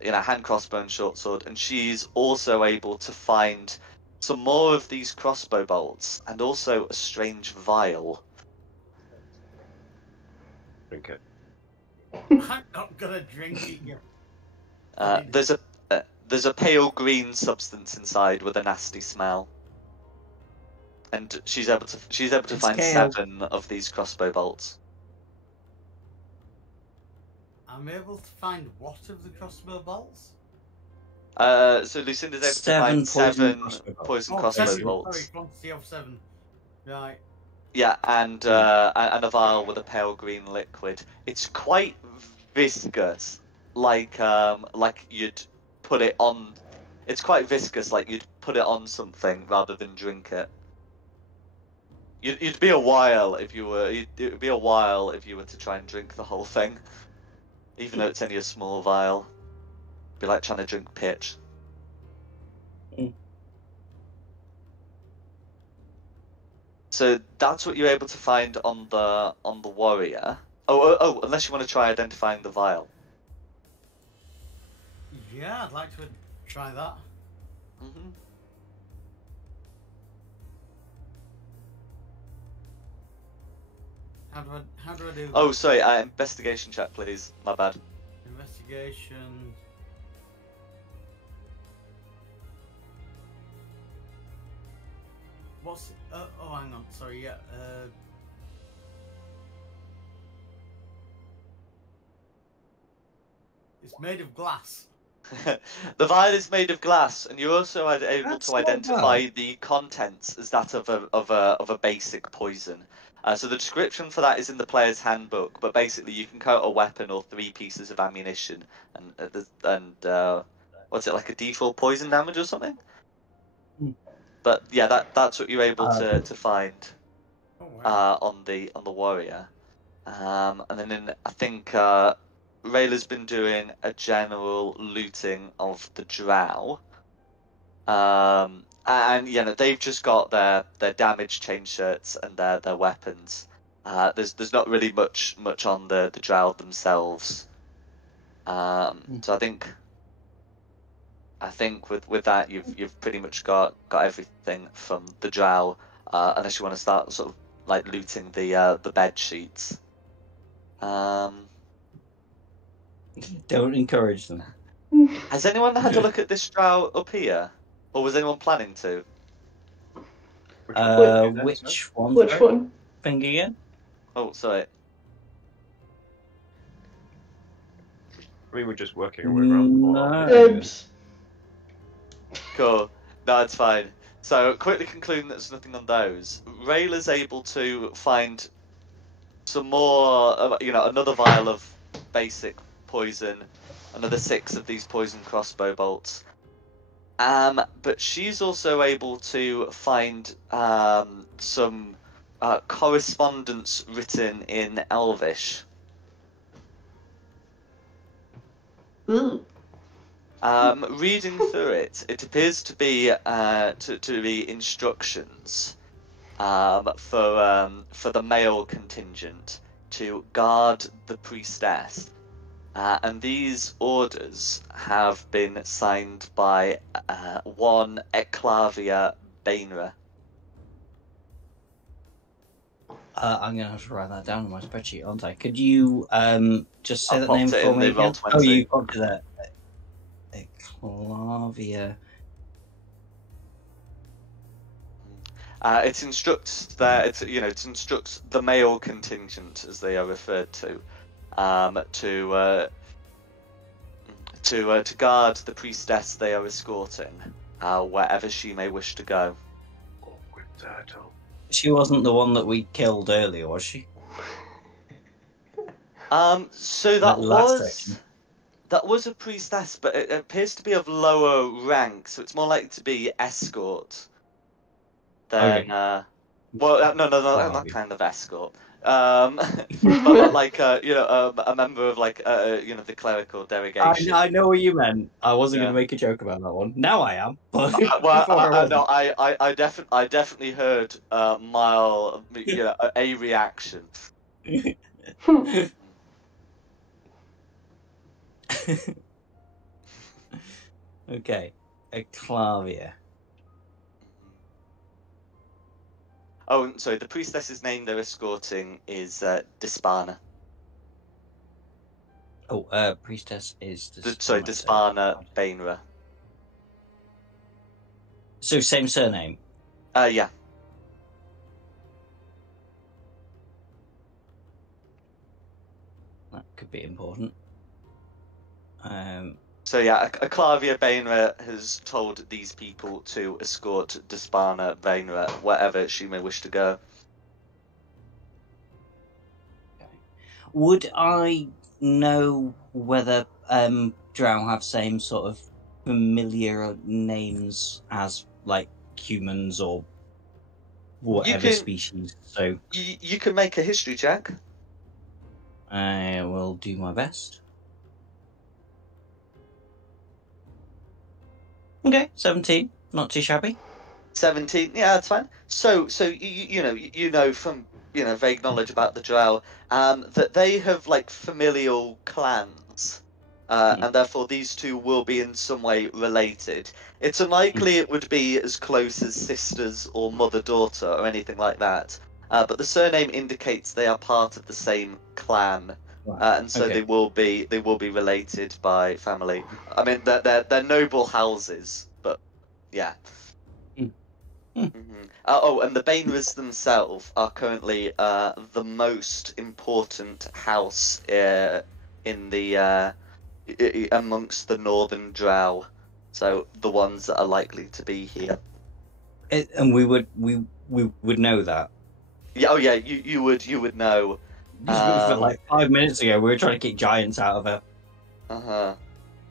hand crossbow and short sword, and she's also able to find some more of these crossbow bolts and also a strange vial. Drink it. I'm not gonna drink it. You. There's a pale green substance inside with a nasty smell, and she's able to It's find kale. 7 of these crossbow bolts. I'm able to find what of the crossbow bolts? So Lucinda's able to find 7 poison crossbow 7. bolts. Sorry, quantity of 7. Right. Yeah, and a vial with a pale green liquid. It's quite viscous, like you'd put it on. It's quite viscous, like you'd put it on something rather than drink it. It'd be a while if you were. It'd be a while if you were to try and drink the whole thing, even though it's only a small vial. It'd be like trying to drink pitch. So that's what you're able to find on the warrior. Oh, unless you want to try identifying the vial. Yeah, I'd like to try that. Mm-hmm. How do I do that? Oh, sorry. Investigation check, please. My bad. Investigation. What's... oh, hang on. Sorry, yeah. It's made of glass. The vial is made of glass, and you're also able That's to not identify bad. the contents as that of a basic poison. So the description for that is in the player's handbook, but basically you can coat a weapon or 3 pieces of ammunition, and what's it, like a D4 poison damage or something? Hmm. But yeah, that's what you're able to find Oh, wow. on the warrior. And then I think Rayla's been doing a general looting of the drow. And you know, they've just got their damage chain shirts and their weapons. There's not really much on the drow themselves. So I think with that you've pretty much got everything from the drow, unless you want to start sort of like looting the bed sheets. Don't encourage them. Has anyone had a look at this drow up here, or was anyone planning to? Which one did you do then, sir? Which one? Which sorry? one? Thing again? Oh, sorry. I mean, we're just working our way around the board. No. Oops. Cool. No, it's fine. So, quickly concluding that there's nothing on those. Rayla's able to find some more, another vial of basic poison, another 6 of these poison crossbow bolts. But she's also able to find some correspondence written in Elvish. Ooh. Reading through it, it appears to be to be instructions for the male contingent to guard the priestess, and these orders have been signed by one Eclavia Bainra. I'm going to have to write that down on my spreadsheet, aren't I? Could you just say I that popped name it for in me the again? Roll20. Oh, you popped it there. Eclavia. It instructs it instructs the male contingent, as they are referred to guard the priestess they are escorting, wherever she may wish to go. Awkward turtle. She wasn't the one that we killed earlier, was she? So That last section. that was a priestess, but it appears to be of lower rank, so it's more likely to be escort than Okay. no, not Eclavia. kind of escort. But like a member of like the clerical delegation. I know what you meant. I wasn't Yeah. going to make a joke about that one. Now I am. But Well, before I wasn't. no, I definitely heard mild, a reaction. Okay. Eclavia. Oh, and sorry, the priestess's name they're escorting is Dispana. Oh, priestess is Dispana Bainra. So same surname. Yeah. That could be important. So yeah, Eclavia Bainra has told these people to escort Dispana Bainra wherever she may wish to go. Would I know whether drow have same sort of familiar names as like humans or whatever species? So you can make a history check. I will do my best. Okay, 17. Not too shabby. 17, yeah, that's fine. So you know from vague knowledge about the drow, that they have like familial clans, and therefore these two will be in some way related. It's unlikely it would be as close as sisters or mother-daughter or anything like that. But the surname indicates they are part of the same clan, and so they will be related by family. I mean, they're noble houses, but yeah. Mm-hmm. And the Bainras themselves are currently the most important house in the amongst the northern drow, so the ones that are likely to be here. And we would know that. Yeah, oh yeah, you would know. For like 5 minutes ago, we were trying to kick giants out of a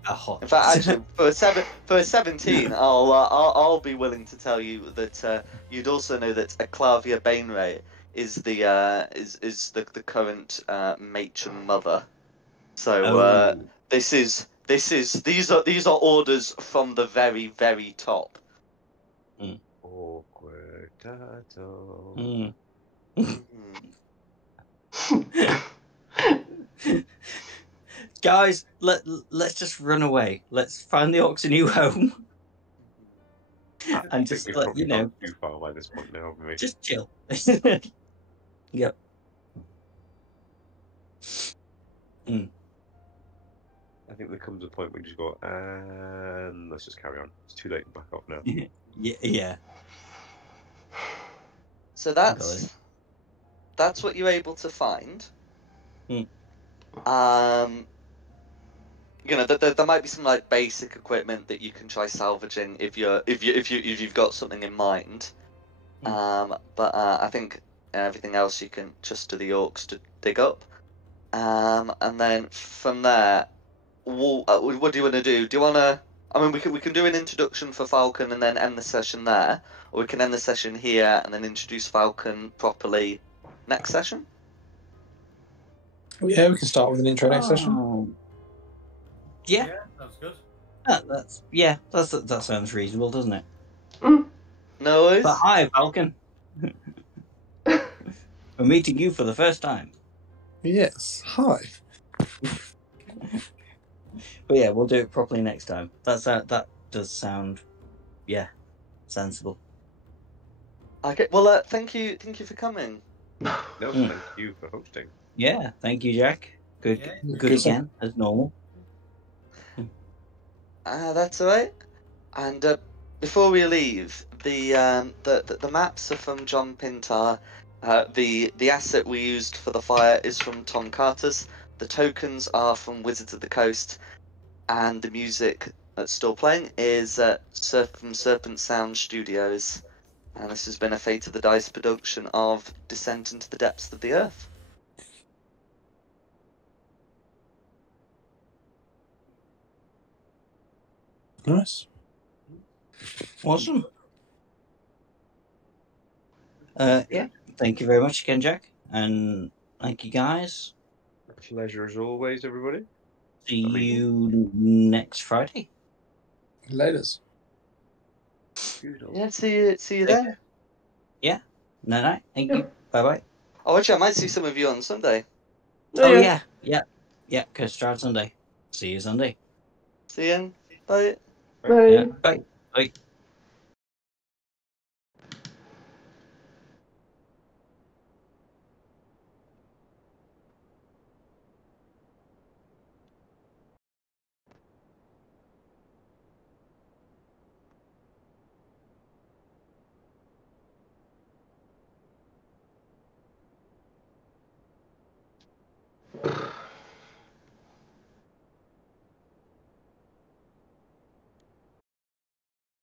hut. In fact, actually, for a 17, I'll be willing to tell you that you'd also know that Aclavia Bainray is the current matron mother. So these are orders from the very, very top. Awkward turtle. Mm. Guys, let's just run away. Let's find the orcs a new home. And just we've let probably you know, gone too far by this point now, haven't we? just chill. Yep. I think there comes a point where you just go, and let's just carry on. It's too late to back off now. Yeah. So that's what you're able to find. You know, there might be some like basic equipment that you can try salvaging if you've got something in mind. But I think everything else you can trust to the orcs to dig up. And then from there, what do you want to do? Do you want to? I mean, we can do an introduction for Falcon and then end the session there, or we can end the session here and then introduce Falcon properly next session. Yeah, we can start with an intro next session. Yeah, Sounds good. That sounds reasonable, doesn't it? No worries. But hi, Falcon. We're meeting you for the first time. Yes. Hi. But yeah, we'll do it properly next time. That does sound, sensible. Okay. Well, thank you for coming. No, thank you for hosting. Yeah, thank you, Jack. Good again, as normal. That's all right. And before we leave, the maps are from John Pintar. The asset we used for the fire is from Tom Carter's. The tokens are from Wizards of the Coast, and the music that's still playing is from Serpent Sound Studios. And this has been a Fate of the Dice production of Descent into the Depths of the Earth. Nice. Awesome. Thank you very much again, Jack. And thank you, guys. A pleasure as always, everybody. See you next Friday. Laters. Yeah, see you then. Yeah. Night. Thank you. Bye-bye. Oh, actually, I might see some of you on Sunday. Oh, yeah. Because start Sunday. See you Sunday. See you. Bye. Bye. Yeah. Bye.